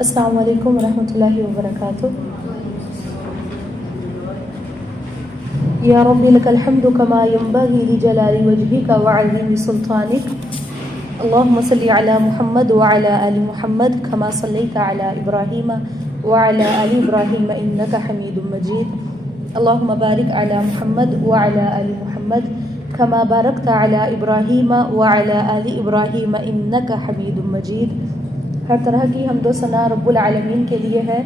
السلام علیکم ورحمۃ اللہ وبرکاتہ۔ یا رب لک الحمد کما ينبغي لجلال وجهك وعظیم سلطانک، اللهم صل علی محمد وعلى آل محمد كما صلیت علی ابراہیم وعلى آل ابراہیم انک حمید مجید، اللهم بارک علی محمد وعلى آل محمد كما بارکت علی ابراہیم وعلى آل ابراہیم انک حمید مجید۔ ہر طرح کی حمد و ثنا رب العالمین کے لیے ہے،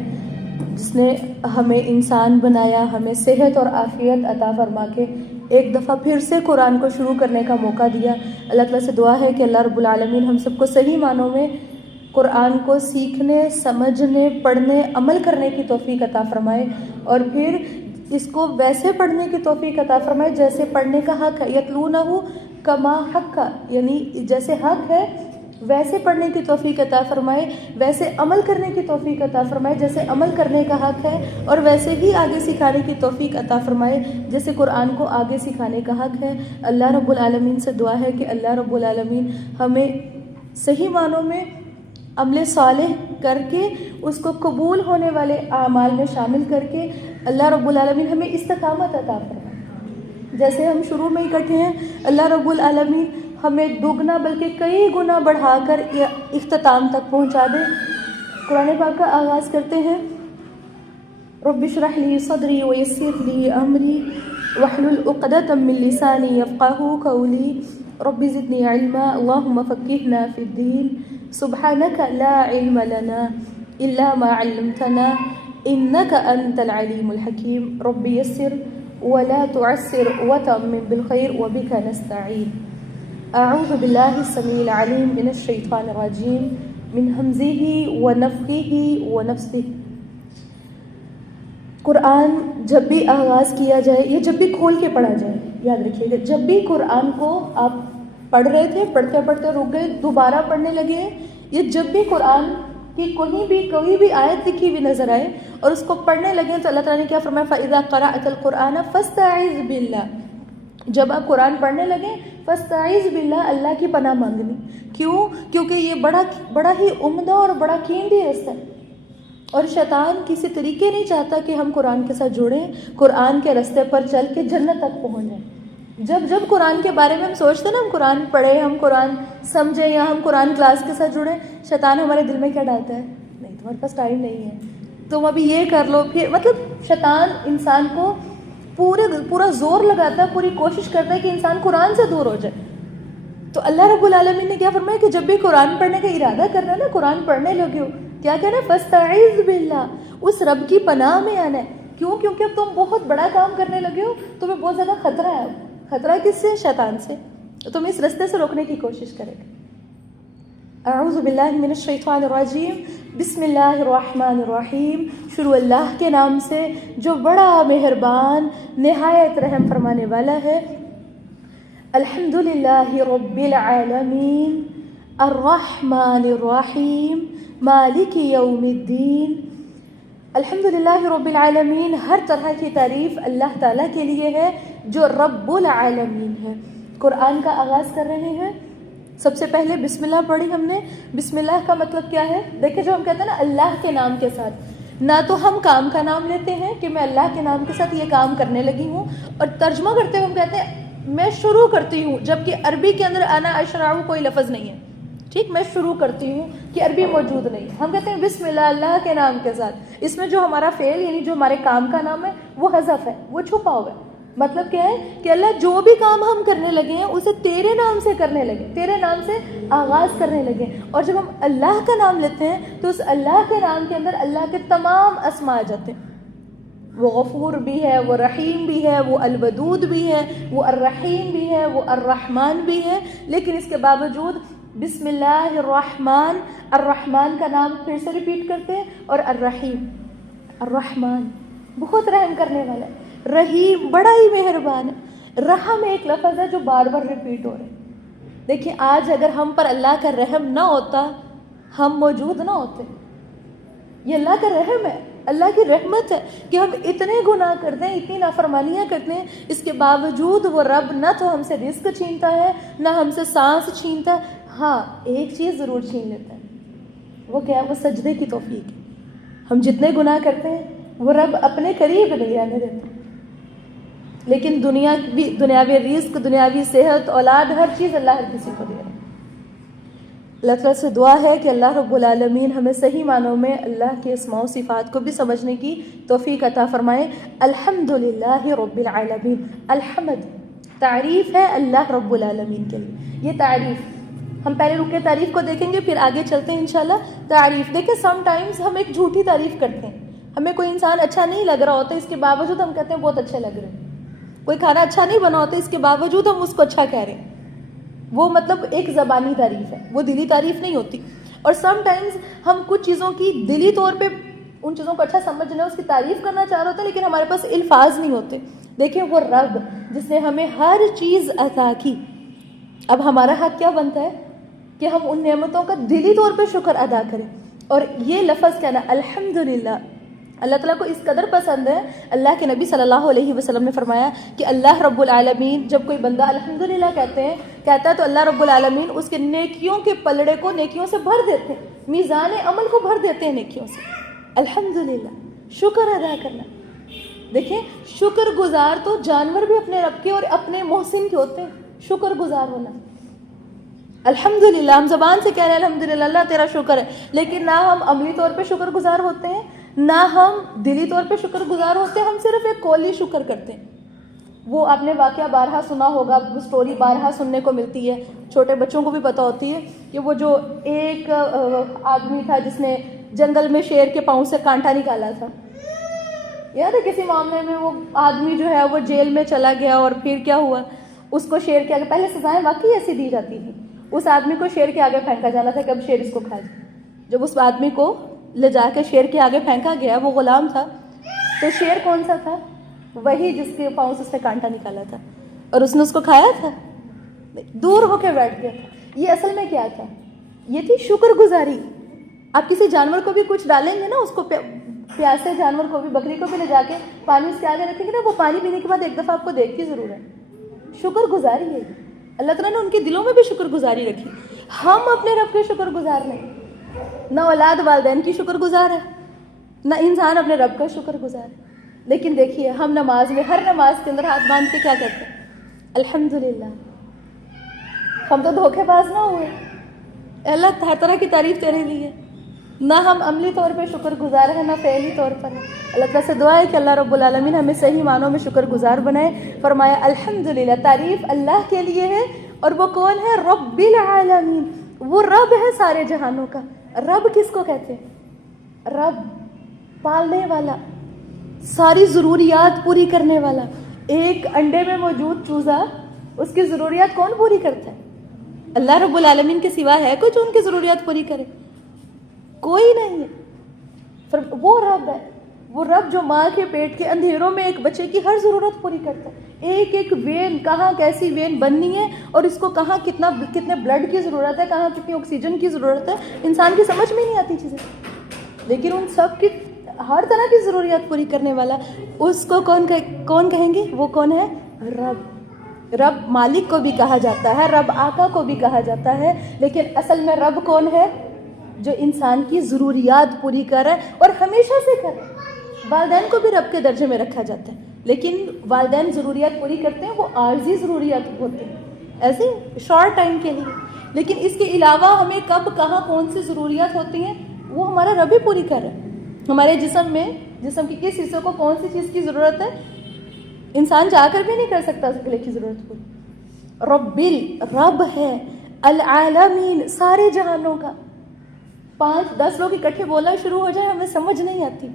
جس نے ہمیں انسان بنایا، ہمیں صحت اور عافیت عطا فرما کے ایک دفعہ پھر سے قرآن کو شروع کرنے کا موقع دیا۔ اللہ تعالیٰ سے دعا ہے کہ اللہ رب العالمین ہم سب کو صحیح معنوں میں قرآن کو سیکھنے، سمجھنے، پڑھنے، عمل کرنے کی توفیق عطا فرمائے، اور پھر اس کو ویسے پڑھنے کی توفیق عطا فرمائے جیسے پڑھنے کا حق ہے، یتلونہ کما حق، یعنی جیسے حق ہے ویسے پڑھنے کی توفیق عطا فرمائے، ویسے عمل کرنے کی توفیق عطا فرمائے جیسے عمل کرنے کا حق ہے، اور ویسے ہی آگے سکھانے کی توفیق عطا فرمائے جیسے قرآن کو آگے سکھانے کا حق ہے۔ اللہ رب العالمین سے دعا ہے کہ اللہ رب العالمین ہمیں صحیح معنوں میں عمل صالح کر کے اس کو قبول ہونے والے اعمال میں شامل کر کے اللہ رب العالمین ہمیں استقامت عطا فرمائے۔ جیسے ہم شروع میں اکٹھے ہیں، اللہ رب العالمین ہمیں دگنا بلکہ کئی گنا بڑھا کر اختتام تک پہنچا دے۔ قرآن پاک کا آغاز کرتے ہیں، رب اشرح لی صدری ویسر لی امری واحلل عقدۃ من لسانی یفقہوا قولی رب زدنی علما اللہم فقہنا فی الدین سبحانک لا علم لنا الا ما علمتنا انک انت العلیم الحکیم رب یسر ولا تعسر وتمم بالخیر وبک نستعین۔ اعوذ باللہ السمیع العلیم من الشیطان الرجیم من ہمزہ ونفخہ ونفثہ۔ قرآن جب بھی آغاز کیا جائے یا جب بھی کھول کے پڑھا جائے، یاد رکھیے گا، جب بھی قرآن کو آپ پڑھ رہے تھے، پڑھتے پڑھتے رک گئے، دوبارہ پڑھنے لگے ہیں، یا جب بھی قرآن کی کوئی بھی آیت لکھی ہوئی نظر آئے اور اس کو پڑھنے لگے تو اللہ تعالیٰ نے کیا فرمایا، فَإِذَا قَرَأْتَ الْقُرْآنَ فَاسْتَعِذْ بِاللَّهِ۔ جب آپ قرآن پڑھنے لگیں فَاسْتَعِذْ بِاللَّهِ، اللہ کی پناہ مانگنی۔ کیوں؟ کیونکہ یہ بڑا ہی عمدہ اور بڑا قیمتی رستہ ہے، اور شیطان کسی طریقے نہیں چاہتا کہ ہم قرآن کے ساتھ جڑیں، قرآن کے رستے پر چل کے جنت تک پہنچ جائیں۔ جب قرآن کے بارے میں ہم سوچتے ہیں نا، ہم قرآن پڑھیں، ہم قرآن سمجھیں، یا ہم قرآن کلاس کے ساتھ جڑیں، شیطان ہمارے دل میں کیا ڈالتا ہے، نہیں تمہارے پاس ٹائم نہیں ہے، تم ابھی یہ کر لو، پھر مطلب شیطان انسان کو پورا زور لگاتا ہے، پوری کوشش کرتا ہے کہ انسان قرآن سے دور ہو جائے۔ تو اللہ رب العالمین نے کیا فرمایا کہ جب بھی قرآن پڑھنے کا ارادہ کرنا ہے نا، قرآن پڑھنے لگے ہو، کیا کہنا ہے، فاستعیذ باللہ، اس رب کی پناہ میں آنا ہے۔ کیوں؟ کیونکہ اب تم بہت بڑا کام کرنے لگے ہو، تمہیں بہت زیادہ خطرہ ہے۔ خطرہ کس سے؟ شیطان سے۔ تم اس رستے سے روکنے کی کوشش کرے گا۔ اعوذ باللہ من الشیطان الرجیم، بسم اللہ الرحمن الرحیم، شروع اللہ کے نام سے جو بڑا مہربان نہایت رحم فرمانے والا ہے۔ الحمد للہ رب العالمین الرحمن الرحیم مالک یوم الدین۔ الحمد للہ رب العالمین، ہر طرح کی تعریف اللہ تعالیٰ کے لیے ہے جو رب العالمین ہے۔ قرآن کا آغاز کر رہے ہیں، سب سے پہلے بسم اللہ پڑھی ہم نے۔ بسم اللہ کا مطلب کیا ہے؟ دیکھیں، جو ہم کہتے ہیں نا اللہ کے نام کے ساتھ، نہ تو ہم کام کا نام لیتے ہیں کہ میں اللہ کے نام کے ساتھ یہ کام کرنے لگی ہوں، اور ترجمہ کرتے ہوئے ہم کہتے ہیں میں شروع کرتی ہوں، جبکہ عربی کے اندر انا اشرع کوئی لفظ نہیں ہے، ٹھیک، میں شروع کرتی ہوں کہ عربی موجود نہیں۔ ہم کہتے ہیں بسم اللہ، اللہ کے نام کے ساتھ، اس میں جو ہمارا فعل یعنی جو ہمارے کام کا نام ہے وہ حذف ہے، وہ چھپا ہوا ہے۔ مطلب کیا ہے کہ اللہ جو بھی کام ہم کرنے لگے ہیں اسے تیرے نام سے کرنے لگے، تیرے نام سے آغاز کرنے لگے، اور جب ہم اللہ کا نام لیتے ہیں تو اس اللہ کے نام کے اندر اللہ کے تمام اسماء آ جاتے ہیں۔ وہ غفور بھی ہے، وہ رحیم بھی ہے، وہ الودود بھی ہے، وہ الرحیم بھی ہے، وہ الرحمن بھی ہے، لیکن اس کے باوجود بسم اللہ الرحمن، الرحمن کا نام پھر سے ریپیٹ کرتے ہیں، اور الرحیم، الرحمن بہت رحم کرنے والا ہے، رحیم بڑا ہی مہربان ہے۔ رحم ایک لفظ ہے جو بار بار ریپیٹ ہو رہا ہے۔ دیکھیں، آج اگر ہم پر اللہ کا رحم نہ ہوتا، ہم موجود نہ ہوتے۔ یہ اللہ کا رحم ہے، اللہ کی رحمت ہے کہ ہم اتنے گناہ کرتے ہیں، اتنی نافرمانیاں کرتے ہیں، اس کے باوجود وہ رب نہ تو ہم سے رزق چھینتا ہے، نہ ہم سے سانس چھینتا ہے۔ ہاں، ایک چیز ضرور چھین لیتا ہے، وہ کیا ہے؟ وہ سجدے کی توفیق ہے. ہم جتنے گناہ کرتے ہیں وہ رب اپنے قریب نہیں آنے دیتے، لیکن دنیاوی رزق، دنیاوی صحت، اولاد، ہر چیز اللہ ہر کسی کو دے رہا ہے. اللہ تعالیٰ سے دعا ہے کہ اللہ رب العالمین ہمیں صحیح معنوں میں اللہ کے اسماء و صفات کو بھی سمجھنے کی توفیق عطا فرمائے. الحمدللہ رب العالمین. الحمد تعریف ہے اللہ رب العالمین کے لیے. یہ تعریف ہم پہلے رک کے تعریف کو دیکھیں گے، پھر آگے چلتے ہیں انشاءاللہ. تعریف دیکھیں، سم ٹائمز ہم ایک جھوٹی تعریف کرتے ہیں. ہمیں کوئی انسان اچھا نہیں لگ رہا ہوتا، اس کے باوجود ہم کہتے ہیں بہت اچھے لگ رہے ہیں. کوئی کھانا اچھا نہیں بنا ہوتا، اس کے باوجود ہم اس کو اچھا کہہ رہے ہیں. وہ مطلب ایک زبانی تعریف ہے، وہ دلی تعریف نہیں ہوتی. اور سم ٹائمز ہم کچھ چیزوں کی دلی طور پہ ان چیزوں کو اچھا سمجھنا، اس کی تعریف کرنا چاہ رہے ہوتے ہیں، لیکن ہمارے پاس الفاظ نہیں ہوتے. دیکھیں وہ رب جس نے ہمیں ہر چیز عطا کی، اب ہمارا حق کیا بنتا ہے کہ ہم ان نعمتوں کا دلی طور پہ شکر ادا کریں. اور یہ لفظ کہنا الحمدللہ اللہ تعالیٰ کو اس قدر پسند ہے. اللہ کے نبی صلی اللہ علیہ وسلم نے فرمایا کہ اللہ رب العالمین جب کوئی بندہ الحمدللہ کہتا ہے تو اللہ رب العالمین اس کے نیکیوں کے پلڑے کو نیکیوں سے بھر دیتے ہیں، میزان عمل کو بھر دیتے ہیں نیکیوں سے. الحمدللہ شکر ادا کرنا. دیکھیں شکر گزار تو جانور بھی اپنے رب کے اور اپنے محسن کے ہوتے ہیں. شکر گزار ہونا الحمدللہ، ہم زبان سے کہہ رہے ہیں الحمدللہ اللہ تیرا شکر ہے، لیکن نہ ہم عملی طور پہ شکر گزار ہوتے ہیں، نہ ہم دلی طور پہ شکر گزار ہوتے ہیں. ہم صرف ایک قولی شکر کرتے ہیں. وہ آپ نے واقعہ بارہا سنا ہوگا، وہ سٹوری بارہا سننے کو ملتی ہے، چھوٹے بچوں کو بھی پتہ ہوتی ہے کہ وہ جو ایک آدمی تھا جس نے جنگل میں شیر کے پاؤں سے کانٹا نکالا تھا. یاد ہے کسی معاملے میں وہ آدمی جو ہے وہ جیل میں چلا گیا، اور پھر کیا ہوا، اس کو شیر کے آگے، پہلے سزائیں واقعی ایسی دی جاتی تھی، اس آدمی کو شیر کے آگے پھینکا جانا تھا کہ اب شیر اس کو کھا جائے. جب اس آدمی کو لے جا کے شیر کے آگے پھینکا گیا، وہ غلام تھا، تو شیر کون سا تھا؟ وہی جس کے پاؤں سے اس نے کانٹا نکالا تھا. اور اس نے اس کو کھایا تھا؟ دور ہو کے بیٹھ گیا تھا. یہ اصل میں کیا تھا؟ یہ تھی شکر گزاری. آپ کسی جانور کو بھی کچھ ڈالیں گے نا، اس کو پیاسے جانور کو بھی، بکری کو بھی لے جا کے پانی اس کے آگے رکھیں گے نا، وہ پانی پینے کے بعد ایک دفعہ آپ کو دیکھتی ضرور ہے. شکر گزاری ہے. اللہ تعالیٰ نے ان کے دلوں میں بھی شکر گزاری رکھی. ہم اپنے رب کے شکر گزار نہیں. نہ اولاد والدین کی شکر گزار ہے، نہ انسان اپنے رب کا شکر گزار ہے. لیکن دیکھیے ہم نماز میں، ہر نماز کے اندر ہاتھ باندھ کے کیا کرتے ہیں؟ الحمدللہ. ہم تو دھوکے باز نہ ہوئے. اللہ ہر طرح کی تعریف تیرے لیے. نہ ہم عملی طور پہ شکر گزار ہیں، نہ فعلی طور پر ہے. اللہ تعالیٰ سے دعا ہے کہ اللہ رب العالمین ہمیں صحیح معنوں میں شکر گزار بنائے. فرمایا الحمدللہ تعریف اللہ کے لیے ہے. اور وہ کون ہے؟ رب العالمین. وہ رب ہے سارے جہانوں کا. رب کس کو کہتے ہیں؟ رب پالنے والا، ساری ضروریات پوری کرنے والا. ایک انڈے میں موجود چوزا، اس کی ضروریات کون پوری کرتا ہے؟ اللہ رب العالمین کے سوا ہے کوئی جو ان کی ضروریات پوری کرے؟ کوئی نہیں ہے. وہ رب ہے، وہ رب جو ماں کے پیٹ کے اندھیروں میں ایک بچے کی ہر ضرورت پوری کرتا ہے. ایک ایک وین، کہاں کیسی وین بننی ہے، اور اس کو کہاں کتنے بلڈ کی ضرورت ہے، کہاں کتنی آکسیجن کی ضرورت ہے، انسان کی سمجھ میں نہیں آتی چیزیں. لیکن ان سب کی ہر طرح کی ضروریات پوری کرنے والا، اس کو کون کہیں گے؟ وہ کون ہے؟ رب. رب مالک کو بھی کہا جاتا ہے، رب آقا کو بھی کہا جاتا ہے، لیکن اصل میں رب کون ہے؟ جو انسان کی ضروریات پوری کر رہا ہے اور ہمیشہ سے کر رہا ہے. والدین کو بھی رب کے درجے میں رکھا جاتا ہے، لیکن والدین ضروریات پوری کرتے ہیں، وہ عارضی ضروریات ہوتی ہیں، ایسے شارٹ ٹائم کے لیے. لیکن اس کے علاوہ ہمیں کب کہاں کون سی ضروریات ہوتی ہیں وہ ہمارا رب ہی پوری کر رہا ہے. ہمارے جسم کی کس حصے کو کون سی چیز کی ضرورت ہے، انسان جا کر بھی نہیں کر سکتا اس گلے کی ضرورت پوری. رب ہے العالمین، سارے جہانوں کا. 5-10 لوگ اکٹھے بولنا شروع ہو جائے ہمیں سمجھ نہیں آتی،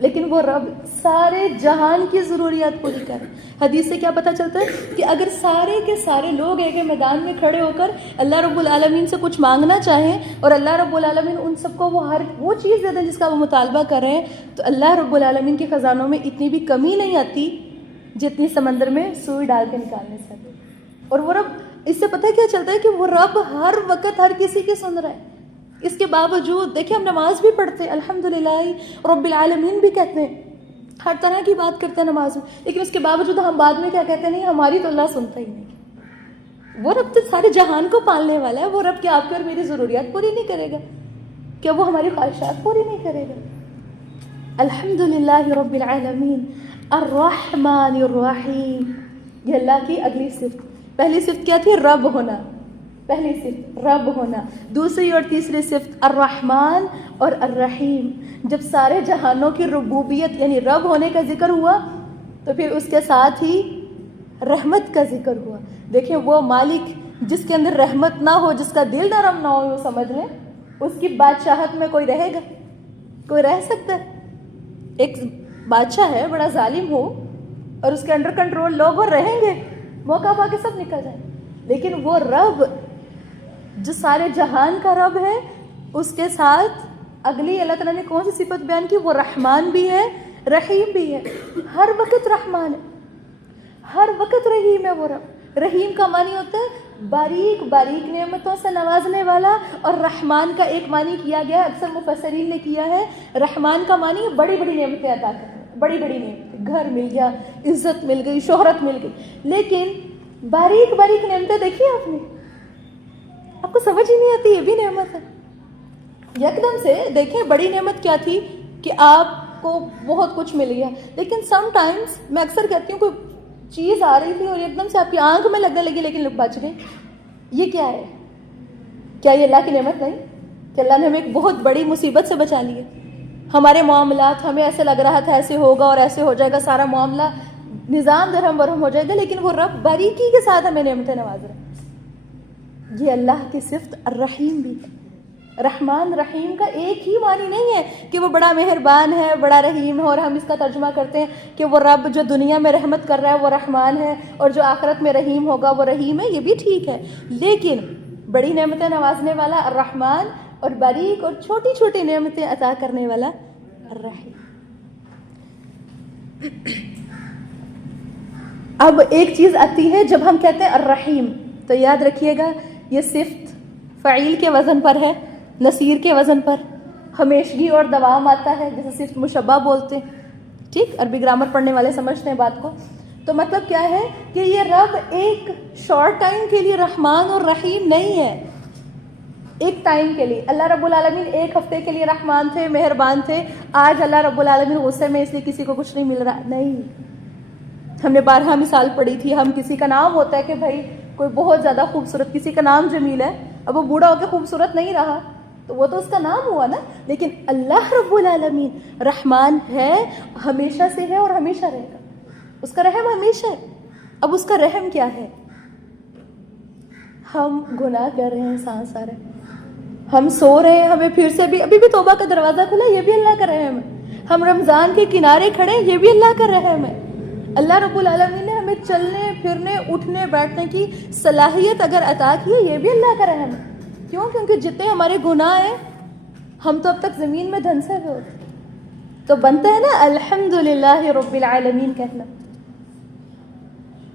لیکن وہ رب سارے جہان کی ضروریات پوری کرے. حدیث سے کیا پتہ چلتا ہے کہ اگر سارے کے سارے لوگ ایک میدان میں کھڑے ہو کر اللہ رب العالمین سے کچھ مانگنا چاہیں اور اللہ رب العالمین ان سب کو وہ چیز دے دیں جس کا وہ مطالبہ کر رہے ہیں، تو اللہ رب العالمین کے خزانوں میں اتنی بھی کمی نہیں آتی جتنی سمندر میں سوئی ڈال کے نکالنے سے. اور وہ رب، اس سے پتہ کیا چلتا ہے کہ وہ رب ہر وقت ہر کسی کی سن رہا ہے. اس کے باوجود دیکھیں ہم نماز بھی پڑھتے ہیں، الحمدللہ رب العالمین بھی کہتے ہیں، ہر طرح کی بات کرتے ہیں نماز میں، لیکن اس کے باوجود ہم بعد میں کیا کہتے ہیں؟ نہیں ہماری تو اللہ سنتا ہی نہیں. وہ رب تو سارے جہان کو پالنے والا ہے. وہ رب کیا آپ کی اور میری ضروریات پوری نہیں کرے گا؟ کیا وہ ہماری خواہشات پوری نہیں کرے گا؟ الحمدللہ رب العالمین الرحمن الرحیم، یہ اللہ کی اگلی صفت. پہلی صفت کیا تھی؟ رب ہونا. پہلی صفت رب ہونا. دوسری اور تیسری صفت الرحمن اور الرحیم. جب سارے جہانوں کی ربوبیت یعنی رب ہونے کا ذکر ہوا تو پھر اس کے ساتھ ہی رحمت کا ذکر ہوا. دیکھیں وہ مالک جس کے اندر رحمت نہ ہو، جس کا دل نرم نہ ہو، وہ سمجھ لیں اس کی بادشاہت میں کوئی رہے گا؟ کوئی رہ سکتا ہے؟ ایک بادشاہ ہے بڑا ظالم ہو اور اس کے انڈر کنٹرول لوگ اور رہیں گے، موقع پا کے سب نکل جائیں. لیکن وہ رب جو سارے جہان کا رب ہے، اس کے ساتھ اگلی اللہ تعالیٰ نے کون سی صفت بیان کی؟ وہ رحمان بھی ہے، رحیم بھی ہے. ہر وقت رحمان ہے، ہر وقت رحیم ہے وہ رب. رحیم کا معنی ہوتا ہے باریک باریک نعمتوں سے نوازنے والا، اور رحمان کا ایک معنی کیا گیا اکثر مفسرین نے کیا ہے، رحمان کا معنی بڑی بڑی نعمتیں عطا کرنا. بڑی بڑی نعمتیں، گھر مل گیا، عزت مل گئی، شہرت مل گئی. لیکن باریک باریک نعمتیں دیکھی آپ نے؟ آپ کو سمجھ ہی نہیں آتی یہ بھی نعمت ہے. یکدم سے دیکھیں بڑی نعمت کیا تھی کہ آپ کو بہت کچھ مل گیا. لیکن سم ٹائمز میں اکثر کہتی ہوں کوئی چیز آ رہی تھی اور ایک دم سے آپ کی آنکھ میں لگنے لگی لیکن لوگ بچ گئے. یہ کیا ہے؟ کیا یہ اللہ کی نعمت نہیں کہ اللہ نے ہمیں ایک بہت بڑی مصیبت سے بچا لی ہے؟ ہمارے معاملات ہمیں ایسے لگ رہا تھا ایسے ہوگا اور ایسے ہو جائے گا، سارا معاملہ نظام درہم برہم ہو جائے گا، لیکن وہ رب باریکی کے ساتھ ہمیں نعمتیں نواز رہا ہے. یہ اللہ کی صفت الرحیم بھی ہے. رحمان رحیم کا ایک ہی معنی نہیں ہے کہ وہ بڑا مہربان ہے، بڑا رحیم ہے، اور ہم اس کا ترجمہ کرتے ہیں کہ وہ رب جو دنیا میں رحمت کر رہا ہے وہ رحمان ہے اور جو آخرت میں رحیم ہوگا وہ رحیم ہے. یہ بھی ٹھیک ہے، لیکن بڑی نعمتیں نوازنے والا الرحمان اور باریک اور چھوٹی چھوٹی نعمتیں عطا کرنے والا الرحیم. اب ایک چیز آتی ہے جب ہم کہتے ہیں الرحیم تو یاد رکھیے گا یہ صفت فعیل کے وزن پر ہے، نصیر کے وزن پر. ہمیشگی اور دوام آتا ہے جیسے صفت مشبہ بولتے ہیں. ٹھیک، عربی گرامر پڑھنے والے سمجھتے ہیں بات کو. تو مطلب کیا ہے کہ یہ رب ایک شارٹ ٹائم کے لیے رحمان اور رحیم نہیں ہے. ایک ٹائم کے لیے اللہ رب العالمین ایک ہفتے کے لیے رحمان تھے، مہربان تھے، آج اللہ رب العالمین غصے میں اس لیے کسی کو کچھ نہیں مل رہا. نہیں، ہم نے بارہا مثال پڑھی تھی. ہم کسی کا نام ہوتا ہے کہ بھائی کوئی بہت زیادہ خوبصورت، کسی کا نام جمیل ہے، اب وہ بوڑھا ہو کے خوبصورت نہیں رہا تو وہ تو اس کا نام ہوا نا. لیکن اللہ رب العالمین رحمان ہے، ہمیشہ سے ہے اور ہمیشہ رہے گا. اس کا رحم ہمیشہ ہے. اب اس کا رحم کیا ہے؟ ہم گناہ کر رہے ہیں، سانس آ رہے ہیں، ہم سو رہے ہیں، ہمیں پھر سے ابھی بھی توبہ کا دروازہ کھلا، یہ بھی اللہ کا رحم ہے. ہم رمضان کے کنارے کھڑے ہیں، یہ بھی اللہ کا رحم ہے. اللہ رب العالمین نے ہمیں چلنے پھرنے اٹھنے بیٹھنے کی صلاحیت اگر عطا کی ہے، یہ بھی اللہ کا رحم ہے. کیوں؟ کیونکہ جتنے ہمارے گناہ ہیں ہم تو اب تک زمین میں دھنسے ہوئے ہوتے. تو بنتا ہے نا الحمدللہ رب العالمین کہنا.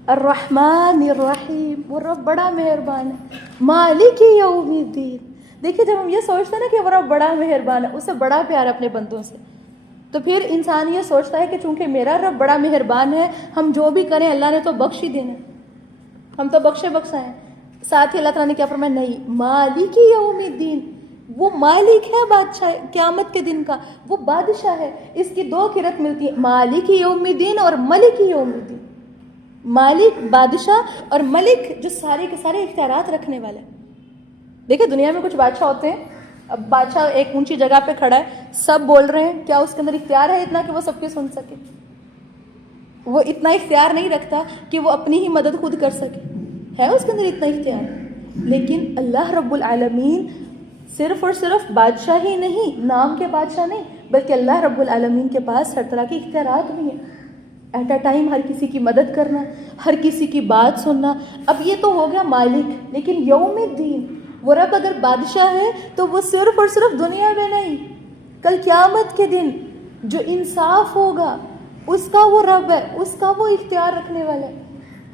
الرحمن الرحیم، وہ رب بڑا مہربان ہے. مالک یوم الدین، دیکھیے جب ہم یہ سوچتے ہیں نا کہ وہ رب بڑا مہربان ہے، اسے بڑا پیار اپنے بندوں سے، تو پھر انسان یہ سوچتا ہے کہ چونکہ میرا رب بڑا مہربان ہے، ہم جو بھی کریں اللہ نے تو بخش ہی دینا، ہم تو بخشے بخشا ہیں. ساتھ ہی اللہ تعالیٰ نے کیا فرمایا؟ نہیں، مالک یوم الدین، وہ مالک ہے بادشاہ قیامت کے دن کا، وہ بادشاہ ہے. اس کی دو قرات ملتی ہیں، مالک یوم الدین اور ملک یوم الدین. مالک بادشاہ اور ملک جو سارے کے سارے اختیارات رکھنے والا ہے. دیکھیں دنیا میں کچھ بادشاہ ہوتے ہیں، اب بادشاہ ایک اونچی جگہ پہ کھڑا ہے، سب بول رہے ہیں، کیا اس کے اندر اختیار ہے اتنا کہ وہ سب کی سن سکے؟ وہ اتنا اختیار نہیں رکھتا کہ وہ اپنی ہی مدد خود کر سکے. ہے اس کے اندر اتنا اختیار؟ لیکن اللہ رب العالمین صرف اور صرف بادشاہ ہی نہیں، نام کے بادشاہ نہیں، بلکہ اللہ رب العالمین کے پاس ہر طرح کے اختیارات بھی ہیں. ایٹ اے ٹائم ہر کسی کی مدد کرنا، ہر کسی کی بات سننا. اب یہ تو ہو گیا مالک، لیکن یوم الدین وہ رب اگر بادشاہ ہے تو وہ صرف اور صرف دنیا میں نہیں، کل قیامت کے دن جو انصاف ہوگا اس کا وہ رب ہے، اس کا وہ اختیار رکھنے والا ہے.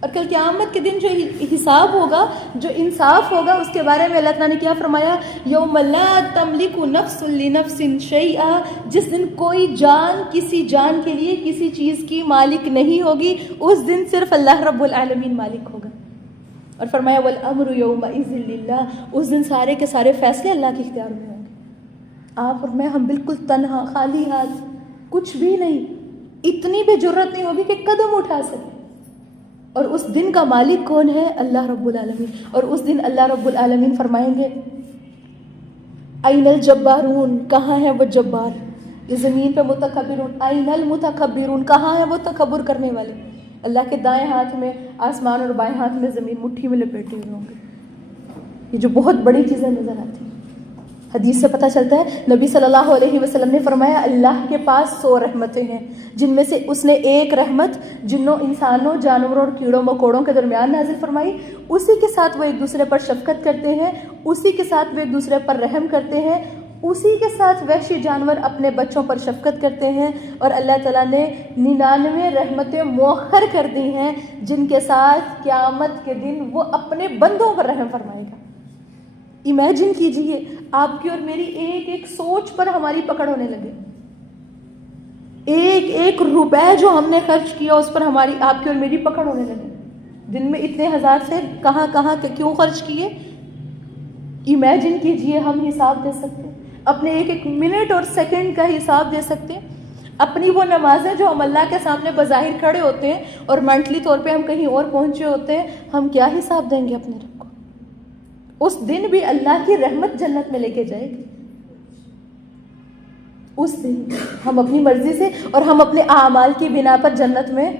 اور کل قیامت کے دن جو حساب ہوگا، جو انصاف ہوگا، اس کے بارے میں اللہ تعالیٰ نے کیا فرمایا؟ یوم لا تملک نفس لنفس شیئا، جس دن کوئی جان کسی جان کے لیے کسی چیز کی مالک نہیں ہوگی، اس دن صرف اللہ رب العالمین مالک ہوگا. اور فرمایا والامر یومئذ للہ، اس دن سارے کے سارے فیصلے اللہ کے اختیار میں ہوں گے. آپ اور میں ہم بالکل تنہا خالی ہاتھ، کچھ بھی نہیں، اتنی بھی جرت نہیں ہوگی کہ قدم اٹھا سکیں. اور اس دن کا مالک کون ہے؟ اللہ رب العالمین. اور اس دن اللہ رب العالمین فرمائیں گے این الجبارون، کہاں ہے وہ جبار؟ یہ زمین پہ متکبرون، این المتکبرون، کہاں ہے وہ تکبر کرنے والے؟ اللہ کے دائیں ہاتھ میں آسمان اور بائیں ہاتھ میں زمین مٹھی میں لپیٹے ہوئے ہوں گے. یہ جو بہت بڑی چیزیں نظر آتی ہیں. حدیث سے پتہ چلتا ہے نبی صلی اللہ علیہ وسلم نے فرمایا اللہ کے پاس 100 رحمتیں ہیں، جن میں سے اس نے ایک رحمت جنوں، انسانوں، جانوروں اور کیڑوں مکوڑوں کے درمیان نازل فرمائی. اسی کے ساتھ وہ ایک دوسرے پر شفقت کرتے ہیں، اسی کے ساتھ وہ ایک دوسرے پر رحم کرتے ہیں، اسی کے ساتھ وحشی جانور اپنے بچوں پر شفقت کرتے ہیں. اور اللہ تعالیٰ نے 99 رحمتیں مؤخر کر دی ہیں جن کے ساتھ قیامت کے دن وہ اپنے بندوں پر رحم فرمائے گا. امیجن کیجئے آپ کی اور میری ایک ایک سوچ پر ہماری پکڑ ہونے لگے، ایک ایک روپے جو ہم نے خرچ کیا اس پر ہماری، آپ کی اور میری پکڑ ہونے لگے. دن میں اتنے ہزار سے کہاں کیوں خرچ کیے؟ امیجن کیجئے ہم حساب دے سکتے ہیں، اپنے ایک ایک منٹ اور سیکنڈ کا حساب دے سکتے ہیں. اپنی وہ نمازیں جو ہم اللہ کے سامنے بظاہر کھڑے ہوتے ہیں اور منٹلی طور پہ ہم کہیں اور پہنچے ہوتے ہیں، ہم کیا حساب دیں گے اپنے رب کو؟ اس دن بھی اللہ کی رحمت جنت میں لے کے جائے گی. اس دن ہم اپنی مرضی سے اور ہم اپنے اعمال کی بنا پر جنت میں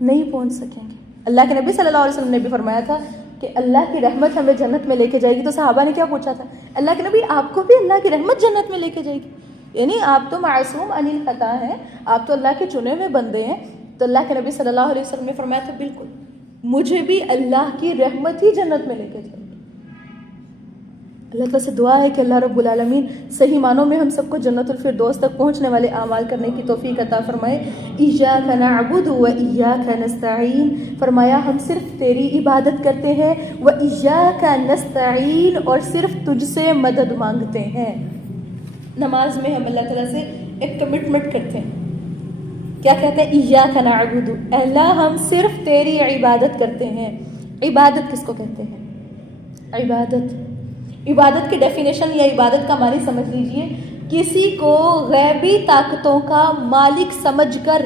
نہیں پہنچ سکیں گے. اللہ کے نبی صلی اللہ علیہ وسلم نے بھی فرمایا تھا کہ اللہ کی رحمت ہمیں جنت میں لے کے جائے گی. تو صحابہ نے کیا پوچھا تھا؟ اللہ کے نبی آپ کو بھی اللہ کی رحمت جنت میں لے کے جائے گی؟ یعنی آپ تو معصوم عن الخطا ہیں، آپ تو اللہ کے چنے ہوئے بندے ہیں. تو اللہ کے نبی صلی اللہ علیہ وسلم نے فرمایا تھا بالکل، مجھے بھی اللہ کی رحمت ہی جنت میں لے کے جائے گی. اللہ تعالیٰ سے دعا ہے کہ اللہ رب العالمین صحیح معنوں میں ہم سب کو جنت الفردوس تک پہنچنے والے اعمال کرنے کی توفیق عطا فرمائے. ایاک نعبد و ایاک نستعین، فرمایا ہم صرف تیری عبادت کرتے ہیں، و ایاک نستعین، اور صرف تجھ سے مدد مانگتے ہیں. نماز میں ہم اللہ تعالیٰ سے ایک کمٹمنٹ کرتے ہیں، کیا کہتے ہیں؟ ایاک نعبد، اللہ ہم صرف تیری عبادت کرتے ہیں. عبادت کس کو کہتے ہیں؟ عبادت کی ڈیفینیشن یا عبادت کا معنی سمجھ لیجئے، کسی کو غیبی طاقتوں کا مالک سمجھ کر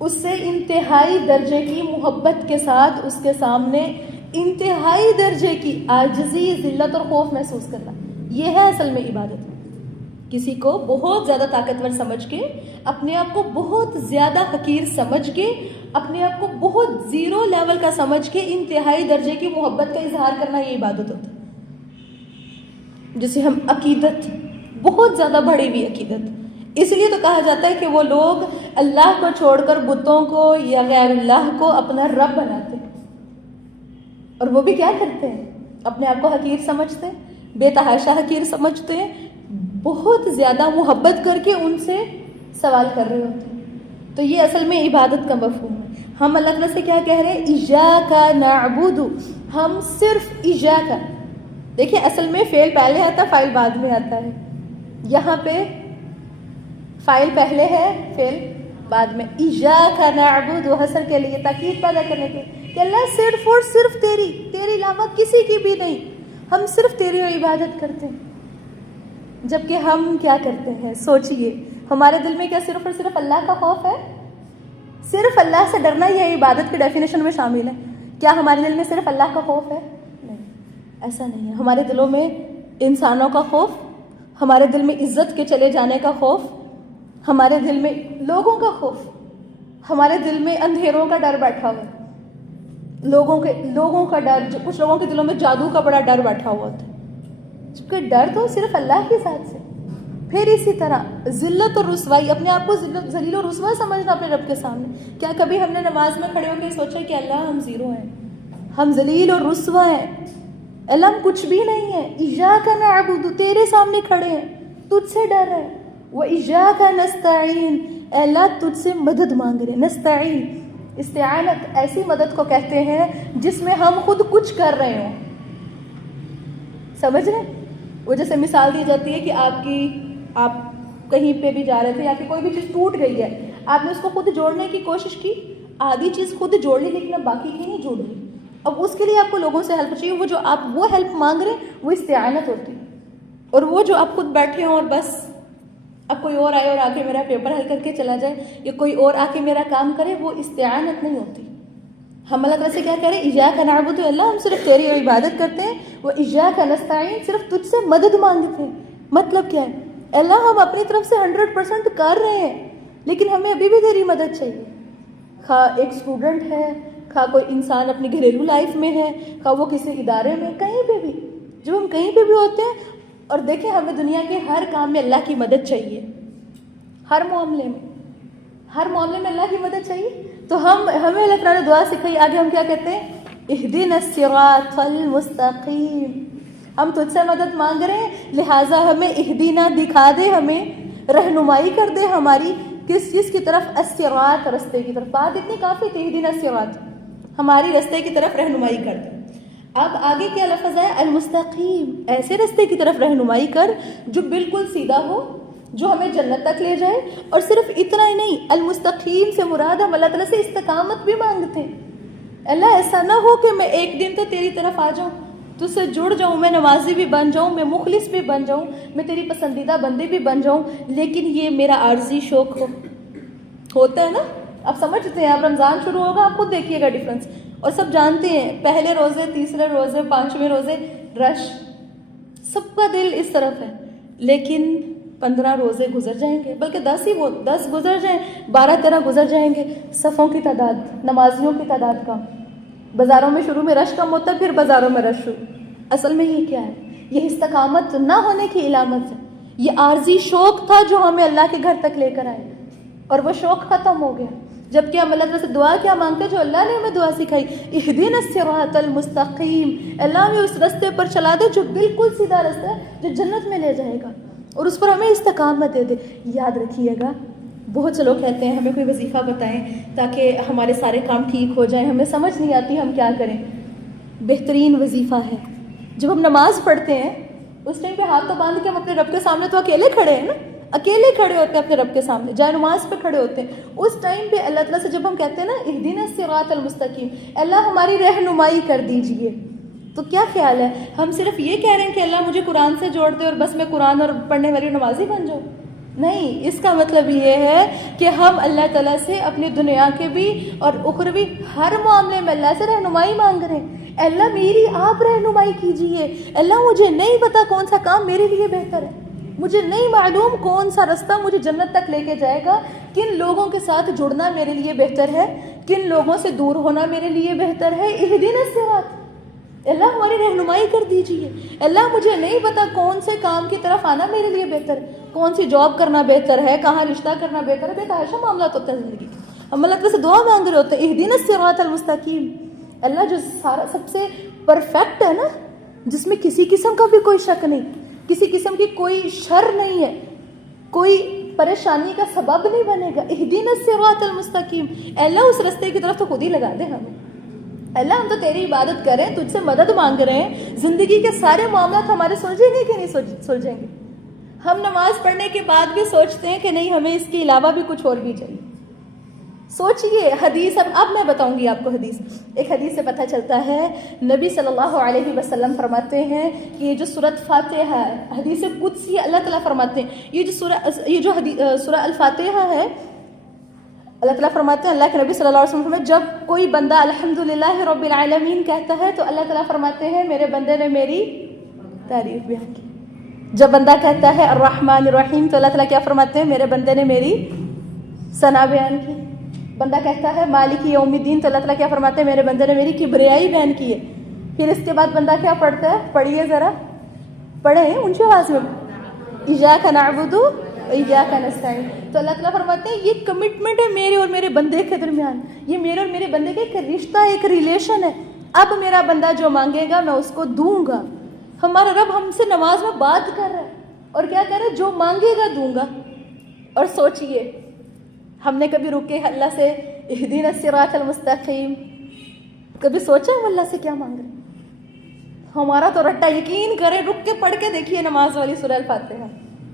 اس سے انتہائی درجے کی محبت کے ساتھ اس کے سامنے انتہائی درجے کی عاجزی، ذلت اور خوف محسوس کرنا، یہ ہے اصل میں عبادت. کسی کو بہت زیادہ طاقتور سمجھ کے، اپنے آپ کو بہت زیادہ حقیر سمجھ کے، اپنے آپ کو بہت زیرو لیول کا سمجھ کے انتہائی درجے کی محبت کا اظہار کرنا، یہ عبادت ہوتا ہے. جسے ہم عقیدت، بہت زیادہ بڑی ہوئی عقیدت، اس لیے تو کہا جاتا ہے کہ وہ لوگ اللہ کو چھوڑ کر بتوں کو یا غیر اللہ کو اپنا رب بناتے ہیں. اور وہ بھی کیا کرتے ہیں؟ اپنے آپ کو حقیر سمجھتے ہیں، بے تحاشا حقیر سمجھتے ہیں، بہت زیادہ محبت کر کے ان سے سوال کر رہے ہوتے ہیں. تو یہ اصل میں عبادت کا مفہوم ہے. ہم اللہ تعالیٰ سے کیا کہہ رہے ہیں؟ ایاک نعبد، ہم صرف ایاک. دیکھیں اصل میں فعل پہلے آتا ہے، فاعل بعد میں آتا ہے. یہاں پہ فاعل پہلے ہے، فعل بعد میں. ایاک نعبد، حصر کے لیے، تاکید پیدا کرنے کے لیے کہ اللہ صرف اور صرف تیری علاوہ کسی کی بھی نہیں، ہم صرف تیری عبادت کرتے ہیں. جبکہ ہم کیا کرتے ہیں؟ سوچئے، ہمارے دل میں کیا صرف اور صرف اللہ کا خوف ہے؟ صرف اللہ سے ڈرنا یہ عبادت کی ڈیفینیشن میں شامل ہے. کیا ہمارے دل میں صرف اللہ کا خوف ہے؟ نہیں، ایسا نہیں ہے. ہمارے دلوں میں انسانوں کا خوف، ہمارے دل میں عزت کے چلے جانے کا خوف، ہمارے دل میں لوگوں کا خوف، ہمارے دل میں اندھیروں کا ڈر بیٹھا ہوا ہے، لوگوں کا ڈر. کچھ لوگوں کے دلوں میں جادو کا بڑا ڈر بیٹھا ہوا ہوتا ہے، جبکہ ڈر تو صرف اللہ کی ذات سے. پھر اسی طرح ذلت اور رسوائی، اپنے آپ کو ذلیل و رسوا سمجھنا اپنے رب کے سامنے. کیا کبھی ہم نے نماز میں کھڑے ہو کے سوچا کہ اللہ ہم زیرو ہیں، ہم ذلیل اور رسوا ہیں، اللہ ہم کچھ بھی نہیں ہیں. ایاک نعبد، تیرے سامنے کھڑے ہیں، تجھ سے ڈر ہے. و ایاک نستعین، اللہ تجھ سے مدد مانگ رہے. نستعین، استعانت ایسی مدد کو کہتے ہیں جس میں ہم خود کچھ کر رہے ہوں. سمجھ رہے ہیں؟ وہ جیسے مثال دی جاتی ہے کہ آپ کہیں پہ بھی جا رہے تھے، یا کہ کوئی بھی چیز ٹوٹ گئی ہے، آپ نے اس کو خود جوڑنے کی کوشش کی، آدھی چیز خود جوڑ لی لیکن اب باقی کی نہیں جوڑ لی. اب اس کے لیے آپ کو لوگوں سے ہیلپ چاہیے. وہ جو آپ وہ ہیلپ مانگ رہے ہیں وہ استعانت ہوتی ہے. اور وہ جو آپ خود بیٹھے ہوں اور بس اب کوئی اور آئے اور آ کے میرا پیپر حل کر کے چلا جائے یا کوئی اور آ کے میرا کام کرے، وہ استعانت نہیں ہوتی. ہم اللہ تعالیٰ سے کیا کریں؟ ایاک نعبد، اللہ ہم صرف تیری عبادت کرتے ہیں، وہ ایاک نستعین، صرف تجھ سے مدد مانگتے ہیں. مطلب کیا ہے؟ اللہ ہم اپنی طرف سے 100% کر رہے ہیں لیکن ہمیں ابھی بھی تیری مدد چاہیے. خواہ ایک اسٹوڈنٹ ہے، خواہ کوئی انسان اپنی گھریلو لائف میں ہے، خواہ وہ کسی ادارے میں، کہیں پہ بھی، جب ہم کہیں پہ بھی ہوتے ہیں اور دیکھیں ہمیں دنیا کے ہر کام میں اللہ کی مدد چاہیے، ہر معاملے میں اللہ کی مدد چاہیے. تو ہمیں اللہ تعالیٰ نے دعا سکھائی، آگے ہم کیا کہتے ہیں؟ اہدنا الصراط المستقیم. ہم تجھ سے مدد مانگ رہے ہیں، لہٰذا ہمیں اہدنا دکھا دے، ہمیں رہنمائی کر دے ہماری کس چیز کی طرف؟ الصراط، رستے کی طرف. بات اتنی کافی تھی، اہدنا الصراط، ہماری رستے کی طرف رہنمائی کر دے. اب آگے کیا لفظ ہے؟ المستقیم، ایسے رستے کی طرف رہنمائی کر جو بالکل سیدھا ہو، جو ہمیں جنت تک لے جائے. اور صرف اتنا ہی نہیں، المستقیم سے مراد ہم اللہ تعالیٰ سے استقامت بھی مانگتے ہیں. اللہ ایسا نہ ہو کہ میں ایک دن تو تیری طرف آ جاؤں، تجھ سے جڑ جاؤں، میں نمازی بھی بن جاؤں، میں مخلص بھی بن جاؤں، میں تیری پسندیدہ بندے بھی بن جاؤں، لیکن یہ میرا عارضی شوق ہوتا ہے نا. آپ سمجھتے ہیں، اب رمضان شروع ہوگا، آپ خود دیکھیے گا ڈفرینس. اور سب جانتے ہیں پہلے روزے، تیسرے روزے، پانچویں روزے رش، سب کا دل اس طرف ہے. لیکن 15 روزے گزر جائیں گے، بلکہ 10 گزر جائیں، 12-13 گزر جائیں گے، صفوں کی تعداد، نمازیوں کی تعداد کم. بازاروں میں شروع میں رش کم ہوتا ہے، پھر بازاروں میں رش شروع. اصل میں یہ کیا ہے؟ یہ استقامت نہ ہونے کی علامت ہے. یہ عارضی شوق تھا جو ہمیں اللہ کے گھر تک لے کر آئے، اور وہ شوق ختم ہو گیا. جبکہ ہم اللہ تعالیٰ سے دعا کیا مانگتے ہیں؟ جو اللہ نے ہمیں دعا سکھائی، اہدنا الصراط المستقیم، اللہ ہمیں اس رستے پر چلا دے جو بالکل سیدھا رستہ ہے، جو جنت میں لے جائے گا، اور اس پر ہمیں استقامت دے دے. یاد رکھیے گا، بہت سے لوگ کہتے ہیں ہمیں کوئی وظیفہ بتائیں تاکہ ہمارے سارے کام ٹھیک ہو جائیں، ہمیں سمجھ نہیں آتی ہم کیا کریں. بہترین وظیفہ ہے جب ہم نماز پڑھتے ہیں اس ٹائم پہ ہاتھ تو باندھ کے ہم اپنے رب کے سامنے تو اکیلے کھڑے ہیں نا، اکیلے کھڑے ہوتے ہیں اپنے رب کے سامنے، جائے نماز پہ کھڑے ہوتے ہیں. اس ٹائم پہ اللہ تعالیٰ سے جب ہم کہتے ہیں نا اہدنا الصراط المستقیم، اللہ ہماری رہنمائی کر دیجئے، تو کیا خیال ہے؟ ہم صرف یہ کہہ رہے ہیں کہ اللہ مجھے قرآن سے جوڑ دے اور بس میں قرآن اور پڑھنے والی نمازی بن جاؤں؟ نہیں، اس کا مطلب یہ ہے کہ ہم اللہ تعالیٰ سے اپنی دنیا کے بھی اور اخروی ہر معاملے میں اللہ سے رہنمائی مانگ رہے ہیں. اللہ میری آپ رہنمائی کیجئے، اللہ مجھے نہیں پتا کون سا کام میرے لیے بہتر ہے، مجھے نہیں معلوم کون سا رستہ مجھے جنت تک لے کے جائے گا، کن لوگوں کے ساتھ جڑنا میرے لیے بہتر ہے، کن لوگوں سے دور ہونا میرے لیے بہتر ہے. اہدنا الصراط، اللہ ہماری رہنمائی کر دیجئے. اللہ مجھے نہیں پتا کون سے کام کی طرف آنا میرے لیے بہتر ہے، کون سی جاب کرنا بہتر ہے، کہاں رشتہ کرنا بہتر ہے. بے تحاشا معاملات ہوتا ہے زندگی. ہم اللہ تعالیٰ سے دعا مانگ رہے ہوتے ہیں اہدنا الصراط المستقیم. اللہ جو سارا سب سے پرفیکٹ ہے نا، جس میں کسی قسم کا بھی کوئی شک نہیں، کسی قسم کی کوئی شر نہیں ہے، کوئی پریشانی کا سبب نہیں بنے گا. اہدنا الصراط المستقیم، اللہ اس رستے کی طرف تو خود ہی لگا دے ہمیں. اللہ ہم تو تیری عبادت کر رہے ہیں، تجھ سے مدد مانگ رہے ہیں، زندگی کے سارے معاملات ہمارے سلجھیں گے کہ نہیں سلجھیں گے؟ ہم نماز پڑھنے کے بعد بھی سوچتے ہیں کہ نہیں ہمیں اس کے علاوہ بھی کچھ اور بھی چاہیے. سوچئے حدیث، اب میں بتاؤں گی آپ کو حدیث. ایک حدیث سے پتہ چلتا ہے نبی صلی اللہ علیہ وسلم فرماتے ہیں کہ یہ جو سورۃ فاتحہ ہے، حدیث قدسی اللہ تعالیٰ فرماتے ہیں، یہ جو سورہ الفاتحہ ہے، اللہ تعالیٰ فرماتے ہیں، اللہ کے نبی صلی اللہ علیہ وسلم فرماتے ہیں جب کوئی بندہ الحمدللہ رب العالمین کہتا ہے تو اللہ تعالیٰ فرماتے ہیں میرے بندے نے میری تعریف بیان کی. جب بندہ کہتا ہے الرحمن الرحیم تو اللہ تعالیٰ کیا فرماتے ہیں؟ میرے بندے نے میری ثنا بیان کی. بندہ کہتا ہے مالک یوم الدین تو اللہ تعالیٰ کیا فرماتے ہیں؟ میرے بندے نے میری کبریائی بیان کی ہے. پھر اس کے بعد بندہ کیا پڑھتا ہے؟ پڑھیے ذرا، پڑھیں اونچی آواز میں، ایاک نعبد و ایاک نستعین. تو اللہ تعالیٰ فرماتے ہیں یہ کمٹمنٹ ہے میرے اور میرے بندے کے درمیان، یہ میرے اور میرے بندے کا ایک رشتہ، ایک ریلیشن ہے. اب میرا بندہ جو مانگے گا میں اس کو دوں گا. ہمارا رب ہم سے نماز میں بات کر رہا ہے اور کیا کہہ رہا ہے؟ جو مانگے گا دوں گا. اور سوچئے ہم نے کبھی رک کے اللہ سے اہدنا الصراط المستقیم کبھی سوچا ہم اللہ سے کیا مانگ رہے ہیں؟ ہمارا تو رٹا. یقین کریں، رک کے پڑھ کے دیکھیے نماز والی سورہ الفاتحہ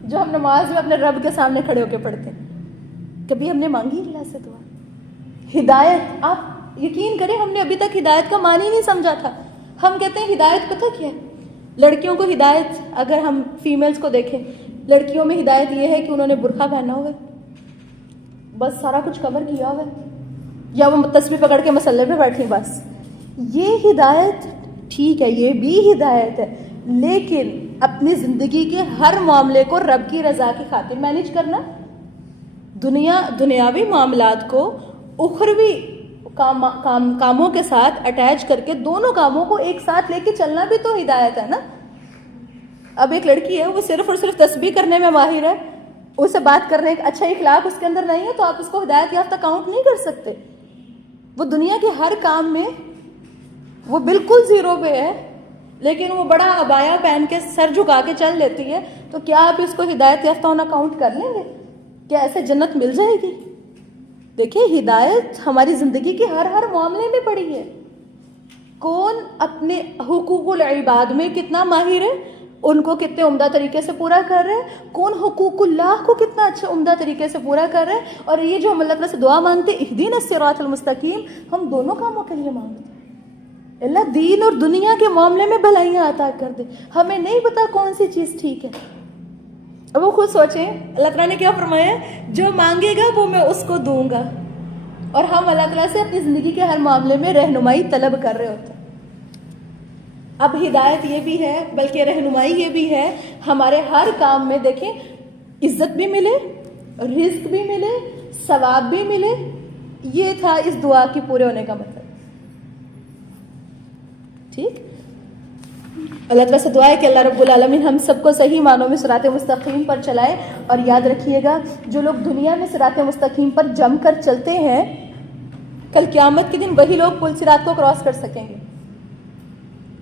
جو ہم نماز میں اپنے رب کے سامنے کھڑے ہو کے پڑھتے ہیں. کبھی ہم نے مانگی اللہ سے دعا؟ ہدایت، آپ یقین کریں ہم نے ابھی تک ہدایت کا معنی نہیں سمجھا تھا. ہم کہتے ہیں ہدایت پتہ کیا ہے؟ لڑکیوں کو ہدایت، اگر ہم فیمیلز کو دیکھیں، لڑکیوں میں ہدایت یہ ہے کہ انہوں نے برقع پہنا ہوا ہے، بس سارا کچھ کور کیا ہوا ہے، یا وہ تسبیح پکڑ کے مسلے پہ بیٹھی بس. یہ ہدایت ٹھیک ہے، یہ بھی ہدایت ہے، لیکن اپنی زندگی کے ہر معاملے کو رب کی رضا کی خاطر مینیج کرنا، دنیاوی معاملات کو اخروی کاموں کے ساتھ اٹیچ کر کے دونوں کاموں کو ایک ساتھ لے کے چلنا بھی تو ہدایت ہے نا. اب ایک لڑکی ہے، وہ صرف اور صرف تسبیح کرنے میں ماہر ہے، اسے بات کرنے کا اچھا اخلاق اس کے اندر نہیں ہے، تو آپ اس کو ہدایت یافتہ کاؤنٹ نہیں کر سکتے. وہ دنیا کے ہر کام میں وہ بالکل زیرو پہ ہے، لیکن وہ بڑا عبایا پہن کے سر جھکا کے چل لیتی ہے، تو کیا آپ اس کو ہدایت یافتہ ہونا کاؤنٹ کر لیں گے؟ کیا ایسے جنت مل جائے گی؟ دیکھیں، ہدایت ہماری زندگی کے ہر معاملے میں پڑی ہے. کون اپنے حقوق العباد میں کتنا ماہر ہے، ان کو کتنے عمدہ طریقے سے پورا کر رہے ہیں، کون حقوق اللہ کو کتنا اچھے عمدہ طریقے سے پورا کر رہے ہیں. اور یہ جو ہم اللہ تعالیٰ سے دعا مانگتے اہدینا الصراط المستقیم، ہم دونوں کاموں کے لیے مانگتے ہیں. اللہ دین اور دنیا کے معاملے میں بھلائیاں عطا کر دے. ہمیں نہیں پتا کون سی چیز ٹھیک ہے. اب وہ خود سوچیں، اللہ تعالیٰ نے کیا فرمایا؟ جو مانگے گا وہ میں اس کو دوں گا. اور ہم اللہ تعالیٰ سے اپنی زندگی کے ہر معاملے میں رہنمائی طلب کر رہے ہوتے ہیں. اب ہدایت یہ بھی ہے، بلکہ رہنمائی یہ بھی ہے، ہمارے ہر کام میں دیکھیں عزت بھی ملے، رزق بھی ملے، ثواب بھی ملے. یہ تھا اس دعا کی پورے ہونے کا مطلب. ٹھیک، اللہ تعالیٰ سے دعا ہے کہ اللہ رب العالمین ہم سب کو صحیح معنوں میں صراط مستقیم پر چلائے. اور یاد رکھیے گا، جو لوگ دنیا میں صراط مستقیم پر جم کر چلتے ہیں، کل قیامت کے دن وہی لوگ پل صراط کو کراس کر سکیں گے.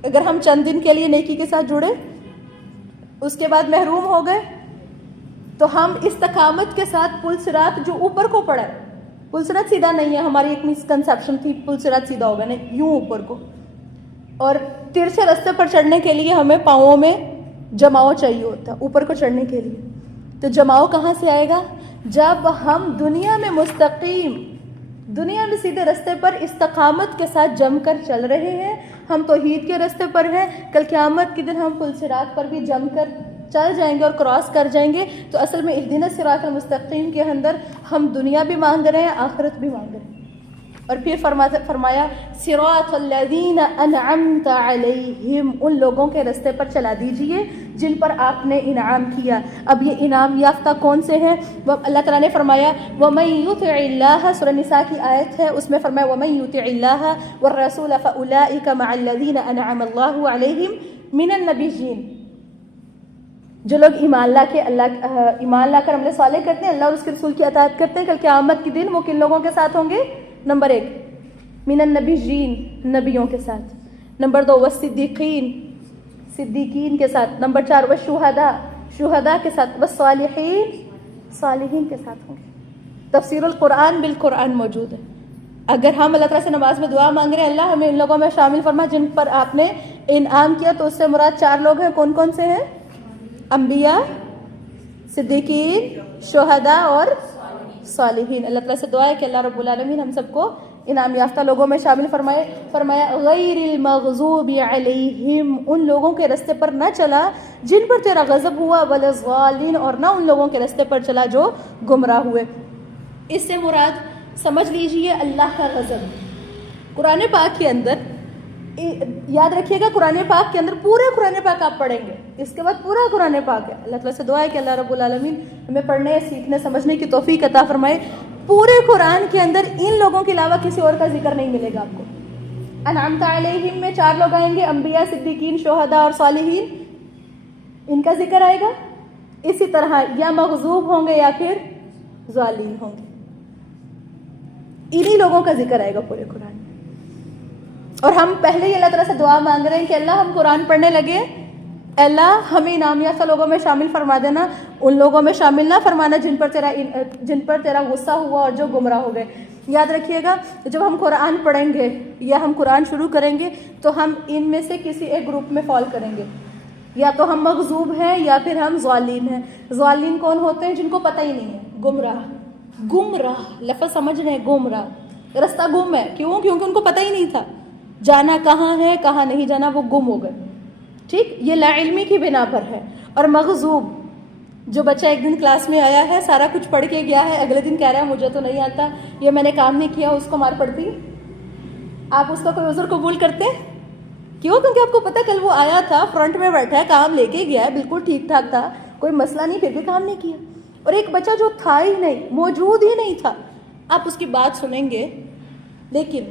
اگر ہم چند دن کے لیے نیکی کے ساتھ جڑے، اس کے بعد محروم ہو گئے، تو ہم استقامت کے ساتھ پل صراط جو اوپر کو پڑا ہے، پل صراط سیدھا نہیں ہے، ہماری ایک مسکنسیپشن تھی پل صراط سیدھا ہوگا، نہیں، یوں اوپر کو. اور ترچھے راستے پر چڑھنے کے لیے ہمیں پاؤں میں جماؤ چاہیے ہوتا ہے اوپر کو چڑھنے کے لیے. تو جماؤ کہاں سے آئے گا؟ جب ہم دنیا میں مستقیم، دنیا میں سیدھے راستے پر استقامت کے ساتھ جم کر چل رہے ہیں، ہم توحید کے راستے پر ہیں، کل قیامت کے دن ہم پل صراط پر بھی جم کر چل جائیں گے اور کراس کر جائیں گے. تو اصل میں اہدنا الصراط المستقیم کے اندر ہم دنیا بھی مانگ رہے ہیں، آخرت بھی مانگ رہے ہیں. اور پھر فرمایا صراط الذین انعمت علیہم، ان لوگوں کے راستے پر چلا دیجئے جن پر آپ نے انعام کیا. اب یہ انعام یافتہ کون سے ہیں؟ اللہ تعالیٰ نے فرمایا وَمَن يُطِعِ اللَّهَ، سورہ نساء کی آیت ہے، اس میں فرمایا وَمَن يُطِعِ اللَّهَ وَالرَّسُولَ فَأُولَئِكَ مَعَ الَّذِينَ أَنْعَمَ اللَّهُ عَلَيْهِمْ مِنَ النَّبِيِّينَ. جو لوگ ایمان لا کر عمل صالح کرتے ہیں، اللہ اور اس کے رسول کی اطاعت کرتے ہیں، کل قیامت کے دن وہ کن لوگوں کے ساتھ ہوں گے؟ نمبر 1 من النبیین، نبیوں کے ساتھ. نمبر 2 والصدیقین، صدیقین کے ساتھ. نمبر 4 والشہداء، شہداء کے ساتھ. والصالحین، صالحین کے ساتھ ہوں گے. تفسیر القرآن بالقرآن موجود ہے. اگر ہم اللہ تعالیٰ سے نماز میں دعا مانگ رہے ہیں اللہ ہمیں ان لوگوں میں شامل فرما جن پر آپ نے انعام کیا، تو اس سے مراد 4 لوگ ہیں. کون کون سے ہیں؟ انبیاء، صدیقین، شہداء اور صالحین. اللہ تعالیٰ سے دعا ہے کہ اللہ رب العالمین ہم سب کو انعام یافتہ لوگوں میں شامل فرمائے. فرمایا غیر المغضوب علیہم، ان لوگوں کے راستے پر نہ چلا جن پر تیرا غضب ہوا، ولا الضالین، اور نہ ان لوگوں کے راستے پر چلا جو گمراہ ہوئے. اس سے مراد سمجھ لیجئے اللہ کا غضب. قرآن پاک کے اندر یاد رکھیے گا، قرآن پاک کے اندر پورے قرآن پاک آپ پڑھیں گے، اس کے بعد پورا قرآن پاک ہے. اللہ تعالیٰ سے دعا ہے کہ اللہ رب العالمین ہمیں پڑھنے، سیکھنے، سمجھنے کی توفیق عطا فرمائے. پورے قرآن کے اندر ان لوگوں کے علاوہ کسی اور کا ذکر نہیں ملے گا آپ کو. انعمت علیہم میں 4 لوگ آئیں گے، انبیاء، صدیقین، شہداء اور صالحین، ان کا ذکر آئے گا. اسی طرح یا مغضوب ہوں گے یا پھر ظالم ہوں گے، انہی لوگوں کا ذکر آئے گا پورے قرآن میں. اور ہم پہلے ہی اللہ تعالیٰ سے دعا مانگ رہے ہیں کہ اللہ ہم قرآن پڑھنے لگے، اللہ ہمیں انعام یافتہ لوگوں میں شامل فرما دینا، ان لوگوں میں شامل نہ فرمانا جن پر تیرا غصہ ہوا اور جو گمراہ ہو گئے. یاد رکھیے گا، جب ہم قرآن پڑھیں گے یا ہم قرآن شروع کریں گے تو ہم ان میں سے کسی ایک گروپ میں فال کریں گے. یا تو ہم مغضوب ہیں یا پھر ہم ظالم ہیں. ظالم کون ہوتے ہیں؟ جن کو پتہ ہی نہیں ہے، گمراہ لفظ سمجھ رہے ہیں، گمراہ، رستہ گم ہے. کیوں؟ کیونکہ ان کو پتہ ہی نہیں تھا جانا کہاں ہے، کہاں نہیں جانا، وہ گم ہو گئے. ٹھیک، یہ لا علمی کی بنا پر ہے. اور مغضوب، جو بچہ ایک دن کلاس میں آیا ہے، سارا کچھ پڑھ کے گیا ہے، اگلے دن کہہ رہا ہے مجھے تو نہیں آتا، یہ میں نے کام نہیں کیا، اس کو مار پڑتی؟ آپ اس کا کوئی عذر قبول کرتے؟ کیوں؟ کیونکہ آپ کو پتا کل وہ آیا تھا، فرنٹ میں بیٹھا ہے، کام لے کے گیا ہے، بالکل ٹھیک ٹھاک تھا، کوئی مسئلہ نہیں، پھر بھی کام نہیں کیا. اور ایک بچہ جو تھا ہی نہیں، موجود ہی نہیں تھا، آپ اس کی بات سنیں گے لیکن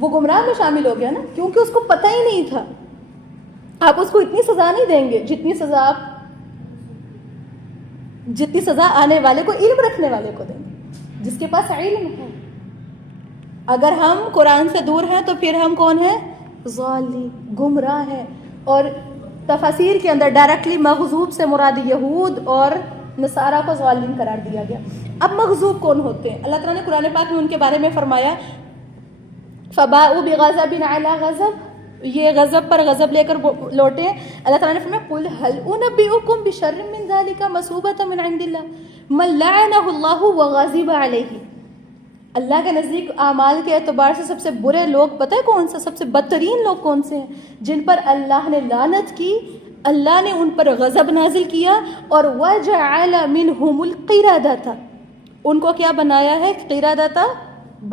وہ گمراہ میں شامل ہو گیا نا، کیونکہ اس کو پتہ ہی نہیں تھا. آپ اس کو اتنی سزا نہیں دیں گے جتنی سزا آنے والے کو، علم رکھنے والے کو دیں گے، جس کے پاس علم ہے. اگر ہم قرآن سے دور ہیں تو پھر ہم کون ہیں؟ ضالین، گمراہ ہیں. اور تفاسیر کے اندر ڈائریکٹلی مغضوب سے مراد یہود اور نصارہ کو ضالین قرار دیا گیا. اب مغضوب کون ہوتے ہیں؟ اللہ تعالیٰ نے قرآن پاک میں ان کے بارے میں فرمایا فَبَاءُوا بِغَضَبٍ عَلَىٰ غَضَبٍ، یہ غضب پر غضب لے کر لوٹے. اللہ تعالیٰ نے فرمایا قُلْ هَلْ أُنَبِّئُكُمْ بِشَرٍّ مِّن ذَلِكَ مَثُوبَةً مِّنْ عِندِ اللَّهِ مَن لَّعَنَهُ اللَّهُ وَغَضِبَ عَلَيْهِ. اللہ کے نزدیک اعمال کے اعتبار سے سب سے برے لوگ پتہ ہے کون سا؟ سب سے بدترین لوگ کون سے ہیں؟ جن پر اللہ نے لعنت کی، اللہ نے ان پر غضب نازل کیا، اور وَجَعَلَ مِنْهُمُ الْقِرَدَةَ، ان کو کیا بنایا ہے؟ قردۃ،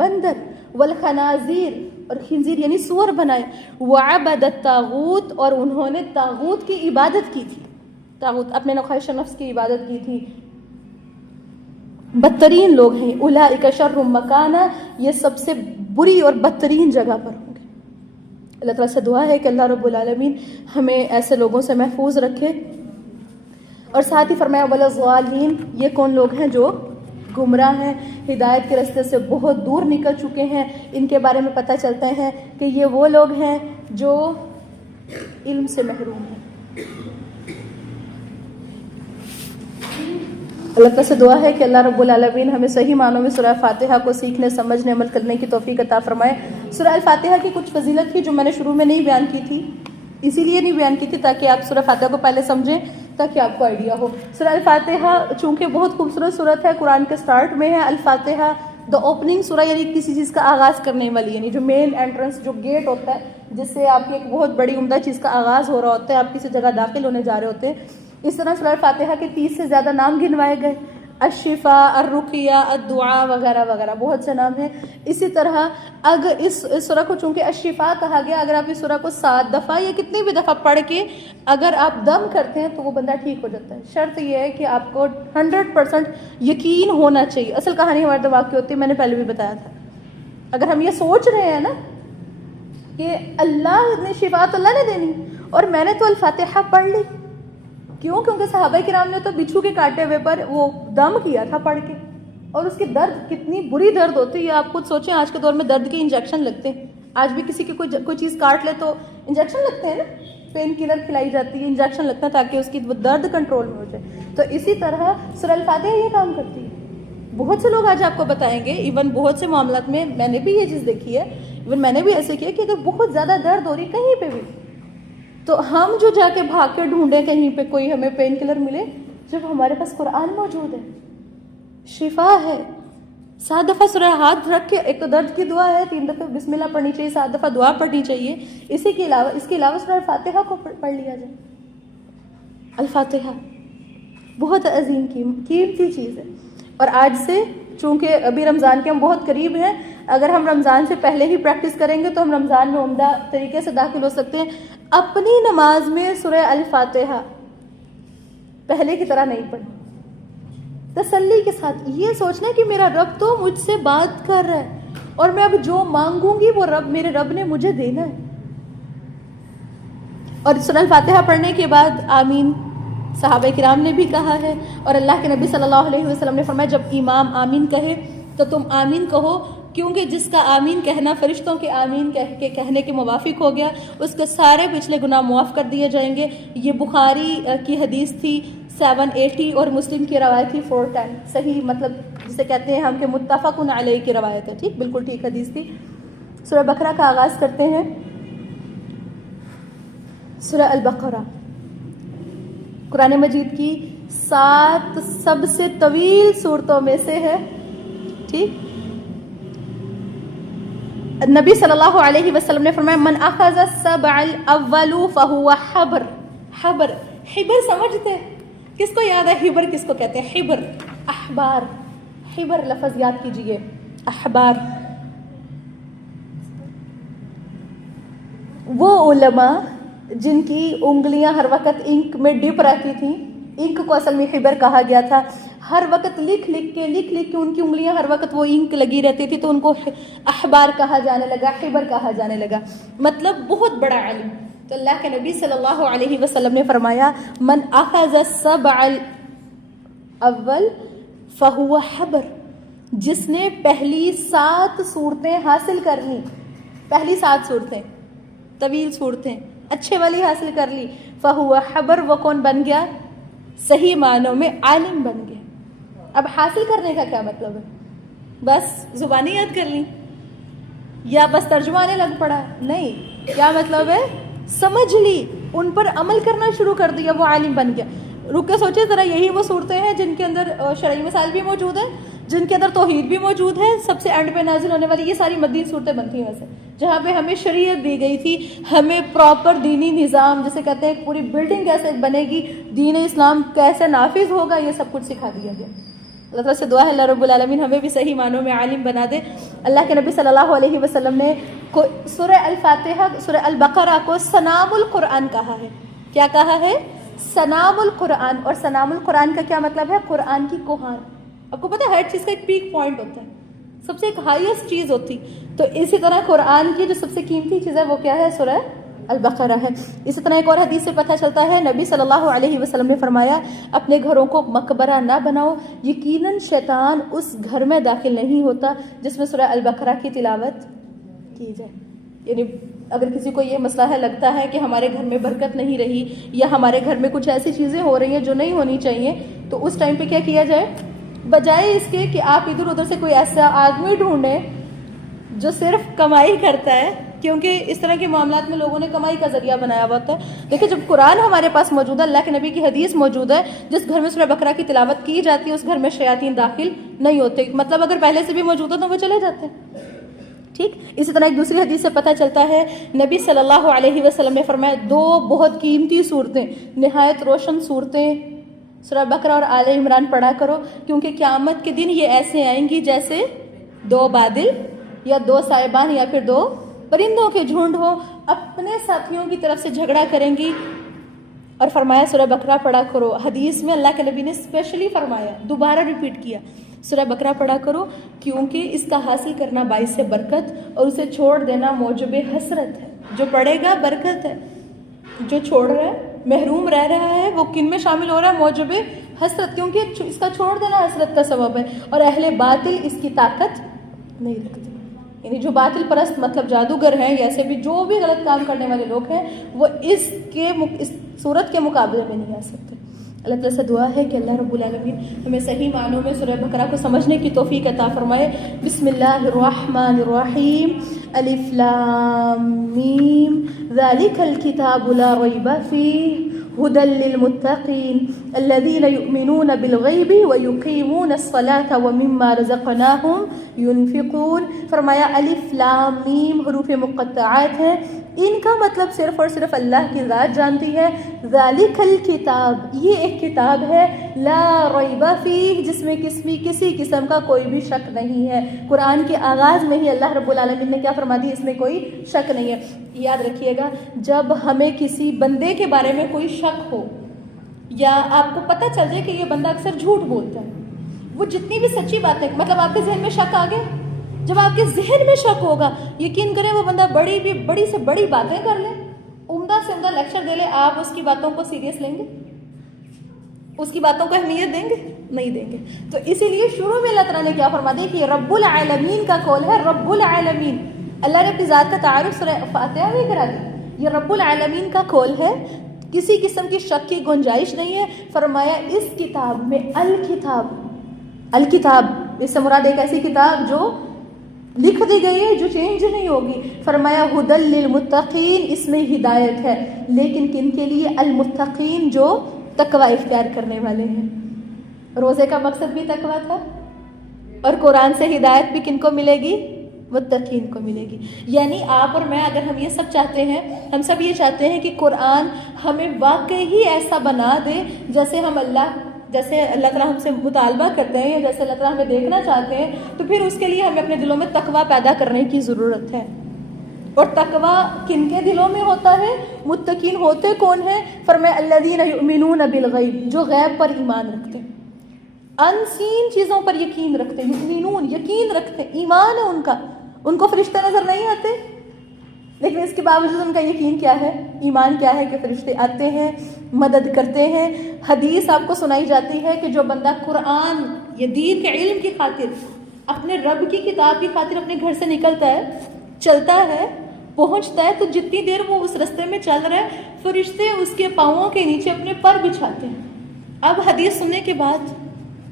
بندر، والخنازیر، اور خنزیر یعنی سور بنائے، وعبد الطاغوت، اور انہوں نے طاغوت کی عبادت کی تھی، طاغوت اپنے خواہش نفس کی عبادت کی تھی. بدترین لوگ ہیں. اولئک شر مکانا، یہ سب سے بری اور بدترین جگہ پر ہوں گے. اللہ تعالیٰ سے دعا ہے کہ اللہ رب العالمین ہمیں ایسے لوگوں سے محفوظ رکھے. اور ساتھ ہی فرمایا والضالین، یہ کون لوگ ہیں؟ جو گمراہ ہیں، ہدایت کے راستے سے بہت دور نکل چکے ہیں. ان کے بارے میں پتہ چلتا ہے کہ یہ وہ لوگ ہیں جو علم سے محروم ہیں. اللہ تعالیٰ سے دعا ہے کہ اللہ رب العالمین ہمیں صحیح معنوں میں سورہ فاتحہ کو سیکھنے، سمجھنے، عمل کرنے کی توفیق عطا فرمائے. سورہ الفاتحہ کی کچھ فضیلت تھی جو میں نے شروع میں نہیں بیان کی تھی، اسی لیے نہیں بیان کی تھی تاکہ آپ سورہ فاتحہ کو پہلے سمجھیں، تاکہ آپ کو آئیڈیا ہو. سورہ الفاتحہ چونکہ بہت خوبصورت صورت ہے، قرآن کے سٹارٹ میں ہے. الفاتحہ دا اوپننگ سورہ، یعنی کسی چیز کا آغاز کرنے والی، یعنی جو مین انٹرنس، جو گیٹ ہوتا ہے جس سے آپ کی ایک بہت بڑی عمدہ چیز کا آغاز ہو رہا ہوتا ہے، آپ کسی جگہ داخل ہونے جا رہے ہوتے ہیں. اس طرح سورہ الفاتحہ کے 30 سے زیادہ نام گنوائے گئے، الشفاء، الرقیہ، الدعاء وغیرہ وغیرہ، بہت سے نام ہیں. اسی طرح اگر اس سورہ کو چونکہ الشفاء کہا گیا، اگر آپ اس سورہ کو 7 دفعہ یا کتنی بھی دفعہ پڑھ کے اگر آپ دم کرتے ہیں تو وہ بندہ ٹھیک ہو جاتا ہے. شرط یہ ہے کہ آپ کو 100% یقین ہونا چاہیے. اصل کہانی ہمارے دماغ کی ہوتی ہے، میں نے پہلے بھی بتایا تھا. اگر ہم یہ سوچ رہے ہیں نا کہ اللہ نے شفا تو اللہ نے دینی، اور میں نے تو الفاتحہ پڑھ لی، کیوں؟ کیونکہ صحابہ کرام نے تو بچھو کے کاٹے ہوئے پر وہ دم کیا تھا پڑھ کے، اور اس کی درد کتنی بری درد ہوتی ہے. آپ خود سوچیں، آج کے دور میں درد کے انجیکشن لگتے ہیں. آج بھی کسی کی کوئی چیز کاٹ لے تو انجیکشن لگتے ہیں نا، پین کلر کھلائی جاتی ہے، انجیکشن لگتا ہے تاکہ اس کی وہ درد کنٹرول میں ہو جائے. تو اسی طرح سورہ الفاتحہ یہ کام کرتی ہے. بہت سے لوگ آج آپ کو بتائیں گے، ایون بہت سے معاملات میں نے بھی یہ چیز دیکھی ہے، ایون میں نے بھی ایسے کیا کہ اگر بہت زیادہ درد ہو رہی کہیں پہ بھی، تو ہم جو جا کے بھاگ کے ڈھونڈیں کہیں پہ کوئی ہمیں پین کلر ملے، جب ہمارے پاس قرآن موجود ہے، شفا ہے. 7 دفعہ سورہ ہاتھ رکھ کے، ایک تو درد کی دعا ہے، 3 دفعہ بسم اللہ پڑھنی چاہیے، 7 دفعہ دعا پڑھنی چاہیے. اس کے علاوہ سورہ الفاتحہ کو پڑھ لیا جائے. الفاتحہ بہت عظیم قیمتی چیز ہے. اور آج سے چونکہ ابھی رمضان کے ہم بہت قریب ہیں، اگر ہم رمضان سے پہلے ہی پریکٹس کریں گے تو ہم رمضان میں عمدہ طریقے سے داخل ہو سکتے ہیں. اپنی نماز میں سورہ الفاتحہ پہلے کی طرح نہیں پڑھیں، تسلی کے ساتھ یہ سوچنا کہ میرا رب تو مجھ سے بات کر رہا ہے، اور میں اب جو مانگوں گی وہ میرے رب نے مجھے دینا ہے. اور سورہ الفاتحہ پڑھنے کے بعد آمین صحابہ کرام نے بھی کہا ہے، اور اللہ کے نبی صلی اللہ علیہ وسلم نے فرمایا جب امام آمین کہے تو تم آمین کہو، کیونکہ جس کا آمین کہنا فرشتوں کے آمین کہنے کے موافق ہو گیا، اس کے سارے پچھلے گناہ معاف کر دیے جائیں گے. یہ بخاری کی حدیث تھی 780 اور مسلم کی روایت تھی 410. صحیح مطلب جسے کہتے ہیں ہم کہ متفق علیہ کی روایت ہے. ٹھیک، بالکل ٹھیک حدیث تھی. سورہ بقرہ کا آغاز کرتے ہیں. سورہ البقرہ قرآن مجید کی 7 سب سے طویل صورتوں میں سے ہے. ٹھیک، نبی صلی اللہ علیہ وسلم نے فرمایا من اخذ السبع الاول فهو حبر. حبر حبر سمجھتے ہیں؟ کس کو یاد ہے حبر کس کو کہتے ہیں؟ حبر احبار. حبر لفظ یاد کیجئے. احبار وہ علماء جن کی انگلیاں ہر وقت انک میں ڈپ رہتی تھیں. انک کو اصل میں حبر کہا گیا تھا. ہر وقت لکھ لکھ کے ان کی انگلیاں ہر وقت وہ انک لگی رہتی تھی تو ان کو احبار کہا جانے لگا, حبر کہا جانے لگا. مطلب بہت بڑا علم. تو اللہ کے نبی صلی اللہ علیہ وسلم نے فرمایا من اخذ السبع الاول فهو حبر, جس نے پہلی 7 صورتیں حاصل کر لی. پہلی 7 صورتیں, طویل صورتیں, اچھے والی حاصل کر لی. فهو حبر, وہ کون بن گیا؟ صحیح معنوں میں عالم بن گیا. اب حاصل کرنے کا کیا مطلب ہے؟ بس زبانی یاد کر لی یا بس ترجمہ آنے لگ پڑا؟ نہیں, کیا مطلب ہے؟ سمجھ لی, ان پر عمل کرنا شروع کر دیا, وہ عالم بن گیا. رک کے سوچے ذرا, یہی وہ صورتیں ہیں جن کے اندر شرعی مسائل بھی موجود ہیں, جن کے اندر توحید بھی موجود ہے. سب سے اینڈ پہ نازل ہونے والی یہ ساری مدنی صورتیں بنتی ہیں ویسے, جہاں پہ ہمیں شریعت دی گئی تھی, ہمیں پراپر دینی نظام جسے کہتے ہیں پوری بلڈنگ کیسے بنے گی, دین اسلام کیسے نافذ ہوگا, یہ سب کچھ سکھا دیا گیا. اللہ تعالیٰ سے دعا ہے اللہ رب العالمین ہمیں بھی صحیح معنوں میں عالم بنا دے. اللہ کے نبی صلی اللہ علیہ وسلم نے سورہ الفاتحہ, سورہ البقرہ کو سنام القرآن کہا ہے. کیا کہا ہے؟ سنام القرآن. اور سنام القرآن کا کیا مطلب ہے؟ قرآن کی کوہان. آپ کو پتہ ہے ہر چیز کا ایک پیک پوائنٹ ہوتا ہے, سب سے ایک ہائیسٹ چیز ہوتی. تو اسی طرح قرآن کی جو سب سے قیمتی چیز ہے وہ کیا ہے؟ سورہ البقرہ ہے. اسی طرح ایک اور حدیث سے پتہ چلتا ہے, نبی صلی اللہ علیہ وسلم نے فرمایا اپنے گھروں کو مقبرہ نہ بناؤ, یقیناً شیطان اس گھر میں داخل نہیں ہوتا جس میں سورہ البقرہ کی تلاوت کی جائے. یعنی اگر کسی کو یہ مسئلہ ہے, لگتا ہے کہ ہمارے گھر میں برکت نہیں رہی یا ہمارے گھر میں کچھ ایسی چیزیں ہو رہی ہیں جو نہیں ہونی چاہیے, تو اس ٹائم پہ کیا کیا جائے؟ بجائے اس کے کہ آپ ادھر ادھر سے کوئی ایسا آدمی ڈھونڈیں جو صرف کمائی کرتا ہے, کیونکہ اس طرح کے معاملات میں لوگوں نے کمائی کا ذریعہ بنایا ہوا ہوتا ہے. دیکھیں جب قرآن ہمارے پاس موجود ہے, اللہ کے نبی کی حدیث موجود ہے, جس گھر میں سورہ بقرہ کی تلاوت کی جاتی ہے اس گھر میں شیاطین داخل نہیں ہوتے. مطلب اگر پہلے سے بھی موجود ہو تو وہ چلے جاتے ہیں. ٹھیک. اسی طرح ایک دوسری حدیث سے پتہ چلتا ہے, نبی صلی اللہ علیہ وسلم نے فرمایا 2 بہت قیمتی صورتیں, نہایت روشن صورتیں, سورہ بقرہ اور آل عمران پڑھا کرو, کیونکہ قیامت کے دن یہ ایسے آئیں گی جیسے 2 بادل یا 2 سائبان یا پھر 2 پرندوں کے جھنڈ ہو, اپنے ساتھیوں کی طرف سے جھگڑا کریں گی. اور فرمایا سورہ بقرہ پڑھا کرو. حدیث میں اللہ کے نبی نے اسپیشلی فرمایا, دوبارہ ریپیٹ کیا, سورہ بقرہ پڑھا کرو کیونکہ اس کا حاصل کرنا باعث برکت اور اسے چھوڑ دینا موجب حسرت ہے. جو پڑھے گا برکت ہے, جو چھوڑ رہا ہے محروم رہ رہا ہے وہ کن میں شامل ہو رہا ہے؟ موجب حسرت, کیونکہ اس کا چھوڑ دینا حسرت کا سبب ہے. اور اہل باطل اس کی طاقت نہیں رکھتے. یعنی جو باطل پرست مطلب جادوگر ہیں یا ایسے بھی جو بھی غلط کام کرنے والے لوگ ہیں, وہ اس صورت کے مقابلے میں نہیں آ سکتے. اللہ تعالیٰ سے دعا ہے کہ اللہ رب العالمین ہمیں صحیح معنوں میں سورہ بقرہ کو سمجھنے کی توفیق عطا فرمائے. بسم اللہ الرحمن الرحیم. الف لام میم ذالک الکتاب لا ریب فیہ هدى للمتقين الذين يؤمنون بالغیب ويقيمون الصلاة ومما رزقناهم ينفقون. فرمایا الف لام میم حروف مقطعات ہیں, ان کا مطلب صرف اور صرف اللہ کی ذات جانتی ہے. ذالک الکتاب, یہ ایک کتاب ہے, لا ریب فیہ, جس میں کسی قسم کا کوئی بھی شک نہیں ہے. قرآن کے آغاز میں ہی اللہ رب العالمین نے کیا فرما دی؟ اس میں کوئی شک نہیں ہے. یاد رکھیے گا, جب ہمیں کسی بندے کے بارے میں کوئی شک ہو یا آپ کو پتہ چل جائے کہ یہ بندہ اکثر جھوٹ بولتا ہے, وہ جتنی بھی سچی باتیں, مطلب آپ کے ذہن میں شک آ گئے, جب آپ کے ذہن میں شک ہوگا, یقین کریں وہ بندہ بڑی سے بڑی باتیں کر لے, عمدہ سے عمدہ لیکچر دے لے, آپ اس کی باتوں کو سیریس لیں گے؟ اس کی باتوں کو اہمیت دیں گے؟ نہیں دیں گے. تو اسی لیے شروع میں اللہ تعالیٰ نے کیا فرما دیا کہ یہ رب العالمین کا قول ہے. رب العالمین, اللہ نے اپنی ذات کا تعارف سورہ فاتحہ میں کرا دیا. یہ رب العالمین کا قول ہے, کسی قسم کی شک کی گنجائش نہیں ہے. فرمایا اس کتاب میں الکتاب اس سے مراد ایک ایسی کتاب جو لکھ دی گئی ہے, جو چینج نہیں ہوگی. فرمایا ہدی للمتقین, اس میں ہدایت ہے, لیکن کن کے لیے؟ المتقین, جو تقوی اختیار کرنے والے ہیں. روزے کا مقصد بھی تقوی تھا, اور قرآن سے ہدایت بھی کن کو ملے گی؟ متقین کو ملے گی. یعنی آپ اور میں اگر ہم یہ سب چاہتے ہیں، ہم سب یہ چاہتے ہیں کہ قرآن ہمیں واقعی ہی ایسا بنا دے جیسے اللہ تعالیٰ ہم سے مطالبہ کرتے ہیں یا جیسے اللہ تعالیٰ ہمیں دیکھنا چاہتے ہیں، تو پھر اس کے لیے ہمیں اپنے دلوں میں تقویٰ پیدا کرنے کی ضرورت ہے. اور تقویٰ کن کے دلوں میں ہوتا ہے؟ متقین ہوتے کون ہیں؟ فرمایا الذین یؤمنون بالغیب، جو غیب پر ایمان رکھتے ہیں، ان سین چیزوں پر یقین رکھتے ہیں. یؤمنون یقین رکھتے ہیں، ایمان ہے ان کا. ان کو فرشتے نظر نہیں آتے، لیکن اس کے باوجود ان کا یقین کیا ہے، ایمان کیا ہے کہ فرشتے آتے ہیں، مدد کرتے ہیں. حدیث آپ کو سنائی جاتی ہے کہ جو بندہ قرآن یا دین کے علم کی خاطر، اپنے رب کی کتاب کی خاطر اپنے گھر سے نکلتا ہے، چلتا ہے، پہنچتا ہے، تو جتنی دیر وہ اس رستے میں چل رہا ہے، فرشتے اس کے پاؤں کے نیچے اپنے پر بچھاتے ہیں. اب حدیث سننے کے بعد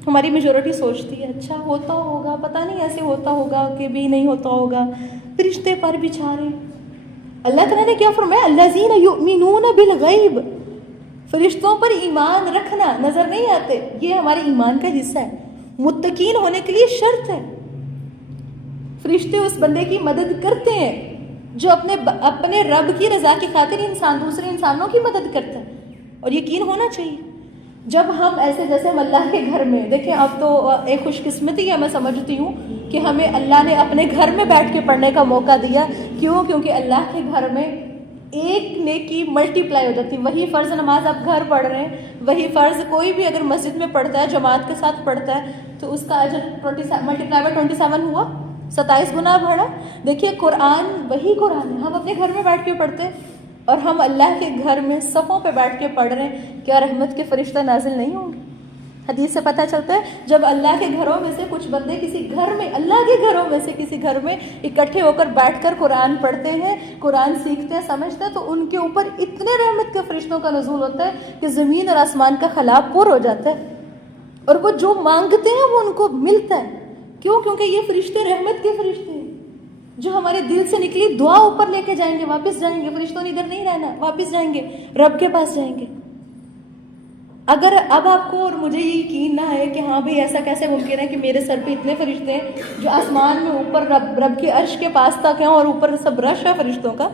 ہماری میجورٹی سوچتی ہے اچھا ہوتا ہوگا، پتہ نہیں ایسے ہوتا ہوگا کہ بھی نہیں ہوتا ہوگا، فرشتے پر بچھا رہے ہیں. اللہ تعالیٰ نے کیا فرمایا؟ الذین یؤمنون بالغیب، فرشتوں پر ایمان رکھنا، نظر نہیں آتے، یہ ہمارے ایمان کا حصہ ہے. متقین ہونے کے لیے شرط ہے. فرشتے اس بندے کی مدد کرتے ہیں جو اپنے رب کی رضا کی خاطر دوسرے انسانوں کی مدد کرتا ہے. اور یقین ہونا چاہیے. جب ہم ایسے جیسے ہم اللہ کے گھر میں دیکھیں، اب تو ایک خوش قسمتی ہے، میں سمجھتی ہوں کہ ہمیں اللہ نے اپنے گھر میں بیٹھ کے پڑھنے کا موقع دیا. کیوں؟ کیونکہ اللہ کے گھر میں ایک نیکی ملٹی پلائی ہو جاتی. وہی فرض نماز آپ گھر پڑھ رہے ہیں، وہی فرض کوئی بھی اگر مسجد میں پڑھتا ہے، جماعت کے ساتھ پڑھتا ہے، تو اس کا اجر ملٹی پلائی بائی 27 ہوا، 27 گنا بڑھا. دیکھیے قرآن وہی قرآن ہے، ہم اپنے گھر میں بیٹھ کے پڑھتے ہیں اور ہم اللہ کے گھر میں صفوں پہ بیٹھ کے پڑھ رہے ہیں. کیا رحمت کے فرشتہ نازل نہیں ہوں گے؟ حدیث سے پتہ چلتا ہے جب اللہ کے گھروں میں سے کچھ بندے کسی گھر میں، اللہ کے گھروں میں سے کسی گھر میں اکٹھے ہو کر بیٹھ کر قرآن پڑھتے ہیں، قرآن سیکھتے ہیں، سمجھتے ہیں، تو ان کے اوپر اتنے رحمت کے فرشتوں کا نزول ہوتا ہے کہ زمین اور آسمان کا خلا پر ہو جاتا ہے، اور وہ جو مانگتے ہیں وہ ان کو ملتا ہے. کیوں؟ کیونکہ یہ فرشتے رحمت کے فرشتے ہیں جو ہمارے دل سے نکلی دعا اوپر لے کے جائیں گے، واپس جائیں گے. فرشتوں نے ادھر نہیں رہنا، واپس جائیں گے، رب کے پاس جائیں گے. اگر اب آپ کو اور مجھے یہ یقین نہ ہے کہ ہاں بھئی ایسا کیسے ممکن ہے کہ میرے سر پہ اتنے فرشتے ہیں جو آسمان میں اوپر رب کے عرش کے پاس تک ہیں اور اوپر سب رش ہے فرشتوں کا،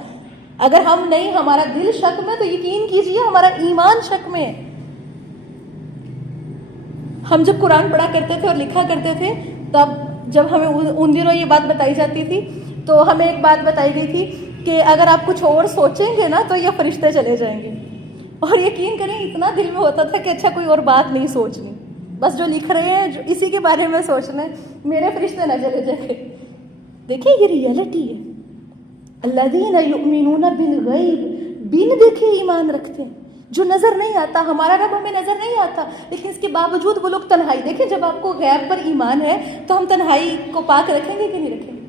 اگر ہم نہیں، ہمارا دل شک میں، تو یقین کیجئے ہمارا ایمان شک میں ہے. ہم جب قرآن پڑھا کرتے تھے اور لکھا کرتے تھے، تب جب ہمیں ان دنوں یہ بات بتائی جاتی تھی تو ہمیں ایک بات بتائی گئی تھی کہ اگر آپ کچھ اور سوچیں گے نا تو یہ فرشتے چلے جائیں گے. اور یقین کریں اتنا دل میں ہوتا تھا کہ اچھا کوئی اور بات نہیں سوچنی، بس جو لکھ رہے ہیں جو اسی کے بارے میں سوچنا ہے، میرے فرشتے نہ چلے جائیں. دیکھیں یہ ریئلٹی ہے. الذین یؤمنون بالغیب، بن دیکھے ایمان رکھتے ہیں، جو نظر نہیں آتا. ہمارا رب ہمیں نظر نہیں آتا، لیکن اس کے باوجود وہ لوگ تنہائی. دیکھیں جب آپ کو غیب پر ایمان ہے تو ہم تنہائی کو پاک رکھیں گے کہ نہیں رکھیں گے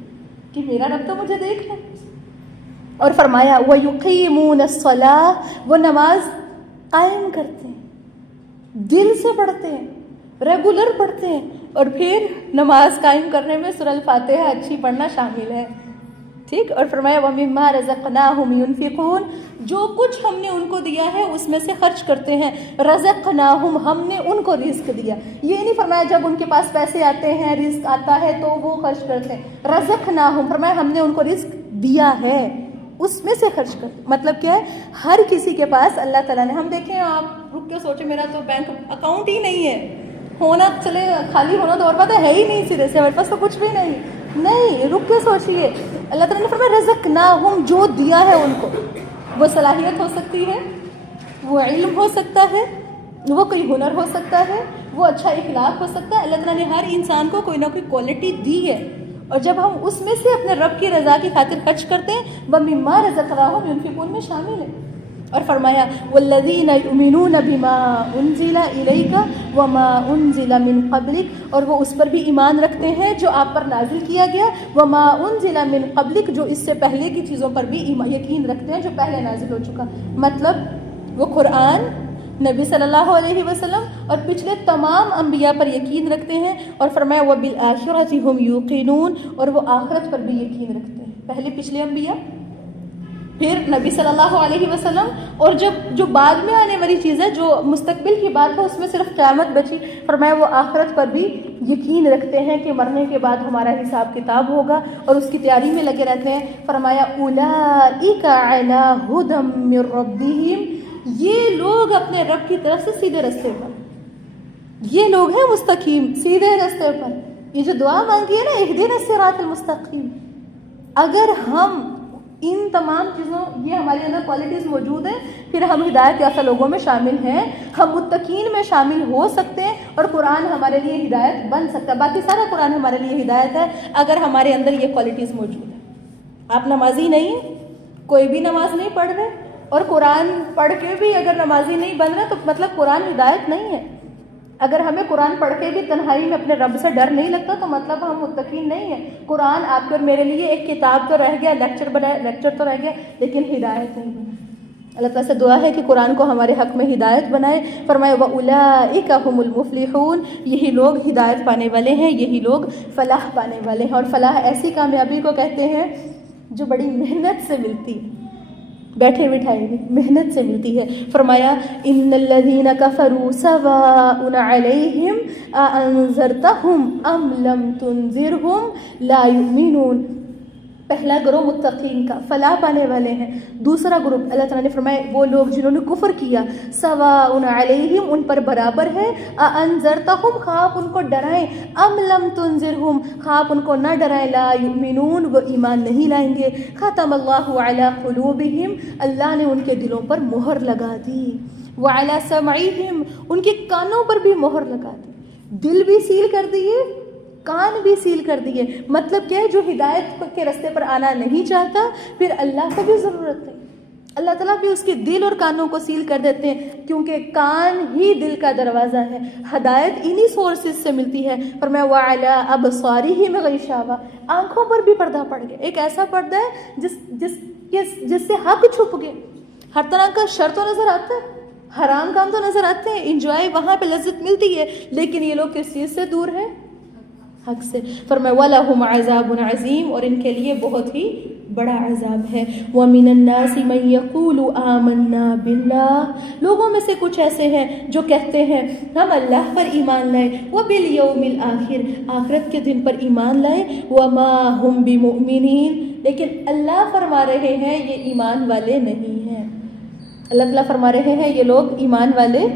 کہ میرا رب تو مجھے دیکھ ہے. اور فرمایا وَيُقِيمُونَ الصَّلَاةَ، وہ نماز قائم کرتے ہیں، دل سے پڑھتے ہیں، ریگولر پڑھتے ہیں. اور پھر نماز قائم کرنے میں سورہ الفاتحہ اچھی پڑھنا شامل ہے. ٹھیک. اور فرمایا وَمِمَّا رَزَقْنَاهُمْ يُنْفِقُونَ، جو کچھ ہم نے ان کو دیا ہے اس میں سے خرچ کرتے ہیں. رَزَقْنَاهُمْ، ہم نے ان کو رزق دیا. یہ نہیں فرمایا جب ان کے پاس پیسے آتے ہیں، رزق آتا ہے تو وہ خرچ کرتے ہیں. رَزَقْنَاهُمْ، فرمایا ہم نے ان کو رزق دیا ہے، اس میں سے خرچ کرتے. مطلب کیا ہے؟ ہر کسی کے پاس اللہ تعالیٰ نے، ہم دیکھیں، آپ رک کے سوچیں میرا تو بینک اکاؤنٹ ہی نہیں ہے، ہونا چلے خالی ہونا تو اور بات ہے ہی نہیں، سرے سے ہمارے پاس تو کچھ بھی نہیں. رک کے سوچیے، اللہ تعالیٰ نے فرمایا رزقناہم، جو دیا ہے ان کو. وہ صلاحیت ہو سکتی ہے، وہ علم ہو سکتا ہے، وہ کوئی ہنر ہو سکتا ہے، وہ اچھا اخلاق ہو سکتا ہے. اللہ تعالیٰ نے ہر انسان کو کوئی نہ کوئی کوالٹی دی ہے، اور جب ہم اس میں سے اپنے رب کی رضا کی خاطر خرچ کرتے ہیں، وَمِمَّا رَزَقْنَاهُمْ يُنْفِقُونَ میں شامل ہے. اور فرمایا وَالَّذِينَ يُؤْمِنُونَ بِمَا أُنزِلَ إِلَيْكَ وَمَا أُنزِلَ مِن قَبْلِكَ، اور وہ اس پر بھی ایمان رکھتے ہیں جو آپ پر نازل کیا گیا. وَمَا أُنزِلَ مِن قَبْلِكَ، جو اس سے پہلے کی چیزوں پر بھی یقین رکھتے ہیں جو پہلے نازل ہو چکا. مطلب وہ قرآن، نبی صلی اللہ علیہ وسلم اور پچھلے تمام انبیاء پر یقین رکھتے ہیں. اور فرمایا وَبِالْآخِرَةِ هُمْ يُوقِنُونَ، اور وہ آخرت پر بھی یقین رکھتے ہیں. پہلے پچھلے انبیاء پھر نبی صلی اللہ علیہ وسلم، اور جو بعد میں آنے والی چیز ہے، جو مستقبل کی بات ہے، اس میں صرف قیامت بچی۔ فرمایا وہ آخرت پر بھی یقین رکھتے ہیں کہ مرنے کے بعد ہمارا حساب کتاب ہوگا، اور اس کی تیاری میں لگے رہتے ہیں۔ فرمایا اولئک علی ھدی من ربہم، یہ لوگ اپنے رب کی طرف سے سیدھے راستے پر، یہ لوگ ہیں مستقیم، سیدھے راستے پر۔ یہ جو دعا مانگی ہے نا، اہدنا الصراط المستقیم، اگر ہم ان تمام چیزوں، یہ ہمارے اندر کوالٹیز موجود ہیں، پھر ہم ہدایت یافتہ لوگوں میں شامل ہیں، ہم متقین میں شامل ہو سکتے ہیں، اور قرآن ہمارے لیے ہدایت بن سکتا ہے۔ باقی سارا قرآن ہمارے لیے ہدایت ہے اگر ہمارے اندر یہ کوالٹیز موجود ہیں۔ آپ نمازی نہیں، کوئی بھی نماز نہیں پڑھ رہے، اور قرآن پڑھ کے بھی اگر نمازی نہیں بن رہے، تو مطلب قرآن ہدایت نہیں ہے۔ اگر ہمیں قرآن پڑھ کے بھی تنہائی میں اپنے رب سے ڈر نہیں لگتا، تو مطلب ہم متقین نہیں ہیں۔ قرآن آپ کے اور میرے لیے ایک کتاب تو رہ گیا، لیکچر تو رہ گیا، لیکن ہدایت نہیں بنا۔ اللہ تعالیٰ سے دعا ہے کہ قرآن کو ہمارے حق میں ہدایت بنائے۔ فرمائے وَأُولَئِكَ هُمُ الْمُفْلِحُونَ، یہی لوگ ہدایت پانے والے ہیں، یہی لوگ فلاح پانے والے ہیں۔ اور فلاح ایسی کامیابی کو کہتے ہیں جو بڑی محنت سے ملتی ہے، بیٹھے بٹھائے ہوئے محنت سے ملتی ہے۔ فرمایا ان الذین کفروا سواء علیہم اانذرتہم ام لم تنذرہم لا یؤمنون۔ پہلا گروہ متقین کا، فلاح پانے والے ہیں۔ دوسرا گروہ اللہ تعالیٰ نے فرمایا وہ لوگ جنہوں نے کفر کیا، سواء علیہم، ان پر برابر ہے، انذرتہم، خواب ان کو ڈرائیں، ام لم تنذرہم، خواب ان کو نہ ڈرائیں، لا یؤمنون، وہ ایمان نہیں لائیں گے۔ ختم اللہ علی قلوبہم، اللہ نے ان کے دلوں پر مہر لگا دی، وعلی سمعہم، ان کے کانوں پر بھی مہر لگا دی، دل بھی سیل کر دیے، کان بھی سیل کر دیے۔ مطلب کیا ہے، جو ہدایت کے راستے پر آنا نہیں چاہتا، پھر اللہ کو بھی ضرورت ہے، اللہ تعالیٰ بھی اس کے دل اور کانوں کو سیل کر دیتے ہیں، کیونکہ کان ہی دل کا دروازہ ہے، ہدایت انہی سورسز سے ملتی ہے۔ فرمایا وعلی ابصارہم غشاوہ، آنکھوں پر بھی پردہ پڑ گیا، ایک ایسا پردہ ہے جس سے حق چھپ گئے۔ ہر طرح کا شر تو نظر آتا ہے، حرام کام تو نظر آتے ہیں، انجوائے وہاں پہ لذت ملتی ہے، لیکن یہ لوگ کس چیز سے دور ہیں؟ حق سے۔ فرمایا وَلَهُمْ عَذَابٌ عَظِيمٌ، اور ان کے لیے بہت ہی بڑا عذاب ہے۔ وَمِنَ النَّاسِ مَن يَقُولُ آمَنَّا بِاللَّهِ، لوگوں میں سے کچھ ایسے ہیں جو کہتے ہیں ہم اللہ پر ایمان لائے، وَبِالْيَوْمِ الْآخِرِ، آخرت کے دن پر ایمان لائے، وَمَا هُمْ بِمُؤْمِنِينَ، لیکن اللہ فرما رہے ہیں یہ ایمان والے نہیں ہیں۔ اللہ تعالیٰ فرما رہے ہیں یہ لوگ ایمان والے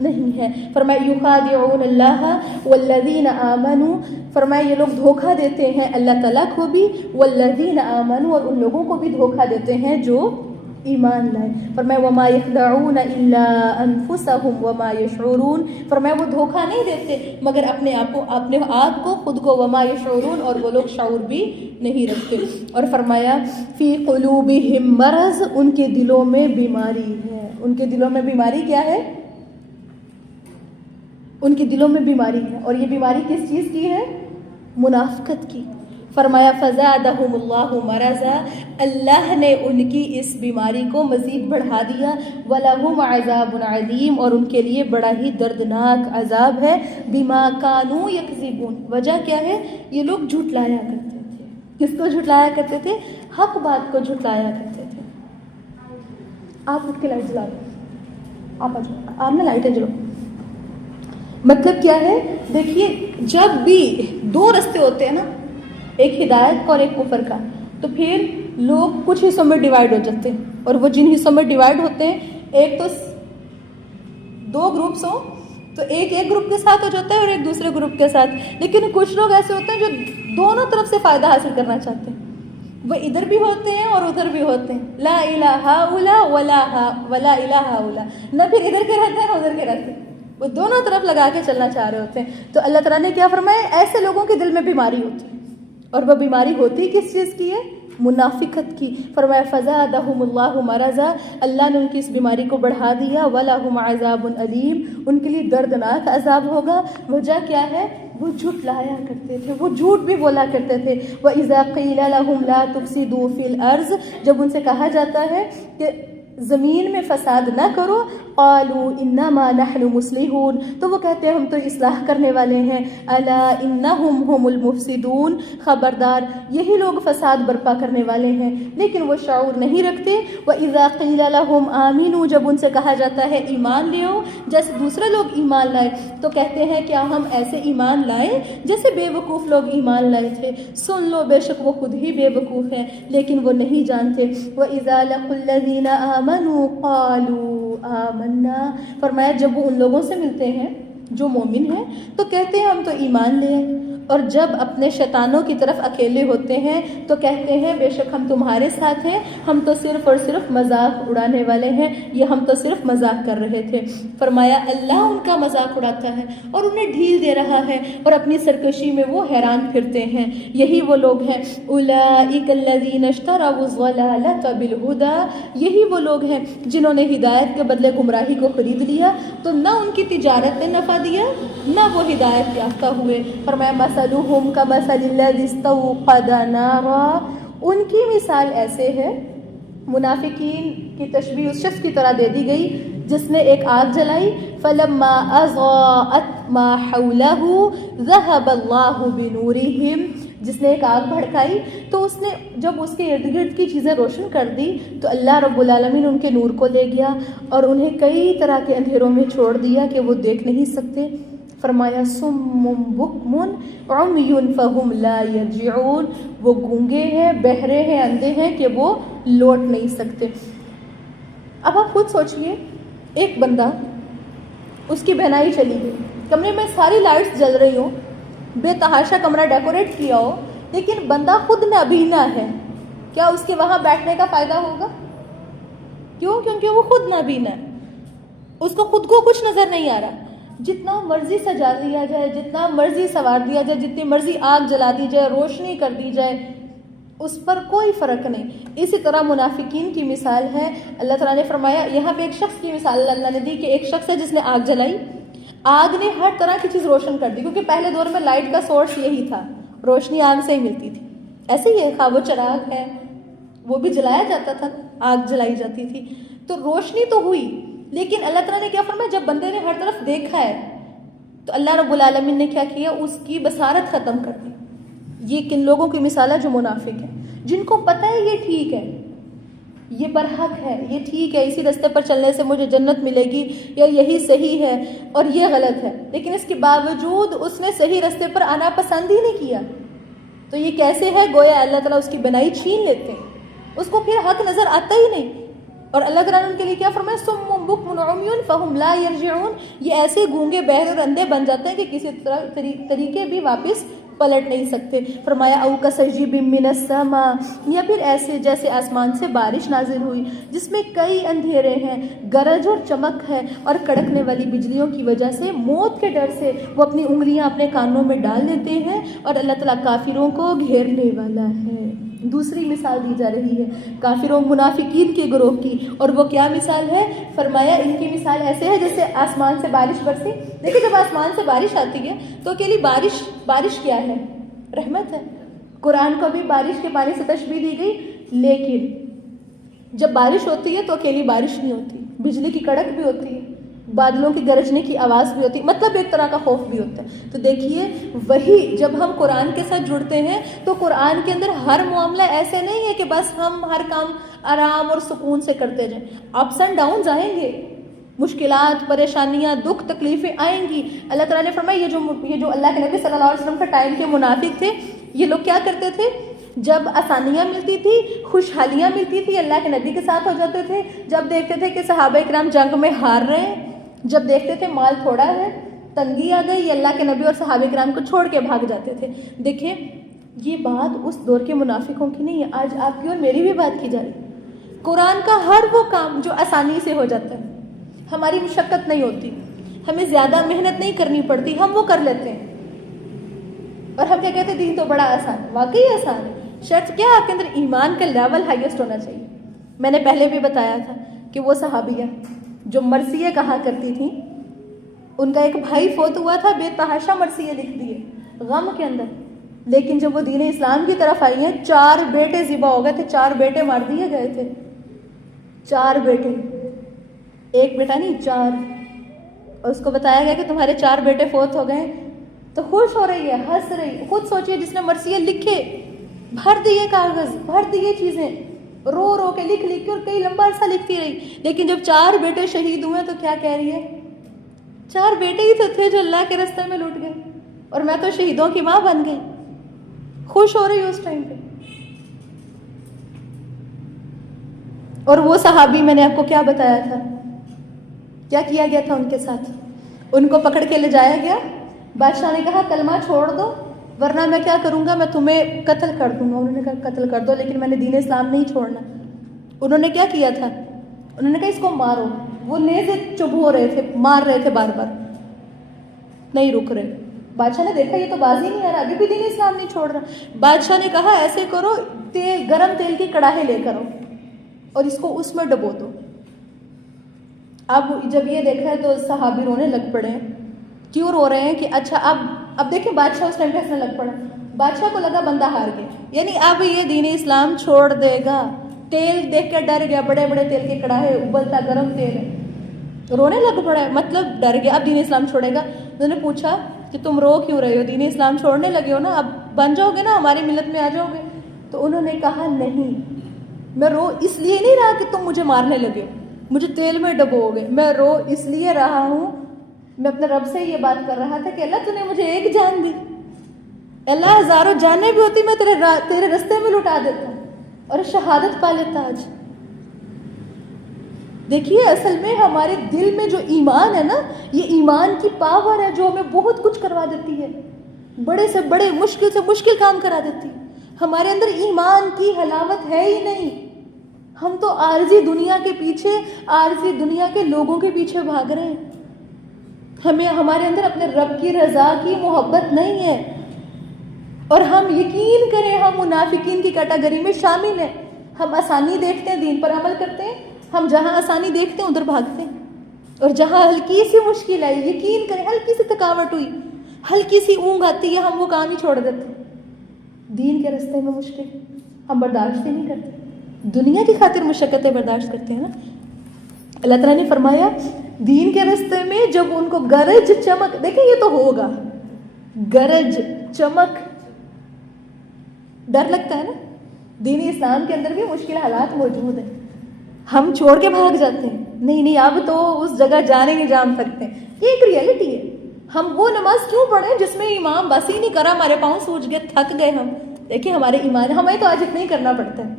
نہیں ہے۔ فرمایا یخادعون اللہ والذین آمنوا، فرمایا یہ لوگ دھوکہ دیتے ہیں اللہ تعالیٰ کو بھی، والذین آمنوا، اور ان لوگوں کو بھی دھوکہ دیتے ہیں جو ایمان لائے۔ فرمایا وما یخدعون الا انفسهم وما یشعرون، فرمایا وہ دھوکہ نہیں دیتے مگر اپنے آپ کو خود کو، وما یشعرون، اور وہ لوگ شعور بھی نہیں رکھتے۔ اور فرمایا فی قلوبہم مرض، ان کے دلوں میں بیماری ہے۔ ان کے دلوں میں بیماری کیا ہے؟ ان کے دلوں میں بیماری ہے، اور یہ بیماری کس چیز کی ہے؟ منافقت کی۔ فرمایا فزادہم اللہ مرضا، اللہ نے ان کی اس بیماری کو مزید بڑھا دیا، ولہم عذاب علیم، اور ان کے لیے بڑا ہی دردناک عذاب ہے، بما کانوا یکذبون، وجہ کیا ہے؟ یہ لوگ جھٹلایا کرتے تھے۔ کس کو جھٹلایا کرتے تھے؟ حق بات کو جھٹلایا کرتے تھے۔ آپ اٹھ کے لائٹ جلا دو، آپ نے لائٹیں جلو۔ مطلب کیا ہے؟ دیکھیے جب بھی دو راستے ہوتے ہیں نا، ایک ہدایت کا اور ایک کفر کا، تو پھر لوگ کچھ حصوں میں ڈیوائیڈ ہو جاتے ہیں، اور وہ جن حصوں میں ڈیوائیڈ ہوتے ہیں، ایک تو دو گروپس ہوں تو ایک گروپ کے ساتھ ہو جاتا ہے اور ایک دوسرے گروپ کے ساتھ، لیکن کچھ لوگ ایسے ہوتے ہیں جو دونوں طرف سے فائدہ حاصل کرنا چاہتے ہیں، وہ ادھر بھی ہوتے ہیں اور ادھر بھی ہوتے ہیں، لا الہ الا ولا الہ الا، نہ پھر ادھر کے رہتے ہیں نہ ادھر کے رہتے ہیں، وہ دونوں طرف لگا کے چلنا چاہ رہے ہوتے ہیں۔ تو اللہ تعالیٰ نے کیا فرمایا؟ ایسے لوگوں کے دل میں بیماری ہوتی ہے، اور وہ بیماری ہوتی کس چیز کی ہے؟ منافقت کی۔ فرمایا فزادہم اللہ مرضا، اللہ نے ان کی اس بیماری کو بڑھا دیا، ولہم عذاب علیم، ان کے لیے دردناک عذاب ہوگا۔ وجہ کیا ہے؟ وہ جھوٹ لایا کرتے تھے، وہ جھوٹ بھی بولا کرتے تھے۔ وَإِذَا قِيلَ لَهُمْ لَا تُفْسِدُوا فِي الْأَرْضِ، جب ان سے کہا جاتا ہے کہ زمین میں فساد نہ کرو. قالوا انما نحن مصلحون، تو وہ کہتے ہیں ہم تو اصلاح کرنے والے ہیں. الا انہم هم المفسدون، خبردار یہی لوگ فساد برپا کرنے والے ہیں، لیکن وہ شعور نہیں رکھتے. واذا قیل لهم آمنوا، جب ان سے کہا جاتا ہے ایمان لیو جیسے دوسرے لوگ ایمان لائے، تو کہتے ہیں کیا ہم ایسے ایمان لائیں جیسے بے وقوف لوگ ایمان لائے تھے. سن لو بے شک وہ خود ہی بے وقوف ہیں لیکن وہ نہیں جانتے. واذا لقوا الذین آمنوا قالوا آمنا، فرمایا جب وہ ان لوگوں سے ملتے ہیں جو مومن ہیں تو کہتے ہیں ہم تو ایمان لے آئے، اور جب اپنے شیطانوں کی طرف اکیلے ہوتے ہیں تو کہتے ہیں بے شک ہم تمہارے ساتھ ہیں، ہم تو صرف اور صرف مذاق اڑانے والے ہیں، یہ ہم تو صرف مذاق کر رہے تھے. فرمایا اللہ ان کا مذاق اڑاتا ہے اور انہیں ڈھیل دے رہا ہے اور اپنی سرکشی میں وہ حیران پھرتے ہیں. یہی وہ لوگ ہیں اولئک الذین اشتروا الضلالۃ بالہدی، یہی وہ لوگ ہیں جنہوں نے ہدایت کے بدلے گمراہی کو خرید لیا، تو نہ ان کی تجارت نے نفع دیا نہ وہ ہدایت یافتہ ہوئے. فرمایا مثلہم کمثل الذی استوقد نارا، ان کی مثال ایسے ہے، منافقین کی تشبیہ اس شخص کی طرح دے دی گئی جس نے ایک آگ جلائی. فلما اضاءت ما حولہ ذہب اللہ بنورہم، جس نے ایک آگ بھڑکائی تو اس نے جب اس کے ارد گرد کی چیزیں روشن کر دی تو اللہ رب العالمین ان کے نور کو لے گیا اور انہیں کئی طرح کے اندھیروں میں چھوڑ دیا کہ وہ دیکھ نہیں سکتے. فرمایا سم بکم عمی فہم لا یرجعون، وہ گونگے ہیں، بہرے ہیں، اندھے ہیں کہ وہ لوٹ نہیں سکتے. اب آپ خود سوچئے، ایک بندہ، اس کی بہنائی چلی گئی، کمرے میں ساری لائٹس جل رہی ہوں، بے تحاشا کمرہ ڈیکوریٹ کیا ہو، لیکن بندہ خود نابینا ہے، کیا اس کے وہاں بیٹھنے کا فائدہ ہوگا؟ کیوں؟ کیونکہ وہ خود نابینا ہے، اس کو خود کو کچھ نظر نہیں آ رہا. جتنا مرضی سجا دیا جائے، جتنا مرضی سنوار دیا جائے، جتنی مرضی آگ جلا دی جائے، روشنی کر دی جائے، اس پر کوئی فرق نہیں. اسی طرح منافقین کی مثال ہے. اللہ تعالیٰ نے فرمایا، یہاں پہ ایک شخص کی مثال اللہ نے دی کہ ایک شخص ہے جس نے آگ جلائی، آگ نے ہر طرح کی چیز روشن کر دی، کیونکہ پہلے دور میں لائٹ کا سورس یہی تھا، روشنی آگ سے ہی ملتی تھی. ایسے ہی ہے، خواہ وہ چراغ ہے وہ بھی جلایا جاتا تھا، آگ جلائی جاتی تھی، تو روشنی تو ہوئی. لیکن اللہ تعالیٰ نے کیا فرمایا، جب بندے نے ہر طرف دیکھا ہے تو اللہ رب العالمین نے کیا کیا، اس کی بصارت ختم کر دی. یہ کن لوگوں کی مثال ہے؟ جو منافق ہیں، جن کو پتہ ہے یہ ٹھیک ہے، یہ برحق ہے، یہ ٹھیک ہے، اسی راستے پر چلنے سے مجھے جنت ملے گی، یا یہی صحیح ہے اور یہ غلط ہے، لیکن اس کے باوجود اس نے صحیح راستے پر آنا پسند ہی نہیں کیا. تو یہ کیسے ہے؟ گویا اللہ تعالیٰ اس کی بنائی چھین لیتے ہیں، اس کو پھر حق نظر آتا ہی نہیں. اور اللہ تعالیٰ نے ان کے لیے کیا فرمایا، سم بکم عمی فہم لا یرجعون، یہ ایسے گونگے بہرے اور اندھے بن جاتے ہیں کہ کسی طریقے بھی واپس پلٹ نہیں سکتے. فرمایا او کصیب من السماء، یا پھر ایسے جیسے آسمان سے بارش نازل ہوئی جس میں کئی اندھیرے ہیں، گرج اور چمک ہے، اور کڑکنے والی بجلیوں کی وجہ سے موت کے ڈر سے وہ اپنی انگلیاں اپنے کانوں میں ڈال لیتے ہیں، اور اللہ تعالیٰ کافروں کو گھیرنے والا ہے. دوسری مثال دی جا رہی ہے کافروں منافقین کے گروہ کی، اور وہ کیا مثال ہے؟ فرمایا ان کی مثال ایسے ہے جیسے آسمان سے بارش برسی. دیکھیں جب آسمان سے بارش آتی ہے تو اکیلی بارش کیا ہے؟ رحمت ہے. قرآن کو بھی بارش کے پانی سے تشبیہ دی گئی، لیکن جب بارش ہوتی ہے تو اکیلی بارش نہیں ہوتی، بجلی کی کڑک بھی ہوتی ہے، بادلوں کی گرجنے کی آواز بھی ہوتی ہے، مطلب ایک طرح کا خوف بھی ہوتا ہے. تو دیکھیے وہی جب ہم قرآن کے ساتھ جڑتے ہیں تو قرآن کے اندر ہر معاملہ ایسے نہیں ہے کہ بس ہم ہر کام آرام اور سکون سے کرتے جائیں. اپس اینڈ ڈاؤنز آئیں گے، مشکلات، پریشانیاں، دکھ، تکلیفیں آئیں گی. اللہ تعالیٰ نے فرمایا یہ جو اللہ کے نبی صلی اللہ علیہ وسلم کا ٹائم کے منافق تھے، یہ لوگ کیا کرتے تھے؟ جب آسانیاں ملتی تھی، خوشحالیاں ملتی تھی، اللہ کے نبی کے ساتھ ہو جاتے تھے. جب دیکھتے تھے کہ صحابہ کرام جنگ میں ہار رہے ہیں، جب دیکھتے تھے مال تھوڑا ہے، تنگی آ گئی، یہ اللہ کے نبی اور صحابہ کرام کو چھوڑ کے بھاگ جاتے تھے. دیکھیں یہ بات اس دور کے منافقوں کی نہیں ہے، آج آپ کی اور میری بھی بات کی جا رہی ہے. قرآن کا ہر وہ کام جو آسانی سے ہو جاتا ہے، ہماری مشقت نہیں ہوتی، ہمیں زیادہ محنت نہیں کرنی پڑتی، ہم وہ کر لیتے ہیں. اور ہم کیا کہتے ہیں؟ دین تو بڑا آسان ہے. واقعی آسان ہے، شرط کیا؟ آپ کے اندر ایمان کا لیول ہائیسٹ ہونا چاہیے. میں نے پہلے بھی بتایا تھا کہ وہ صحابیہ جو مرثیہ کہا کرتی تھیں، ان کا ایک بھائی فوت ہوا تھا، بے تحاشا مرثیہ لکھ دیے غم کے اندر. لیکن جب وہ دین اسلام کی طرف آئی ہیں، 4 بیٹے ذبح ہو گئے تھے، 4 بیٹے مار دیے گئے تھے. 4 بیٹے، ایک بیٹا نہیں 4، اور اس کو بتایا گیا کہ تمہارے 4 بیٹے فوت ہو گئے، تو خوش ہو رہی ہے، ہنس رہی. خود سوچئے جس نے مرثیہ لکھے، بھر دیے کاغذ، بھر دیے چیزیں، رو رو کے لکھ کے، اور کئی لمبا عرصہ لکھتی رہی. لیکن جب 4 بیٹے شہید ہوئے تو کیا کہہ رہی ہے؟ 4 بیٹے ہی تو تھے جو اللہ کے راستے میں لوٹ گئے، اور میں تو شہیدوں کی ماں بن گئی. خوش ہو رہی ہے اس ٹائم پہ. اور وہ صحابی میں نے آپ کو کیا بتایا تھا، کیا کیا گیا تھا ان کے ساتھ؟ ان کو پکڑ کے لے جایا گیا. بادشاہ نے کہا کلمہ چھوڑ دو ورنہ میں کیا کروں گا، میں تمہیں قتل کر دوں گا. انہوں نے کہا قتل کر دو، لیکن میں نے دین اسلام نہیں چھوڑنا. انہوں نے کیا کیا تھا؟ انہوں نے کہا اس کو مارو. وہ نیزے چبھو رہے تھے، مار رہے تھے بار بار، نہیں رک رہے. بادشاہ نے دیکھا یہ تو باز ہی نہیں آ رہا، ابھی بھی دین اسلام نہیں چھوڑ رہا. بادشاہ نے کہا ایسے کرو، گرم تیل کی کڑاہی لے کر آؤ اور اس کو اس میں ڈبو دو. اب جب یہ دیکھا ہے تو صحابی رونے لگ پڑے. کیوں رو رہے ہیں کہ اچھا اب دیکھیں بادشاہ اس ٹائم پہ ہنسنے لگ پڑا. بادشاہ کو لگا بندہ ہار گیا، یعنی اب یہ دین اسلام چھوڑ دے گا. تیل دیکھ کے ڈر گیا، بڑے بڑے تیل کے کڑاہے، ابلتا گرم تیل ہے. رونے لگ پڑا، مطلب ڈر گیا اب دین اسلام چھوڑے گا. انہوں نے پوچھا کہ تم رو کیوں رہے ہو؟ دین اسلام چھوڑنے لگے ہو نا، اب بن جاؤ گے نا، ہماری ملت میں آ جاؤ گے. تو انہوں نے کہا نہیں، میں رو اس لیے نہیں رہا کہ تم مجھے مارنے لگے، مجھے تیل میں ڈبو گے. میں رو اس لیے رہا ہوں، میں اپنے رب سے یہ بات کر رہا تھا کہ اللہ تو نے مجھے ایک جان دی، اللہ ہزاروں جانیں بھی ہوتی میں تیرے رستے میں لٹا دیتا اور شہادت پا لیتا. آج دیکھیے اصل میں ہمارے دل میں جو ایمان ہے نا، یہ ایمان کی پاور ہے جو ہمیں بہت کچھ کروا دیتی ہے، بڑے سے بڑے مشکل سے مشکل کام کرا دیتی ہے. ہمارے اندر ایمان کی حلاوت ہے ہی نہیں. ہم تو عارضی دنیا کے پیچھے، عارضی دنیا کے لوگوں کے پیچھے بھاگ رہے ہیں. ہمیں ہمارے اندر اپنے رب کی رضا کی محبت نہیں ہے. اور ہم یقین کریں ہم منافقین کی کیٹیگری میں شامل ہیں. ہم آسانی دیکھتے ہیں، دین پر عمل کرتے ہیں. ہم جہاں آسانی دیکھتے ہیں ادھر بھاگتے ہیں، اور جہاں ہلکی سی مشکل آئی، یقین کریں ہلکی سی تھکاوٹ ہوئی، ہلکی سی اونگ آتی ہے، ہم وہ کام ہی چھوڑ دیتے ہیں. دین کے راستے میں مشکل ہم برداشت ہی نہیں کرتے، دنیا کی خاطر مشقتیں برداشت کرتے ہیں نا. اللہ تعالیٰ نے فرمایا دین کے راستے میں جب ان کو گرج چمک، دیکھیں یہ تو ہوگا، گرج چمک، ڈر لگتا ہے نا. دین اسلام کے اندر بھی مشکل حالات موجود ہیں، ہم چھوڑ کے بھاگ جاتے ہیں. نہیں اب تو اس جگہ جانے نہیں جان سکتے. یہ ایک ریئلٹی ہے. ہم وہ نماز کیوں پڑھیں جس میں امام بس ہی نہیں کرا، ہمارے پاؤں سوج گئے، تھک گئے ہم. دیکھیں ہمارے ایمان، ہمیں تو آج اتنا ہی کرنا پڑتا ہے،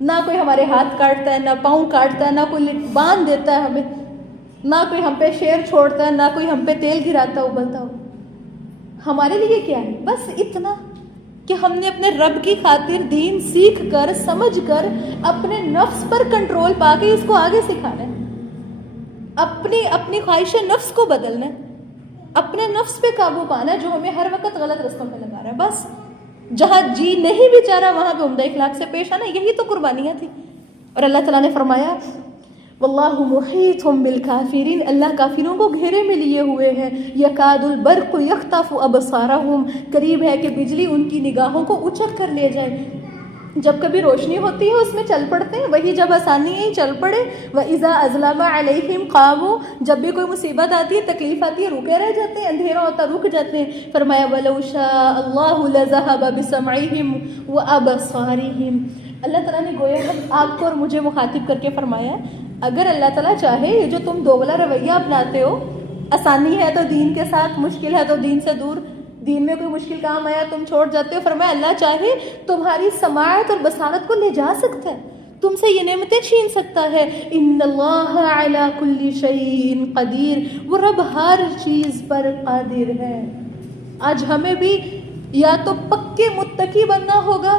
نہ کوئی ہمارے ہاتھ کاٹتا ہے، نہ پاؤں کاٹتا ہے، نہ کوئی باندھ دیتا ہے ہمیں، نہ کوئی ہم پہ شیر چھوڑتا ہے، نہ کوئی ہم پہ تیل گراتا ابلتا ہو. ہمارے لیے کیا ہے؟ بس اتنا کہ ہم نے اپنے رب کی خاطر دین سیکھ کر، سمجھ کر، اپنے نفس پر کنٹرول پا کے اس کو آگے سکھانا ہے. اپنی خواہش نفس کو بدلنا ہے، اپنے نفس پہ قابو پانا ہے جو ہمیں ہر وقت غلط رستوں پہ لگا رہا ہے. بس جہاں جی نہیں بیچارہ وہاں پہ عمدہ اخلاق سے پیش آنا، یہی تو قربانیاں تھی. اور اللہ تعالیٰ نے فرمایا واللہ محیط بالکافرین، اللہ کافروں کو گھیرے میں لیے ہوئے ہیں. یکاد البرق یخطف ابصارہم، قریب ہے کہ بجلی ان کی نگاہوں کو اچک کر لے جائے. جب کبھی روشنی ہوتی ہے اس میں چل پڑتے ہیں، وہی جب آسانی ہے چل پڑے. وَإِذَا أَظْلَمَ عَلَيْهِمْ قَامُوا، جب بھی کوئی مصیبت آتی ہے، تکلیف آتی ہے، رکے رہ جاتے ہیں، اندھیرا ہوتا رک جاتے ہیں. فرمایا وَلَوْ شَاءَ اللَّهُ لَذَهَبَ بِسَمْعِهِمْ وَأَبْصَارِهِمْ. اللہ تعالیٰ نے گویا آپ کو اور مجھے مخاطب کر کے فرمایا اگر اللہ تعالیٰ چاہے یہ جو تم دوگلا رویہ اپناتے ہو، آسانی ہے تو دین کے ساتھ، مشکل ہے تو دین سے دور، دین میں کوئی مشکل کام آیا تم چھوڑ جاتے ہو، فرمایا اللہ چاہے تمہاری سماعت اور بصارت کو لے جا سکتا ہے، تم سے یہ نعمتیں چھین سکتا ہے. ان اللہ علی کل شیء قدیر، وہ رب ہر چیز پر قادر ہے. آج ہمیں بھی یا تو پکے متقی بننا ہوگا.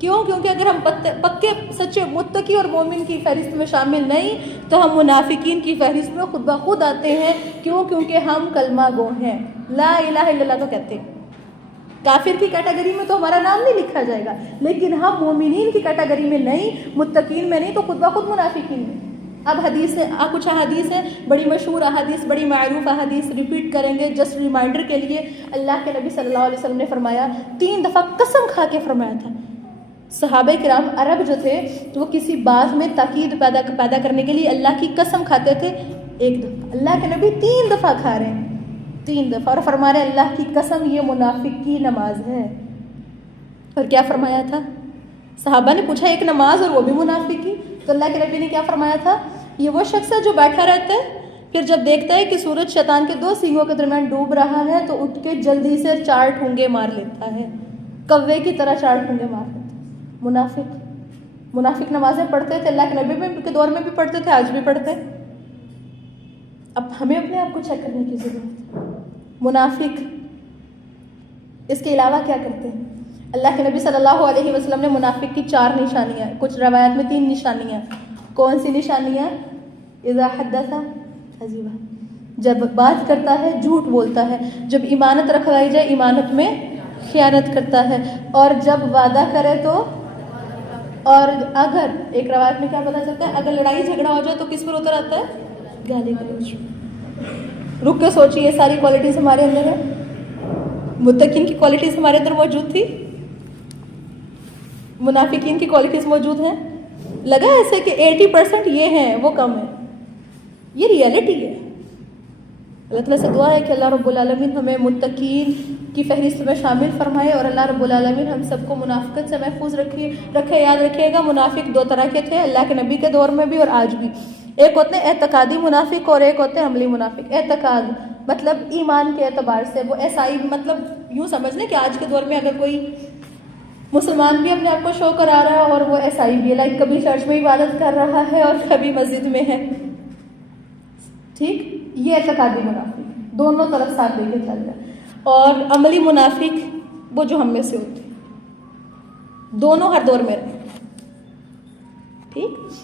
کیوں؟ کیونکہ اگر ہم پکے سچے متقی اور مومن کی فہرست میں شامل نہیں تو ہم منافقین کی فہرست میں خود بخود آتے ہیں. کیوں؟ کیونکہ ہم کلمہ گو ہیں، لا الہ الا اللہ تو کہتے ہیں. کافر کی کیٹیگری میں تو ہمارا نام نہیں لکھا جائے گا، لیکن ہم مومنین کی کیٹیگری میں نہیں، متقین میں نہیں، تو خود بخود منافقین میں. اب حدیث سے کچھ احادیث ہیں، بڑی مشہور احادیث، بڑی معروف احادیث ریپیٹ کریں گے جسٹ ریمائنڈر کے لیے. اللہ کے نبی صلی اللہ علیہ وسلم نے فرمایا، 3 دفعہ قسم کھا کے فرمایا تھا صحابہ کرام عرب جو تھے وہ کسی بات میں تاکید پیدا کرنے کے لیے اللہ کی قسم کھاتے تھے ایک دفعہ. اللہ کے نبی 3 دفعہ کھا رہے ہیں، 3 دفعہ، اور فرما رہے ہیں اللہ کی قسم یہ منافق کی نماز ہے. اور کیا فرمایا تھا؟ صحابہ نے پوچھا ایک نماز اور وہ بھی منافق کی، تو اللہ کے نبی نے کیا فرمایا تھا؟ یہ وہ شخص ہے جو بیٹھا رہتا ہے، پھر جب دیکھتا ہے کہ سورج شیطان کے 2 سینگوں کے درمیان ڈوب رہا ہے تو اٹھ کے جلدی سے 4 ٹھونگے مار لیتا ہے، کوے کی طرح 4 ٹھونگے مار لیتا ہے. منافق نمازیں پڑھتے تھے، اللہ کے نبی کے دور میں بھی پڑھتے تھے، آج بھی پڑھتے. اب ہمیں اپنے آپ کو چیک کرنے کی ضرورت ہے. منافق اس کے علاوہ کیا کرتے ہیں؟ اللہ کے نبی صلی اللہ علیہ وسلم نے منافق کی 4 نشانیاں، کچھ روایات میں 3 نشانیاں. کون سی نشانیاں؟ اذا حدث کذب، جب بات کرتا ہے جھوٹ بولتا ہے، جب امانت رکھوائی جائے امانت میں خیانت کرتا ہے، اور جب وعدہ کرے تو، اور اگر ایک روایت میں کیا پتہ چلتا ہے، اگر لڑائی جھگڑا ہو جائے تو کس پر اتر آتا ہے؟ گالی گلوچ. رک کے سوچیے یہ ساری کوالٹیز ہمارے اندر ہے؟ متقین کی کوالٹیز ہمارے اندر موجود تھی؟ منافقین کی کوالٹیز موجود ہیں؟ لگا ایسے کہ 80% یہ ہیں وہ کم ہے؟ یہ ریئلٹی ہے. اللہ تعالیٰ سے دعا ہے کہ اللہ رب العالمین ہمیں متقین کی فہرست میں شامل فرمائے، اور اللہ رب العالمین ہم سب کو منافقت سے محفوظ رکھے. یاد رکھیے گا منافق 2 طرح کے تھے اللہ کے نبی کے دور میں بھی اور آج بھی. ایک ہوتے ہیں اعتقادی منافق اور ایک ہوتے ہیں عملی منافق. اعتقاد مطلب ایمان کے اعتبار سے وہ عیسائی، مطلب یوں سمجھ لیں کہ آج کے دور میں اگر کوئی مسلمان بھی اپنے آپ کو شو کرا رہا ہے اور وہ عیسائی بھی، لائک کبھی چرچ میں عبادت کر رہا ہے اور کبھی مسجد میں ہے، ٹھیک، یہ اعتقادی منافق دونوں طرف ساتھ لے کے چل رہا ہے. اور عملی منافق وہ جو ہم میں سے ہوتے ہیں، دونوں ہر دور میں رہے. ٹھیک.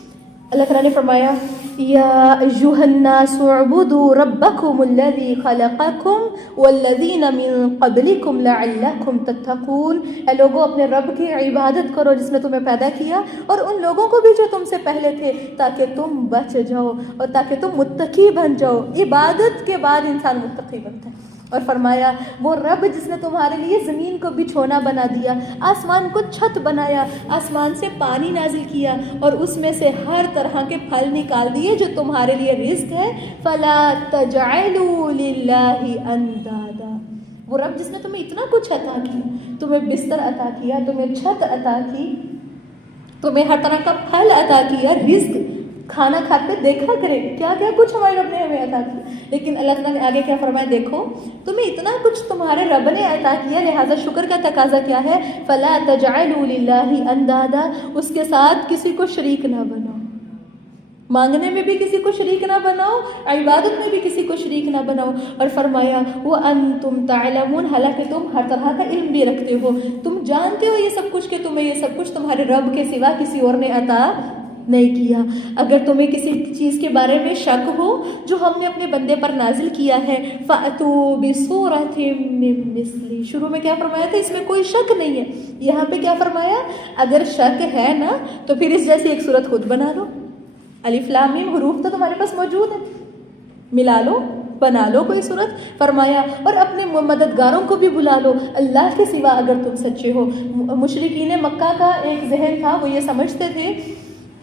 اللہ تعالیٰ نے فرمایا یا ایھا الناس اعبدوا ربکم الذی خلقکم والذین من قبلکم لعلکم تتقون. اے لوگوں اپنے رب کی عبادت کرو جس نے تمہیں پیدا کیا اور ان لوگوں کو بھی جو تم سے پہلے تھے، تاکہ تم بچ جاؤ اور تاکہ تم متقی بن جاؤ. عبادت کے بعد انسان متقی بنتا ہے. اور فرمایا وہ رب جس نے تمہارے لیے زمین کو بچھونا بنا دیا، آسمان کو چھت بنایا، آسمان سے پانی نازل کیا اور اس میں سے ہر طرح کے پھل نکال دیے جو تمہارے لیے رزق ہے. فلا تجعلوا للہ اندادا. وہ رب جس نے تمہیں اتنا کچھ عطا کیا، تمہیں بستر عطا کیا، تمہیں چھت عطا کی، تمہیں ہر طرح کا پھل عطا کیا، رزق کھانا کھاتے دیکھا کرے کیا کیا کچھ ہمارے رب نے ہمیں عطا کیا. لیکن اللہ تعالیٰ نے آگے کیا فرمایا؟ دیکھو تمہیں اتنا کچھ تمہارے رب نے عطا کیا، لہٰذا شکر کا تقاضا کیا ہے؟ فلا تجعلوا للہ اندادا. اس کے ساتھ کسی کو شریک نہ بناؤ. مانگنے میں بھی کسی کو شریک نہ بناؤ، عبادت میں بھی کسی کو شریک نہ بناؤ. اور فرمایا وَأَنْتُمْ تَعْلَمُونَ، حالانکہ تم ہر طرح کا علم بھی رکھتے ہو، تم جانتے ہو یہ سب کچھ کہ تمہیں یہ سب کچھ تمہارے رب کے سوا کسی اور نے عطا نہیں کیا. اگر تمہیں کسی چیز کے بارے میں شک ہو جو ہم نے اپنے بندے پر نازل کیا ہے، فَأْتُوا بِسُورَةٍ مِّن مِّثْلِهِ. شروع میں کیا فرمایا تھا؟ اس میں کوئی شک نہیں ہے. یہاں پہ کیا فرمایا؟ اگر شک ہے نا تو پھر اس جیسی ایک صورت خود بنا لو. الف لام میم حروف تو تمہارے پاس موجود ہیں، ملا لو، بنا لو کوئی صورت. فرمایا اور اپنے مددگاروں کو بھی بلا لو اللہ کے سوا اگر تم سچے ہو. مشرکین مکہ کا ایک ذہن تھا، وہ یہ سمجھتے تھے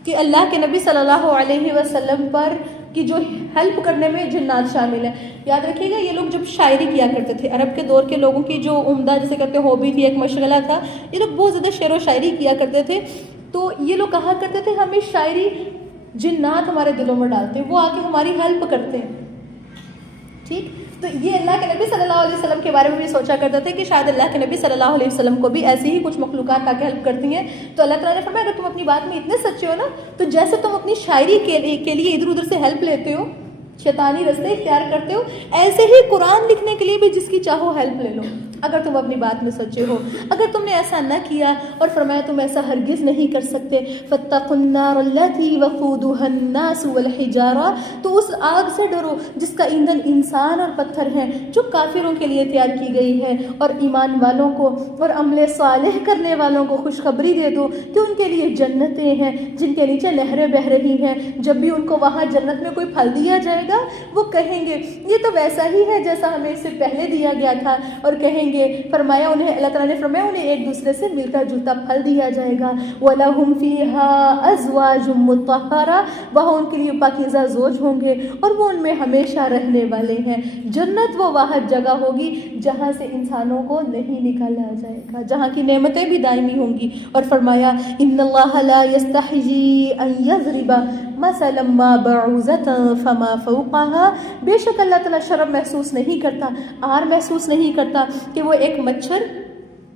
کہ اللہ کے نبی صلی اللہ علیہ وسلم پر کی جو ہیلپ کرنے میں جنات شامل ہیں. یاد رکھیے گا یہ لوگ جب شاعری کیا کرتے تھے، عرب کے دور کے لوگوں کی جو عمدہ جیسے کہتے ہابی تھی، ایک مشغلہ تھا، یہ لوگ بہت زیادہ شعر و شاعری کیا کرتے تھے. تو یہ لوگ کہا کرتے تھے ہمیں شاعری جنات ہمارے دلوں میں ڈالتے ہیں، وہ آ کے ہماری ہیلپ کرتے ہیں. ٹھیک. تو یہ اللہ کے نبی صلی اللہ علیہ وسلم کے بارے میں بھی سوچا کرتے تھے کہ شاید اللہ کے نبی صلی اللہ علیہ وسلم کو بھی ایسی ہی کچھ مخلوقات آ کے ہیلپ کرتی ہیں. تو اللہ تعالیٰ نے فرمایا اگر تم اپنی بات میں اتنے سچے ہو نا، تو جیسے تم اپنی شاعری کے لیے ادھر ادھر سے ہیلپ لیتے ہو، شیطانی رستے اختیار کرتے ہو، ایسے ہی قرآن لکھنے کے لیے بھی جس کی چاہو ہیلپ لے لو اگر تم اپنی بات میں سچے ہو. اگر تم نے ایسا نہ کیا اور فرمایا تم ایسا ہرگز نہیں کر سکتے، فاتقوا النار التي وقودها الناس والحجارة، تو اس آگ سے ڈرو جس کا ایندھن انسان اور پتھر ہیں، جو کافروں کے لیے تیار کی گئی ہے. اور ایمان والوں کو اور عمل صالح کرنے والوں کو خوشخبری دے دو کہ ان کے لیے جنتیں ہیں جن کے نیچے نہریں بہہ رہی ہیں. جب بھی ان کو وہاں جنت میں کوئی پھل دیا جائے گا وہ کہیں گے یہ تو ویسا ہی ہے جیسا ہمیں اس سے پہلے دیا گیا تھا، اور کہیں گے گے. فرمایا انہیں اللہ تعالیٰ نے فرمایا انہیں ایک دوسرے سے ملتا جلتا پھل دیا جائے گا. وَلَهُمْ فِيهَا أَزْوَاجٌ مُطَهَّرَةٌ وہاں ان کے لیے پاکیزہ زوج ہوں گے اور وہ ان میں ہمیشہ رہنے والے ہیں. جنت وہ واحد جگہ ہوگی جہاں سے انسانوں کو نہیں نکالا جائے گا, جہاں کی نعمتیں بھی دائمی ہوں گی. اور فرمایا ان اللہ لا یستحیی ان یضرب مثلا ما بعوضة فما فوقها, بے شک اللہ تعالیٰ شرم محسوس نہیں کرتا, آر محسوس نہیں کرتا کہ وہ ایک مچھر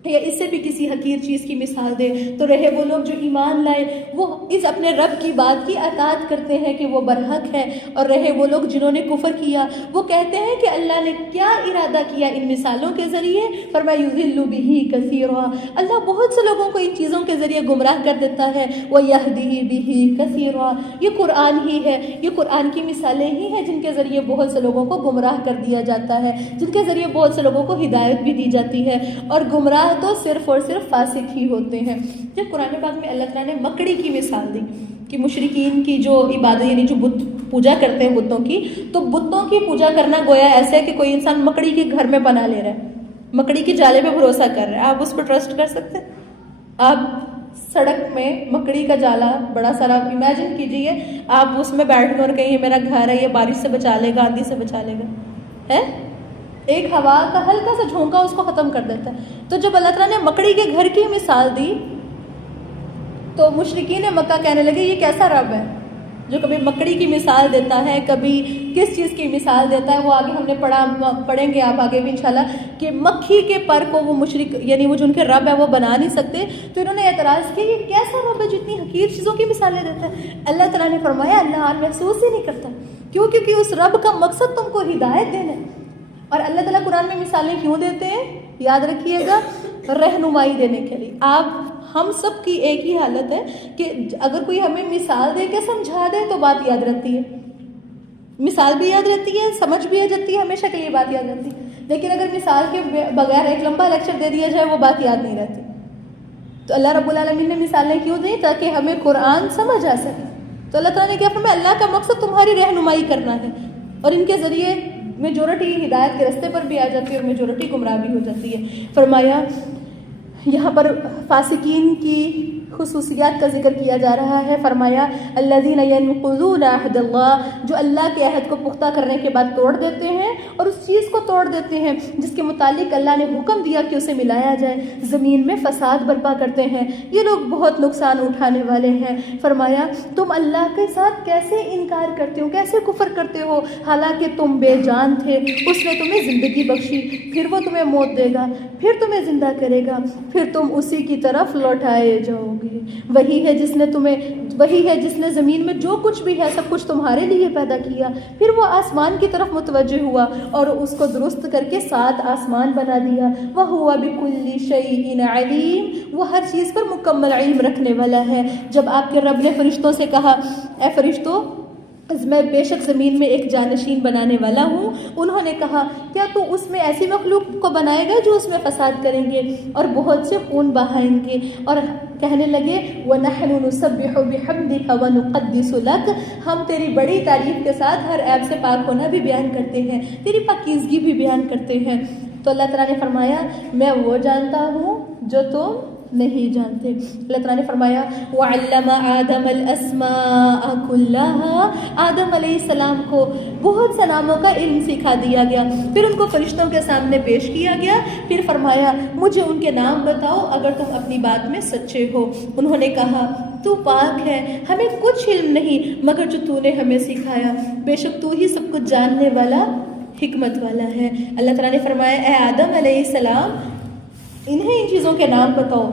یا اس سے بھی کسی حقیر چیز کی مثال دے. تو رہے وہ لوگ جو ایمان لائے, وہ اس اپنے رب کی بات کی اطاعت کرتے ہیں کہ وہ برحق ہے, اور رہے وہ لوگ جنہوں نے کفر کیا, وہ کہتے ہیں کہ اللہ نے کیا ارادہ کیا ان مثالوں کے ذریعے. فرمایا یضل بہ کثیرا, اللہ بہت سے لوگوں کو ان چیزوں کے ذریعے گمراہ کر دیتا ہے. ویہدی بہ کثیرا, یہ قرآن ہی ہے, یہ قرآن کی مثالیں ہی ہیں جن کے ذریعے بہت سے لوگوں کو گمراہ کر دیا جاتا ہے, جن کے ذریعے بہت سے لوگوں کو ہدایت بھی دی جاتی ہے. اور گمراہ تو صرف اور صرف فاسق ہی ہوتے ہیں. جب قرآن پاک میں اللہ تعالیٰ نے مکڑی کی مثال دی کہ مشرکین کی جو عبادت یعنی جو بت پوجا کرتے ہیں بتوں کی, تو بتوں کی پوجا کرنا گویا ایسا ہے کہ کوئی انسان مکڑی کے گھر میں پناہ لے رہا ہے, مکڑی کے جالے پہ بھروسہ کر رہا ہے. آپ اس پہ ٹرسٹ کر سکتے ہیں؟ آپ سڑک میں مکڑی کا جالا بڑا سارا امیجن کیجئے, آپ اس میں بیٹھ کر کہیں یہ میرا گھر ہے, یہ بارش سے بچا لے گا, آندھی سے بچا لے گا, ہے ایک ہوا کا ہلکا سا جھونکا اس کو ختم کر دیتا ہے. تو جب اللہ تعالیٰ نے مکڑی کے گھر کی مثال دی تو مشرکین مکہ کہنے لگے یہ کیسا رب ہے جو کبھی مکڑی کی مثال دیتا ہے, کبھی کس چیز کی مثال دیتا ہے. وہ آگے ہم نے پڑھیں گے آپ آگے بھی انشاءاللہ کہ مکھی کے پر کو وہ مشرک یعنی وہ جو ان کے رب ہے وہ بنا نہیں سکتے. تو انہوں نے اعتراض کیا یہ کیسا رب ہے جو اتنی حقیر چیزوں کی مثالیں دیتا ہے. اللہ تعالیٰ نے فرمایا اللہ حال محسوس ہی نہیں کرتا, کیوں کیونکہ اس رب کا مقصد تم کو ہدایت دینا ہے. اور اللہ تعالیٰ قرآن میں مثالیں کیوں دیتے ہیں یاد رکھیے گا, رہنمائی دینے کے لیے. آپ ہم سب کی ایک ہی حالت ہے کہ اگر کوئی ہمیں مثال دے کے سمجھا دے تو بات یاد رہتی ہے, مثال بھی یاد رہتی ہے, سمجھ بھی آ جاتی ہے, ہمیشہ کے لیے بات یاد رہتی ہے. لیکن اگر مثال کے بغیر ایک لمبا لیکچر دے دیا جائے وہ بات یاد نہیں رہتی. تو اللہ رب العالمین نے مثالیں کیوں دیں تاکہ ہمیں قرآن سمجھ آ سکے. تو اللہ تعالیٰ نے کیا فرمایا اللہ کا مقصد تمہاری رہنمائی کرنا ہے, اور ان کے ذریعے میجورٹی ہدایت کے رستے پر بھی آ جاتی ہے اور میجورٹی گمراہ بھی ہو جاتی ہے. فرمایا یہاں پر فاسقین کی خصوصیات کا ذکر کیا جا رہا ہے. فرمایا الذین ینقضون عہد اللہ, جو اللہ کے عہد کو پختہ کرنے کے بعد توڑ دیتے ہیں اور اس چیز کو توڑ دیتے ہیں جس کے متعلق اللہ نے حکم دیا کہ اسے ملایا جائے, زمین میں فساد برپا کرتے ہیں, یہ لوگ بہت نقصان اٹھانے والے ہیں. فرمایا تم اللہ کے ساتھ کیسے انکار کرتے ہو, کیسے کفر کرتے ہو, حالانکہ تم بے جان تھے, اس نے تمہیں زندگی بخشی, پھر وہ تمہیں موت دے گا, پھر تمہیں زندہ کرے گا, پھر تم اسی کی طرف لوٹائے جاؤ گے. وہی ہے جس نے زمین میں جو کچھ بھی ہے سب کچھ تمہارے لیے پیدا کیا, پھر وہ آسمان کی طرف متوجہ ہوا اور اس کو درست کر کے 7 آسمان بنا دیا. وَهُوَ بِكُلِّ شَيْءٍ عَلِيمٌ, وہ ہر چیز پر مکمل علم رکھنے والا ہے. جب آپ کے رب نے فرشتوں سے کہا اے فرشتوں میں بے شک زمین میں ایک جانشین بنانے والا ہوں, انہوں نے کہا کیا تو اس میں ایسی مخلوق کو بنائے گا جو اس میں فساد کریں گے اور بہت سے خون بہائیں گے. اور کہنے لگے وَنَحْنُ نُسَبِّحُ بِحَمْدِكَ وَنُقَدِّسُ لَكَ, ہم تیری بڑی تعریف کے ساتھ ہر عیب سے پاک ہونا بھی بیان کرتے ہیں, تیری پاکیزگی بھی بیان کرتے ہیں. تو اللہ تعالیٰ نے فرمایا میں وہ جانتا ہوں جو تم نہیں جانتے. اللہ تعالیٰ نے فرمایا وَعَلَّمَ آدَمَ الْأَسْمَاءَ كُلَّهَا, آدم علیہ السلام کو بہت سے ناموں کا علم سکھا دیا گیا, پھر ان کو فرشتوں کے سامنے پیش کیا گیا, پھر فرمایا مجھے ان کے نام بتاؤ اگر تم اپنی بات میں سچے ہو. انہوں نے کہا تو پاک ہے, ہمیں کچھ علم نہیں مگر جو تو نے ہمیں سکھایا, بے شک تو ہی سب کچھ جاننے والا حکمت والا ہے. اللہ تعالیٰ نے فرمایا اے آدم علیہ السلام انہیں ان چیزوں کے نام بتاؤ.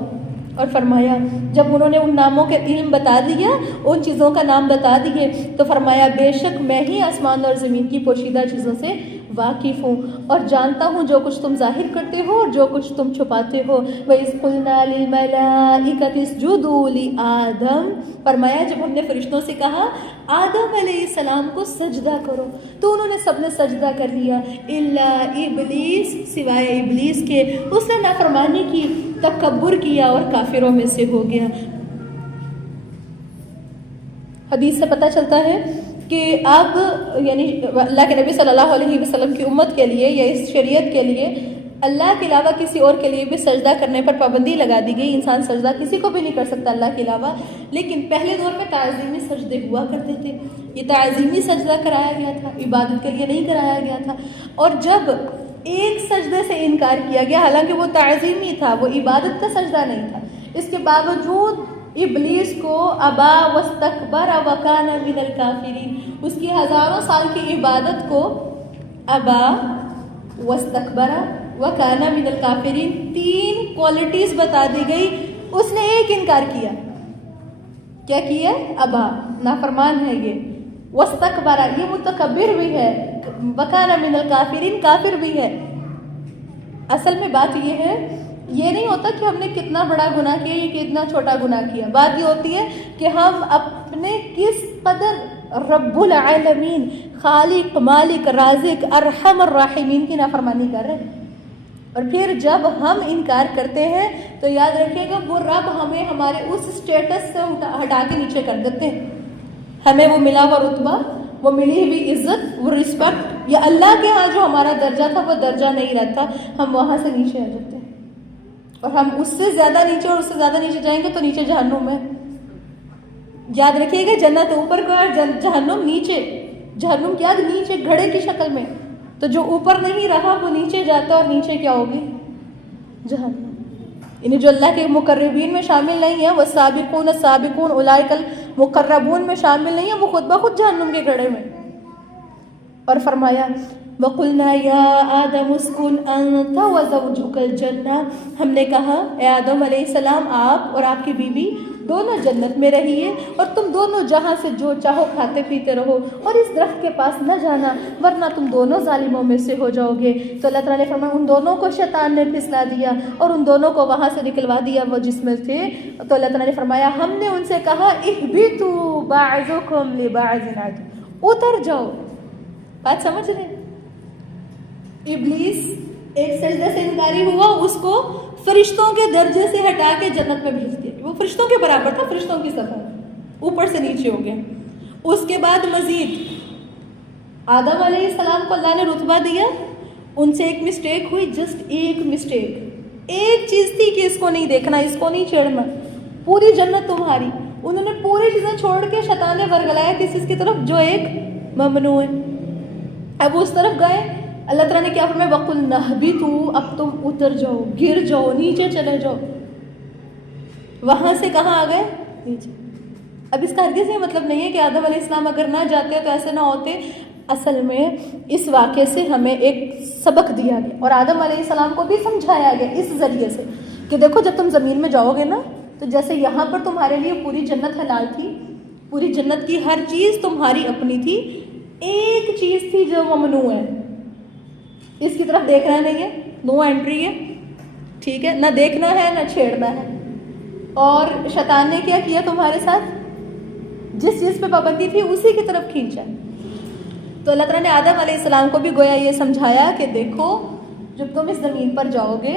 اور فرمایا جب انہوں نے ان ناموں کے علم بتا دیا, ان چیزوں کا نام بتا دیے, تو فرمایا بے شک میں ہی آسمان اور زمین کی پوشیدہ چیزوں سے واقف ہوں اور جانتا ہوں جو کچھ تم ظاہر کرتے ہو اور جو کچھ تم چھپاتے ہو. وَإِذْ قُلْنَا لِلْمَلَائِكَةِ اسْجُدُوا لِآدَمَ, فرمایا جب ہم نے فرشتوں سے کہا آدم علیہ السلام کو سجدہ کرو تو انہوں نے سب نے سجدہ کر لیا الا ابلیس, سوائے ابلیس کے, اس نے نافرمانی کی, تکبر کیا اور کافروں میں سے ہو گیا. حدیث سے پتہ چلتا ہے کہ اب یعنی اللہ کے نبی صلی اللہ علیہ وسلم کی امت کے لیے یا اس شریعت کے لیے اللہ کے علاوہ کسی اور کے لیے بھی سجدہ کرنے پر پابندی لگا دی گئی، انسان سجدہ کسی کو بھی نہیں کر سکتا اللہ کے علاوہ، لیکن پہلے دور میں تعظیمی سجدے ہوا کرتے تھے، یہ تعظیمی سجدہ کرایا گیا تھا، عبادت کے لیے نہیں کرایا گیا تھا۔ اور جب ایک سجدے سے انکار کیا گیا، حالانکہ وہ تعظیمی تھا، وہ عبادت کا سجدہ نہیں تھا، اس کے باوجود ابلیس کو ابا واستکبر وکان من الکافرین، اس کی ہزاروں سال کی عبادت کو ابا واستکبر وکان من الکافرین 3 کوالٹیز بتا دی گئی، اس نے ایک انکار کیا، کیا کیا؟ ابا، نافرمان ہے یہ، واستکبر یہ متکبر بھی ہے، وکان من الکافرین کافر بھی ہے۔ اصل میں بات یہ ہے، یہ نہیں ہوتا کہ ہم نے کتنا بڑا گناہ کیا یا کتنا چھوٹا گناہ کیا، بات یہ ہوتی ہے کہ ہم اپنے کس قدر رب العالمین، خالق، مالک، رازق، ارحم الراحمین کی نافرمانی کر رہے ہیں۔ اور پھر جب ہم انکار کرتے ہیں تو یاد رکھیے گا وہ رب ہمیں ہمارے اس اسٹیٹس سے ہٹا کے نیچے کر دیتے ہیں، ہمیں وہ ملا ہوا رتبہ، وہ ملی ہوئی عزت، وہ رسپیکٹ، یا اللہ کے ہاں جو ہمارا درجہ تھا وہ درجہ نہیں رہتا، ہم وہاں سے نیچے آ جاتے ہیں، اور ہم اس سے زیادہ نیچے اور اس سے زیادہ نیچے جائیں گے تو نیچے جہنم ہے۔ یاد رکھیے گا جنت اوپر کو اور جہنم نیچے، جہنم کی آگ نیچے گھڑے کی شکل میں، تو جو اوپر نہیں رہا وہ نیچے جاتا، اور نیچے کیا ہوگی؟ جہنم۔ یعنی جو اللہ کے مقربین میں شامل نہیں ہے، وہ سابقون السابقون اولئک المقربون میں شامل نہیں ہے، وہ خود بخود جہنم کے گڑھے میں۔ اور فرمایا وَقُلْنَا يَا آدَمُ اسْكُنْ أَنْتَ وَزَوْجُكَ الْجَنَّةَ، ہم نے کہا اے آدم علیہ السلام، آپ اور آپ کی بیوی دونوں جنت میں رہیے، اور تم دونوں جہاں سے جو چاہو کھاتے پیتے رہو، اور اس درخت کے پاس نہ جانا ورنہ تم دونوں ظالموں میں سے ہو جاؤ گے۔ تو اللہ تعالیٰ نے فرمایا ان دونوں کو شیطان نے پھسلا دیا اور ان دونوں کو وہاں سے نکلوا دیا وہ جس میں تھے۔ تو اللہ تعالیٰ نے فرمایا ہم نے ان سے کہا اہبطوا بعضکم لبعض عدو، اتر جاؤ۔ بات سمجھ رہے ہیں؟ ابلیس ایک سجدے سے انکاری ہوا، اس کو فرشتوں کے درجے سے ہٹا کے جنت میں بھیج دیا، وہ فرشتوں کے برابر تھا، فرشتوں کی صفت، اوپر سے نیچے ہو گیا۔ اس کے بعد مزید آدم علیہ السلام کو اللہ نے رتبہ دیا، ان سے ایک مسٹیک ہوئی، جسٹ ایک مسٹیک، ایک چیز تھی کہ اس کو نہیں دیکھنا، اس کو نہیں چھیڑنا، پوری جنت تمہاری۔ انہوں نے پوری چیزیں چھوڑ کے شیطان نے ورگلایا کس چیز کی طرف؟ جو ایک ممنوع ہے۔ اب اس طرف گئے، اللہ تعالیٰ نے کیا فرمایا وَقُلْنَا اهْبِطُوا، اب تم اتر جاؤ، گر جاؤ، نیچے چلے جاؤ۔ وہاں سے کہاں آ گئے؟ نیچے۔ اب اس کا ہرگز یہ مطلب نہیں ہے کہ آدم علیہ السلام اگر نہ جاتے تو ایسے نہ ہوتے، اصل میں اس واقعے سے ہمیں ایک سبق دیا گیا، اور آدم علیہ السلام کو بھی سمجھایا گیا اس ذریعے سے کہ دیکھو جب تم زمین میں جاؤ گے نا، تو جیسے یہاں پر تمہارے لیے پوری جنت حلال تھی، پوری جنت کی ہر چیز تمہاری اپنی تھی، ایک چیز تھی جو ممنوع ہے، اس کی طرف دیکھنا نہیں ہے، نو انٹری ہے، ٹھیک ہے، نہ دیکھنا ہے نہ چھیڑنا ہے۔ اور شیطان نے کیا کیا تمہارے ساتھ؟ جس چیز پہ پابندی تھی اسی کی طرف کھینچا۔ تو اللہ تعالیٰ نے آدم علیہ السلام کو بھی گویا یہ سمجھایا کہ دیکھو جب تم اس زمین پر جاؤ گے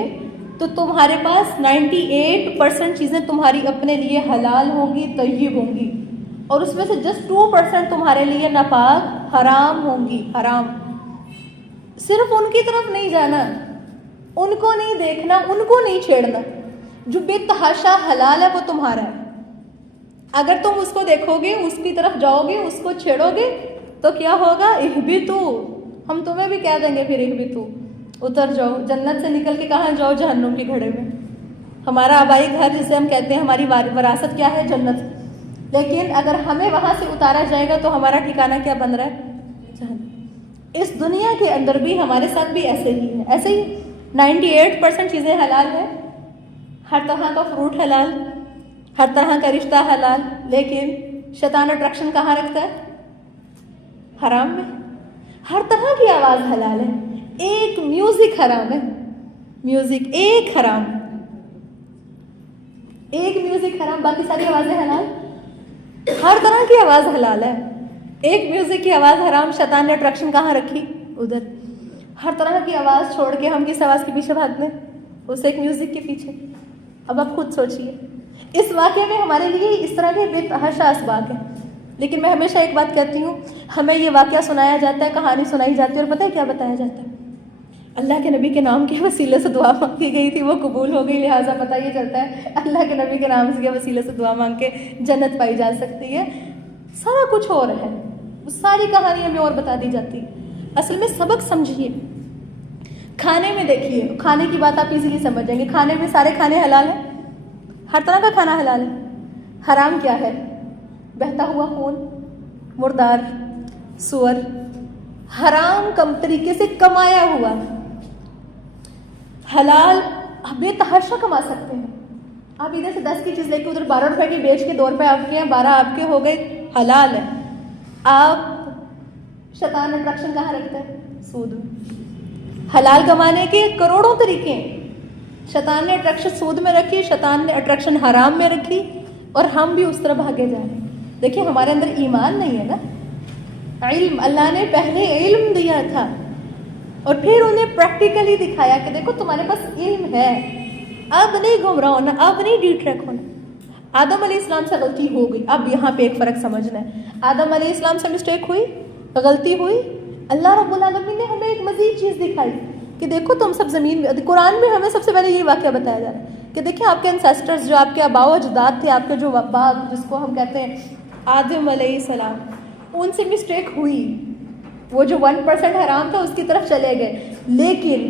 تو تمہارے پاس 98% چیزیں تمہاری اپنے لیے حلال ہوں گی، طیب ہوں گی، اور اس میں سے جسٹ 2% تمہارے لیے ناپاک، حرام ہوں گی، حرام۔ صرف ان کی طرف نہیں جانا، ان کو نہیں دیکھنا، ان کو نہیں چھیڑنا، جو بے تحاشا حلال ہے وہ تمہارا ہے۔ اگر تم اس کو دیکھو گے، اس کی طرف جاؤ گے، اس کو چھیڑو گے تو کیا ہوگا؟ اہبطوا، ہم تمہیں بھی کہہ دیں گے پھر اہبطوا، اتر جاؤ، جنت سے نکل کے کہاں جاؤ؟ جہنم کے گھڑے میں۔ ہمارا آبائی گھر جسے ہم کہتے ہیں، ہماری وراثت کیا ہے؟ جنت۔ لیکن اگر ہمیں وہاں سے اتارا جائے گا تو ہمارا ٹھکانہ کیا بن رہا ہے؟ جہنم۔ اس دنیا کے اندر بھی ہمارے ساتھ بھی ایسے ہی ہے، ایسے ہی 98% چیزیں حلال ہیں، ہر طرح کا فروٹ حلال، ہر طرح کا رشتہ حلال، لیکن شیطان اٹریکشن کہاں رکھتا ہے؟ حرام میں۔ ہر طرح کی آواز حلال ہے، ایک میوزک حرام ہے، میوزک ایک حرام، ایک میوزک حرام، باقی ساری آوازیں حلال۔ ہر طرح کی آواز حلال ہے، ایک میوزک کی آواز حرام۔ شیطان نے اٹریکشن کہاں رکھی؟ ادھر۔ ہر طرح کی آواز چھوڑ کے ہم کس آواز کے پیچھے بھاگتے ہیں؟ اس ایک میوزک کے پیچھے۔ اب آپ خود سوچئے، اس واقعے میں ہمارے لیے اس طرح کے بے تحاشا اسباق ہیں، لیکن میں ہمیشہ ایک بات کہتی ہوں، ہمیں یہ واقعہ سنایا جاتا ہے، کہانی سنائی جاتی ہے، اور پتہ ہے کیا بتایا جاتا ہے؟ اللہ کے نبی کے نام کے وسیلے سے دعا مانگی گئی تھی، وہ قبول ہو گئی، لہٰذا پتہ یہ چلتا ہے اللہ کے نبی کے نام کے وسیلے سے دعا مانگ کے جنت پائی جا سکتی ہے۔ سارا کچھ اور ہے، ساری کہانی ہمیں اور بتا دی جاتی ہے۔ اصل میں سبق سمجھیے، کھانے میں دیکھیے، کھانے کی بات آپ ایزیلی سمجھ جائیں گے۔ کھانے میں سارے کھانے حلال ہیں، ہر طرح کا کھانا حلال ہے۔ حرام کیا ہے؟ بہتا ہوا خون، مردار، سور، حرام کم طریقے سے کمایا ہوا۔ حلال آپ بے تحاشا کما سکتے ہیں، آپ ادھر سے 10 کی چیز لے کے ادھر 12 روپے کی بیچ کے 2 روپے آپ کے ہیں، 12 آپ کے ہو گئے، حلال ہے۔ آپ شیطان اٹریکشن کہاں رکھتا ہے؟ سود میں۔ حلال کمانے کے کروڑوں طریقے ہیں، شیطان نے اٹریکشن سود میں رکھی، شیطان نے اٹریکشن حرام میں رکھی، اور ہم بھی اس طرح بھاگے جا رہے ہیں۔ دیکھیں ہمارے اندر ایمان نہیں ہے نا، علم اللہ نے پہلے علم دیا تھا اور پھر انہیں پریکٹیکلی دکھایا کہ دیکھو تمہارے پاس علم ہے، اب نہیں گمراہ ہونا، اب نہیں ڈی ٹریک ہونا۔ آدم علیہ السلام سے غلطی ہو گئی، اب یہاں پہ ایک فرق سمجھنا ہے۔ آدم علیہ السلام سے مسٹیک ہوئی، غلطی ہوئی، اللہ رب العالمین نے ہمیں ایک مزید چیز دکھائی کہ دیکھو تم سب زمین میں، قرآن میں ہمیں سب سے پہلے یہ واقعہ بتایا جا رہا ہے کہ دیکھیں آپ کے انسیسٹرز، جو آپ کے آباء و اجداد تھے، آپ کے جو باپ جس کو ہم کہتے ہیں آدم علیہ السلام، ان سے مسٹیک ہوئی، وہ جو 1% حرام تھا اس کی طرف چلے گئے، لیکن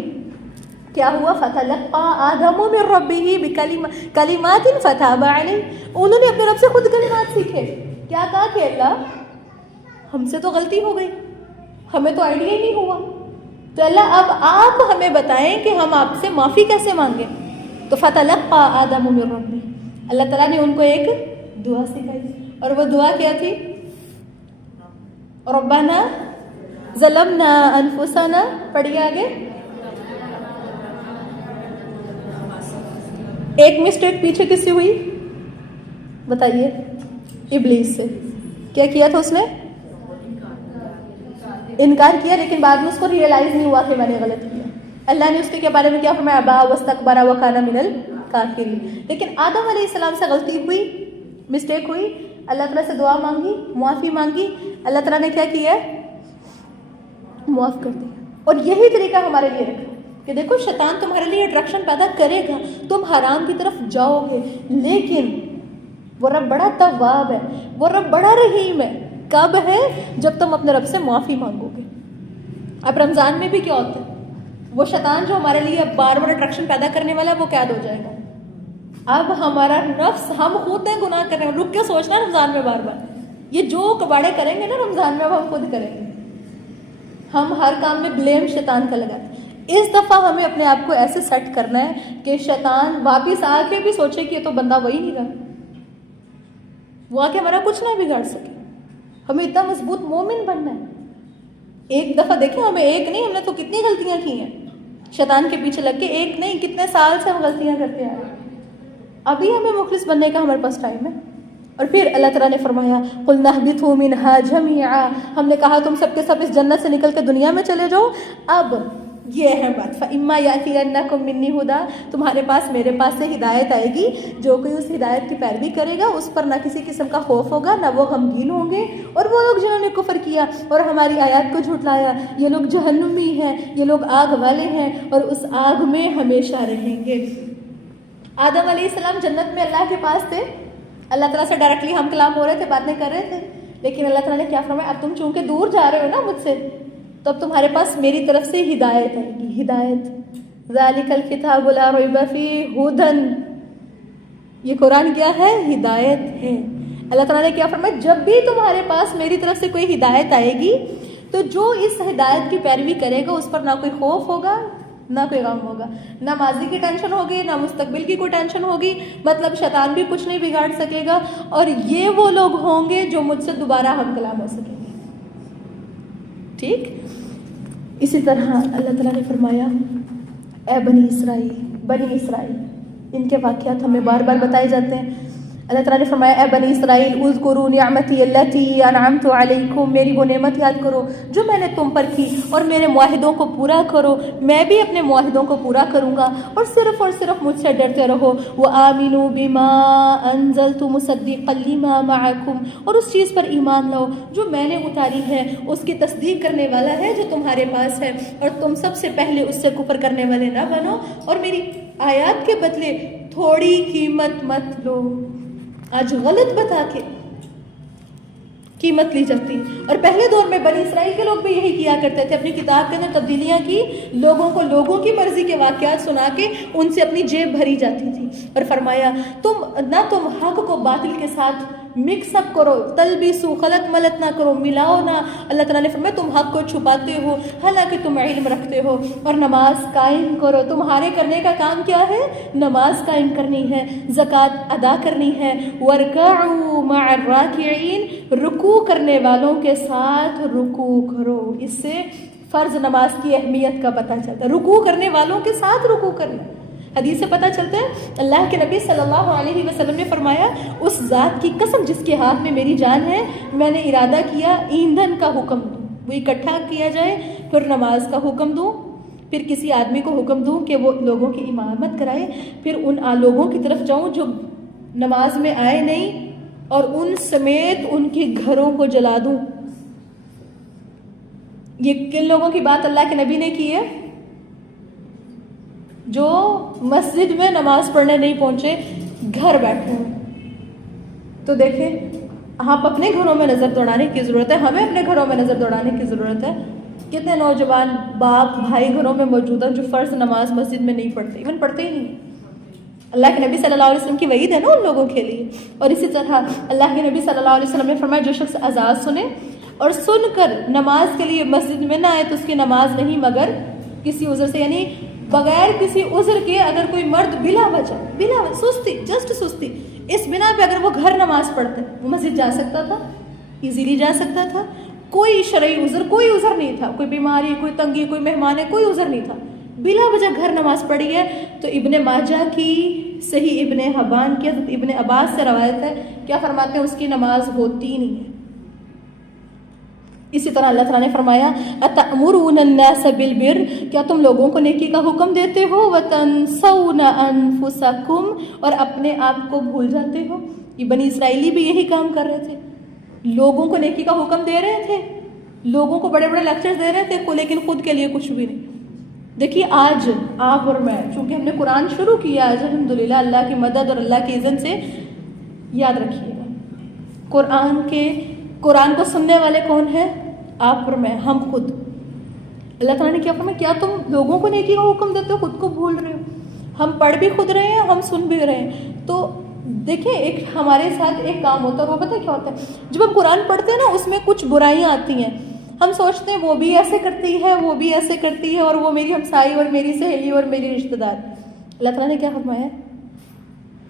کیا ہوا؟ فَتَلَقَّى آدَمُ مِن رَّبِّهِ بِكَلِمَاتٍ فَتَابَ عَلَيْهِ، انہوں نے اپنے رب سے خود کلمات سیکھے۔ کیا کہا کہ اللہ ہم سے تو غلطی ہو گئی، ہمیں تو آئیڈیا ہی نہیں ہوا، تو اللہ اب آپ ہمیں بتائیں کہ ہم آپ سے معافی کیسے مانگیں۔ تو فَتَلَقَّى آدَمُ مِن رَّبِّهِ، اللہ تعالیٰ نے ان کو ایک دعا سکھائی، اور وہ دعا کیا تھی؟ ربنا ظلمنا انفسنا، پڑھیے آگے۔ ایک مسٹیک پیچھے کس سے ہوئی بتائیے؟ ابلیس سے۔ کیا کیا تھا اس نے؟ انکار کیا، لیکن بعد میں اس کو ریئلائز نہیں ہوا کہ میں نے غلط کیا۔ اللہ نے اس کے بارے میں کیا فرمایا؟ ابا واستکبر وکان من الکافرین۔ لیکن آدم علیہ السلام سے غلطی ہوئی، مسٹیک ہوئی، اللہ تعالیٰ سے دعا مانگی، معافی مانگی، اللہ تعالیٰ نے کیا کیا؟ معاف کر دیا۔ اور یہی طریقہ ہمارے لیے رکھا کہ دیکھو شیطان تمہارے لیے اٹریکشن پیدا کرے گا، تم حرام کی طرف جاؤ گے، لیکن وہ رب بڑا تواب ہے، وہ رب بڑا رحیم ہے۔ کب ہے؟ جب تم اپنے رب سے معافی مانگو گے۔ اب رمضان میں بھی کیا ہوتا ہے؟ وہ شیطان جو ہمارے لیے بار بار اٹریکشن پیدا کرنے والا ہے وہ قید ہو جائے گا۔ اب ہمارا نفس، ہم خود ہیں گناہ کرنے، رک کے سوچنا رمضان میں بار بار، یہ جو کباڑے کریں گے نا رمضان میں اب ہم خود کریں گے۔ ہم ہر کام میں بلیم شیطان کا لگاتے ہیں۔ اس دفعہ ہمیں اپنے آپ کو ایسے سیٹ کرنا ہے کہ شیطان واپس آ کے بھی سوچے کہ یہ تو بندہ وہی نہیں رہا، وہ آ کے ہمارا کچھ نہ بگاڑ سکے۔ ہمیں اتنا مضبوط مومن بننا ہے۔ ایک دفعہ دیکھیں، ہمیں ایک نہیں، ہم نے تو کتنی غلطیاں کی ہیں شیطان کے پیچھے لگ کے، ایک نہیں کتنے سال سے ہم غلطیاں کرتے آ رہے ہیں۔ ابھی ہمیں مخلص بننے کا ہمارے پاس ٹائم ہے۔ اور پھر اللہ تعالیٰ نے فرمایا قُلْنَا اهْبِطُوا مِنْهَا جَمِيعًا، ہم نے کہا تم سب کے سب اس جنت سے نکل کے دنیا میں چلے جاؤ۔ اب یہ ہے بات، فَإِمَّا يَأْتِيَنَّكُم مِّنِّي هُدًى، تمہارے پاس میرے پاس سے ہدایت آئے گی، جو کوئی اس ہدایت کی پیروی کرے گا اس پر نہ کسی قسم کا خوف ہوگا، نہ وہ غمگین ہوں گے۔ اور وہ لوگ جنہوں نے کفر کیا اور ہماری آیات کو جھٹلایا، یہ لوگ جہنمی ہیں، یہ لوگ آگ والے ہیں اور اس آگ میں ہمیشہ رہیں گے۔ آدم علیہ السلام جنت میں اللہ کے پاس تھے، اللہ تعالیٰ سے ڈائریکٹلی ہم کلام ہو رہے تھے، باتیں کر رہے تھے، لیکن اللہ تعالیٰ نے کیا فرمایا؟ اب تم چونکہ دور جا رہے ہو نا مجھ سے، تو اب تمہارے پاس میری طرف سے ہدایت آئے گی۔ ہدایت، ذالک الکتاب لا ریب فیہ ھدی، یہ قرآن کیا ہے؟ ہدایت ہے۔ اللہ تعالیٰ نے کیا فرمایا؟ جب بھی تمہارے پاس میری طرف سے کوئی ہدایت آئے گی تو جو اس ہدایت کی پیروی کرے گا اس پر نہ کوئی خوف ہوگا نہ کوئی غم ہوگا، نہ ماضی کی ٹینشن ہوگی نہ مستقبل کی کوئی ٹینشن ہوگی، مطلب شیطان بھی کچھ نہیں بگاڑ سکے گا، اور یہ وہ لوگ ہوں گے جو مجھ سے دوبارہ ہم کلام ہو سکیں گے۔ ٹھیک اسی طرح اللہ تعالیٰ نے فرمایا اے بنی اسرائیل، بنی اسرائیل، ان کے واقعات ہمیں بار بار بتائے جاتے ہیں۔ اللہ تعالیٰ نے فرمایا اے بنی اسرائیل اذکروا نعمتی التی انعمت علیکم، میری وہ نعمت یاد کرو جو میں نے تم پر کی، اور میرے معاہدوں کو پورا کرو، میں بھی اپنے معاہدوں کو پورا کروں گا، اور صرف مجھ سے ڈرتے رہو۔ وآمنوا بما انزلت مصدقا لما معکم، اور اس چیز پر ایمان لاؤ جو میں نے اتاری ہے، اس کی تصدیق کرنے والا ہے جو تمہارے پاس ہے، اور تم سب سے پہلے اس سے کفر کرنے والے نہ بنو، اور میری آیات کے بدلے تھوڑی قیمت مت لو۔ آج غلط بتا کے قیمت لی جاتی، اور پہلے دور میں بنی اسرائیل کے لوگ بھی یہی کیا کرتے تھے، اپنی کتاب کے اندر تبدیلیاں کی، لوگوں کو لوگوں کی مرضی کے واقعات سنا کے ان سے اپنی جیب بھری جاتی تھی، اور فرمایا تم حق کو باطل کے ساتھ مکس اپ کرو، تلبسو، غلط ملت نہ کرو، ملاؤ نہ۔ اللہ تعالیٰ نے فرمایا تم حق کو چھپاتے ہو حالانکہ تم علم رکھتے ہو، اور نماز قائم کرو۔ تمہارے کرنے کا کام کیا ہے؟ نماز قائم کرنی ہے، زکوٰۃ ادا کرنی ہے۔ وَارْكَعُوا مَعَ الرَّاكِعِينَ، رکوع کرنے والوں کے ساتھ رکوع کرو۔ اس سے فرض نماز کی اہمیت کا پتہ چلتا ہے، رکوع کرنے والوں کے ساتھ رکوع کرنا۔ حدیث سے پتہ چلتا ہے اللہ کے نبی صلی اللہ علیہ وسلم نے فرمایا اس ذات کی قسم جس کے ہاتھ میں میری جان ہے، میں نے ارادہ کیا ایندھن کا حکم دوں، وہ اکٹھا کیا جائے، پھر نماز کا حکم دوں، پھر کسی آدمی کو حکم دوں کہ وہ لوگوں کی امامت کرائے، پھر ان لوگوں کی طرف جاؤں جو نماز میں آئے نہیں، اور ان سمیت ان کے گھروں کو جلا دوں۔ یہ کن لوگوں کی بات اللہ کے نبی نے کی ہے؟ جو مسجد میں نماز پڑھنے نہیں پہنچے، گھر بیٹھے ہیں۔ تو دیکھیں آپ اپنے گھروں میں نظر دوڑانے کی ضرورت ہے، ہمیں اپنے گھروں میں نظر دوڑانے کی ضرورت ہے۔ کتنے نوجوان باپ بھائی گھروں میں موجود ہیں جو فرض نماز مسجد میں نہیں پڑھتے، ایون پڑھتے ہی نہیں۔ اللہ کے نبی صلی اللہ علیہ وسلم کی وعید ہے نا ان لوگوں کے لیے۔ اور اسی طرح اللہ کے نبی صلی اللہ علیہ وسلم نے فرمایا جو شخص اذان سنے اور سن کر نماز کے لیے مسجد میں نہ آئے تو اس کی نماز نہیں مگر کسی عذر سے، یعنی بغیر کسی عذر کے اگر کوئی مرد بلا وجہ سستی، جسٹ سستی، اس بنا پہ اگر وہ گھر نماز پڑھتے، وہ مسجد جا سکتا تھا، ایزیلی جا سکتا تھا، کوئی شرعی عذر، کوئی عذر نہیں تھا، کوئی بیماری، کوئی تنگی، کوئی مہمان ہے، کوئی عذر نہیں تھا، بلا وجہ گھر نماز پڑھی ہے۔ تو ابن ماجہ کی صحیح ابن حبان کی ابن عباس سے روایت ہے، کیا فرماتے ہیں اس کی نماز ہوتی نہیں ہے۔ اسی طرح اللہ تعالیٰ نے فرمایا اَتَأْمُرُونَ النَّاسَ بِالْبِرِّ، کیا تم لوگوں کو نیکی کا حکم دیتے ہو، وَتَنْسَوْنَ أَنفُسَكُمْ، اور اپنے آپ کو بھول جاتے ہو۔ یہ بنی اسرائیلی بھی یہی کام کر رہے تھے، لوگوں کو نیکی کا حکم دے رہے تھے، لوگوں کو بڑے بڑے لیکچرز دے رہے تھے، لیکن خود کے لیے کچھ بھی نہیں۔ دیکھیے آج آپ اور میں، چونکہ ہم نے قرآن شروع کیا آج الحمدللہ اللہ کی مدد اور اللہ کی اذن سے، یاد رکھیے گا قرآن کو سننے والے کون ہیں؟ آپ اور میں، ہم خود۔ اللہ تعالیٰ نے کیا فرمایا؟ کیا تم لوگوں کو نیکی کا حکم دیتے ہو، خود کو بھول رہے ہو؟ ہم پڑھ بھی خود رہے ہیں، ہم سن بھی رہے ہیں۔ تو دیکھیں ایک ہمارے ساتھ ایک کام ہوتا ہے، وہ پتہ کیا ہوتا ہے؟ جب ہم قرآن پڑھتے ہیں نا، اس میں کچھ برائیاں آتی ہیں، ہم سوچتے ہیں وہ بھی ایسے کرتی ہے، وہ بھی ایسے کرتی ہے، اور وہ میری ہمسائی اور میری سہیلی اور میری رشتہ دار۔ اللہ تعالیٰ نے کیا فرمایا؟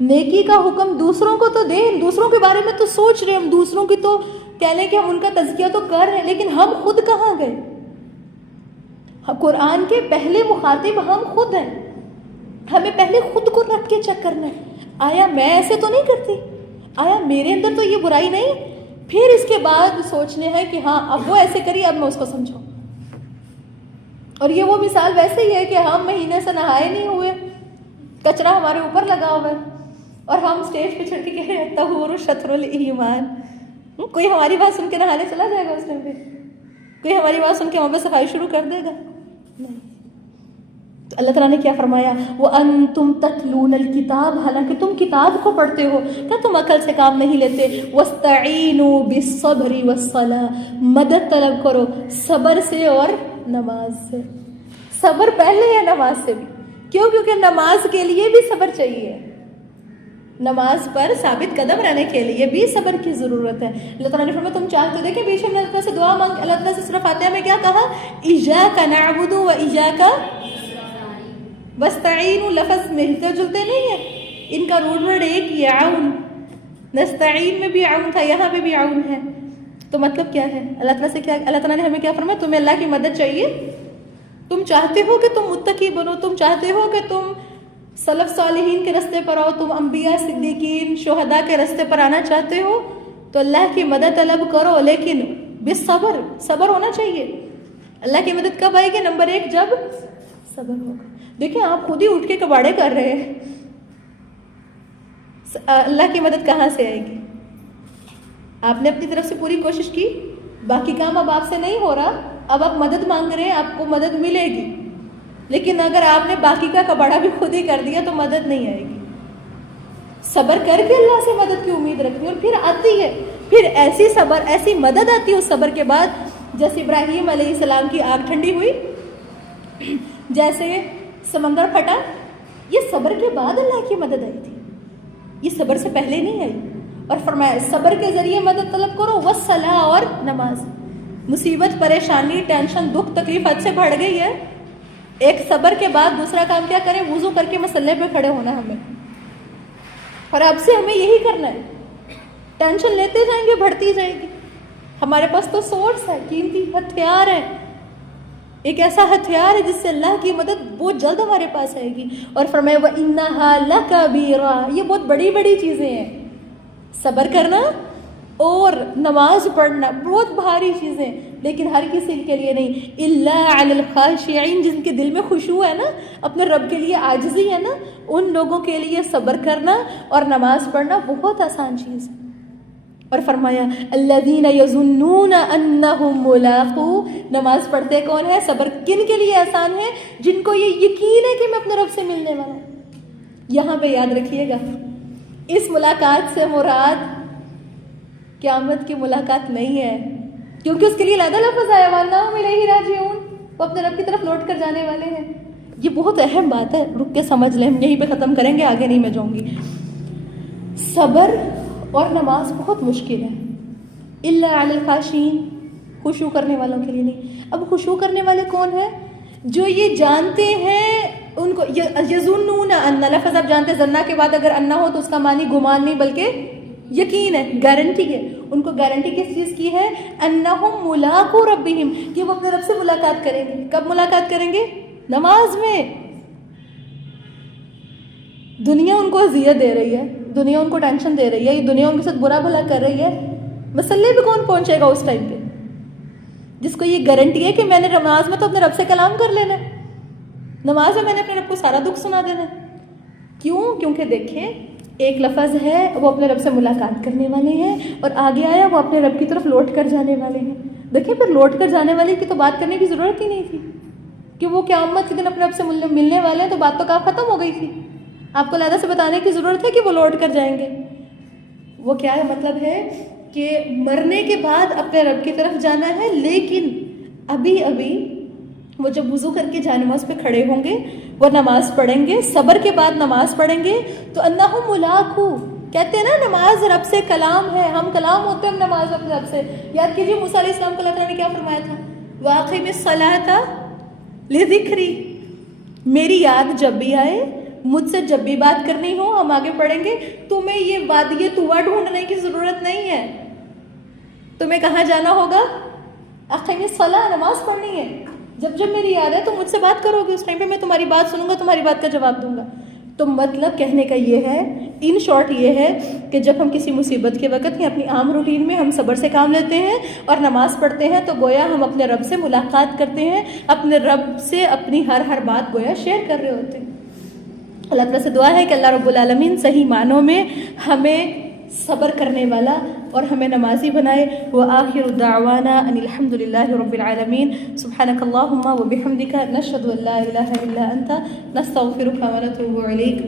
نیکی کا حکم دوسروں کو تو دیں، دوسروں کے بارے میں تو سوچ رہے، ہم دوسروں کی تو کہہ لیں کہ ہم ان کا تزکیہ تو کر رہے ہیں، لیکن ہم خود کہاں گئے؟ قرآن کے پہلے مخاطب ہم خود ہیں، ہمیں پہلے خود کو رکھ کے چیک کرنا ہے، آیا میں ایسے تو نہیں کرتی، آیا میرے اندر تو یہ برائی نہیں، پھر اس کے بعد سوچنے ہے کہ ہاں اب وہ ایسے کری، اب میں اس کو سمجھاؤں۔ اور یہ وہ مثال ویسے ہی ہے کہ ہم مہینے سے نہائے نہیں ہوئے، کچرا ہمارے اوپر لگا ہوا ہے، اور ہم اسٹیج پہ چڑھ کے کہہ رہے ہیں طہور شطر الایمان۔ کوئی ہماری بات سن کے نہانے چلا جائے گا اس ٹائم پہ؟ کوئی ہماری بات سن کے وہاں پہ صفائی شروع کر دے گا؟ نہیں۔ تو اللہ تعالیٰ نے کیا فرمایا؟ وَأَنْتُمْ تَتْلُونَ الْكِتَابَ، حالانکہ تم کتاب کو پڑھتے ہو، کیا تم عقل سے کام نہیں لیتے؟ وَاسْتَعِینُوا بِالصَّبْرِ وَالصَّلَاةِ، مدد طلب کرو صبر سے اور نماز سے۔ صبر پہلے ہے نماز سے بھی، کیوں؟ کیونکہ نماز کے لیے بھی صبر چاہیے، نماز پر ثابت قدم رہنے کے لیے بھی صبر کی ضرورت ہے۔ اللہ تعالیٰ نے فرمایا تم چاہتے دیکھیں بیچ میں اللہ تعالیٰ سے دعا مانگ، اللہ تعالیٰ سے سورہ فاتحہ میں کیا کہا؟ ایاک نعبد و ایاک وستعین، لفظ ملتے جلتے نہیں ہیں، ان کا روٹ ورڈ ایک ہی ہے، عون۔ نستعین میں بھی عون تھا، یہاں پہ بھی عون ہے۔ تو مطلب کیا ہے؟ اللہ تعالیٰ سے کیا، اللہ تعالیٰ نے ہمیں کیا فرمایا؟ تمہیں اللہ کی مدد چاہیے، تم چاہتے ہو کہ تم متقی بنو، تم چاہتے ہو کہ تم سلف صالحین کے راستے پر آؤ. تم انبیاء صدیقین شہداء کے راستے پر آنا چاہتے ہو تو اللہ کی مدد طلب کرو, لیکن بالصبر, صبر ہونا چاہیے. اللہ کی مدد کب آئے گی؟ نمبر 1 جب صبر ہوگا. دیکھیں آپ خود ہی اٹھ کے کباڑے کر رہے ہیں, اللہ کی مدد کہاں سے آئے گی؟ آپ نے اپنی طرف سے پوری کوشش کی, باقی کام اب آپ سے نہیں ہو رہا, اب آپ مدد مانگ رہے ہیں, آپ کو مدد ملے گی. لیکن اگر آپ نے باقی کا کباڑا بھی خود ہی کر دیا تو مدد نہیں آئے گی. صبر کر کے اللہ سے مدد کی امید رکھنی, اور پھر آتی ہے, پھر ایسی صبر, ایسی مدد آتی ہے اس صبر کے بعد. جیسے ابراہیم علیہ السلام کی آگ ٹھنڈی ہوئی, جیسے سمندر پھٹا, یہ صبر کے بعد اللہ کی مدد آئی تھی, یہ صبر سے پہلے نہیں آئی. اور فرمایا صبر کے ذریعے مدد طلب کرو, والصلاۃ, اور نماز. مصیبت, پریشانی, ٹینشن, دکھ, تکلیف حد سے بڑھ گئی ہے, ایک صبر کے بعد دوسرا کام کیا کریں؟ وضو کر کے مسلے پہ کھڑے ہونا ہے ہمیں, اور اب سے ہمیں یہی کرنا ہے. ٹینشن لیتے جائیں گے, بڑھتی جائے گی. ہمارے پاس تو سورس ہے, قیمتی ہتھیار ہے, ایک ایسا ہتھیار ہے جس سے اللہ کی مدد بہت جلد ہمارے پاس آئے گی. اور فرمایا وَإِنَّهَا لَكَبِيرَةٌ, یہ بہت بڑی بڑی چیزیں ہیں. صبر کرنا اور نماز پڑھنا بہت بھاری چیزیں, لیکن ہر کسی کے لیے نہیں. إِلَّا عَلَى الْخَاشِعِينَ, جن کے دل میں خشوع ہے نا, اپنے رب کے لیے عاجزی ہے نا, ان لوگوں کے لیے صبر کرنا اور نماز پڑھنا بہت آسان چیز ہے. اور فرمایا الذین یظنون انہم ملاقو, نماز پڑھتے کون ہے؟ صبر کن کے لیے آسان ہے؟ جن کو یہ یقین ہے کہ میں اپنے رب سے ملنے والا ہوں. یہاں پہ یاد رکھیے گا, اس ملاقات سے مراد قیامت کی ملاقات نہیں ہے, کیونکہ اس کے لیے علیحدہ لفظ آیا وَأَنَّهُمْ إِلَيْهِ راجعون, وہ اپنے رب کی طرف لوٹ کر جانے والے ہیں. یہ بہت اہم بات ہے, رک کے سمجھ لیں, ہم یہیں پہ ختم کریں گے, آگے نہیں میں جاؤں گی. صبر اور نماز بہت مشکل ہے. الا علی الخاشعین, خشوع کرنے والوں کے لیے نہیں. اب خشوع کرنے والے کون ہیں؟ جو یہ جانتے ہیں, ان کو یظنون ان, لفظ آپ جانتے ہیں, ظنہ کے بعد اگر ان ہو تو اس کا معنی گمان نہیں بلکہ یقین ہے, گارنٹی ہے. ان کو گارنٹی کس چیز کی ہے؟ انہم ملاقو ربہم, کہ وہ اپنے رب سے ملاقات کریں گے. کب ملاقات کریں گے؟ نماز میں. دنیا ان کو اذیت دے رہی ہے, دنیا ان کو ٹینشن دے رہی ہے, یہ دنیا ان کے ساتھ برا بھلا کر رہی ہے, مسئلے پہ کون پہنچے گا اس ٹائم پہ؟ جس کو یہ گارنٹی ہے کہ میں نے نماز میں تو اپنے رب سے کلام کر لینا ہے, نماز میں نے اپنے رب کو سارا دکھ سنا دینا ہے. کیوں؟ کیونکہ دیکھیں ایک لفظ ہے وہ اپنے رب سے ملاقات کرنے والے ہیں, اور آگے آیا وہ اپنے رب کی طرف لوٹ کر جانے والے ہیں. دیکھیں پھر لوٹ کر جانے والے کی تو بات کرنے کی ضرورت ہی نہیں تھی, کہ وہ قیامت کے دن اپنے رب سے ملنے والے ہیں, تو بات تو کہاں ختم ہو گئی تھی. آپ کو علیحدہ سے بتانے کی ضرورت ہے کہ وہ لوٹ کر جائیں گے. وہ کیا ہے؟ مطلب ہے کہ مرنے کے بعد اپنے رب کی طرف جانا ہے, لیکن ابھی ابھی وہ جب وضو کر کے جانماز پہ کھڑے ہوں گے, وہ نماز پڑھیں گے, صبر کے بعد نماز پڑھیں گے, تو انہم ملاقو, کہتے ہیں نا نماز رب سے کلام ہے, ہم کلام ہوتے ہیں نماز اپنے رب سے. یاد کیجیے موسیٰ علیہ السلام کو اللہ تعالیٰ نے کیا فرمایا تھا؟ وَأَقِمِ الصَّلَاةَ لِذِكْرِي, میری یاد جب بھی آئے, مجھ سے جب بھی بات کرنی ہو, ہم آگے پڑھیں گے, تمہیں یہ وادی طویٰ ڈھونڈنے کی ضرورت نہیں ہے. تمہیں کہاں جانا ہوگا؟ اقیم الصلاۃ, نماز پڑھنی ہے. جب جب میری یاد ہے تو مجھ سے بات کرو گے, اس ٹائم پہ میں تمہاری بات سنوں گا, تمہاری بات کا جواب دوں گا. تو مطلب کہنے کا یہ ہے, ان شارٹ یہ ہے کہ جب ہم کسی مصیبت کے وقت یا اپنی عام روٹین میں ہم صبر سے کام لیتے ہیں اور نماز پڑھتے ہیں, تو گویا ہم اپنے رب سے ملاقات کرتے ہیں, اپنے رب سے اپنی ہر بات گویا شیئر کر رہے ہوتے ہیں. اللہ تعالیٰ سے دعا ہے کہ اللہ رب العالمین صحیح معنوں میں ہمیں صبر کرنے والا اور ہمیں نمازی بنائے. وآخر دعوانا ان الحمد للہ رب العالمین. سبحانک اللہم وبحمدک, نشہد ان لا الہ الا انت, نستغفرک ونتوب الیک.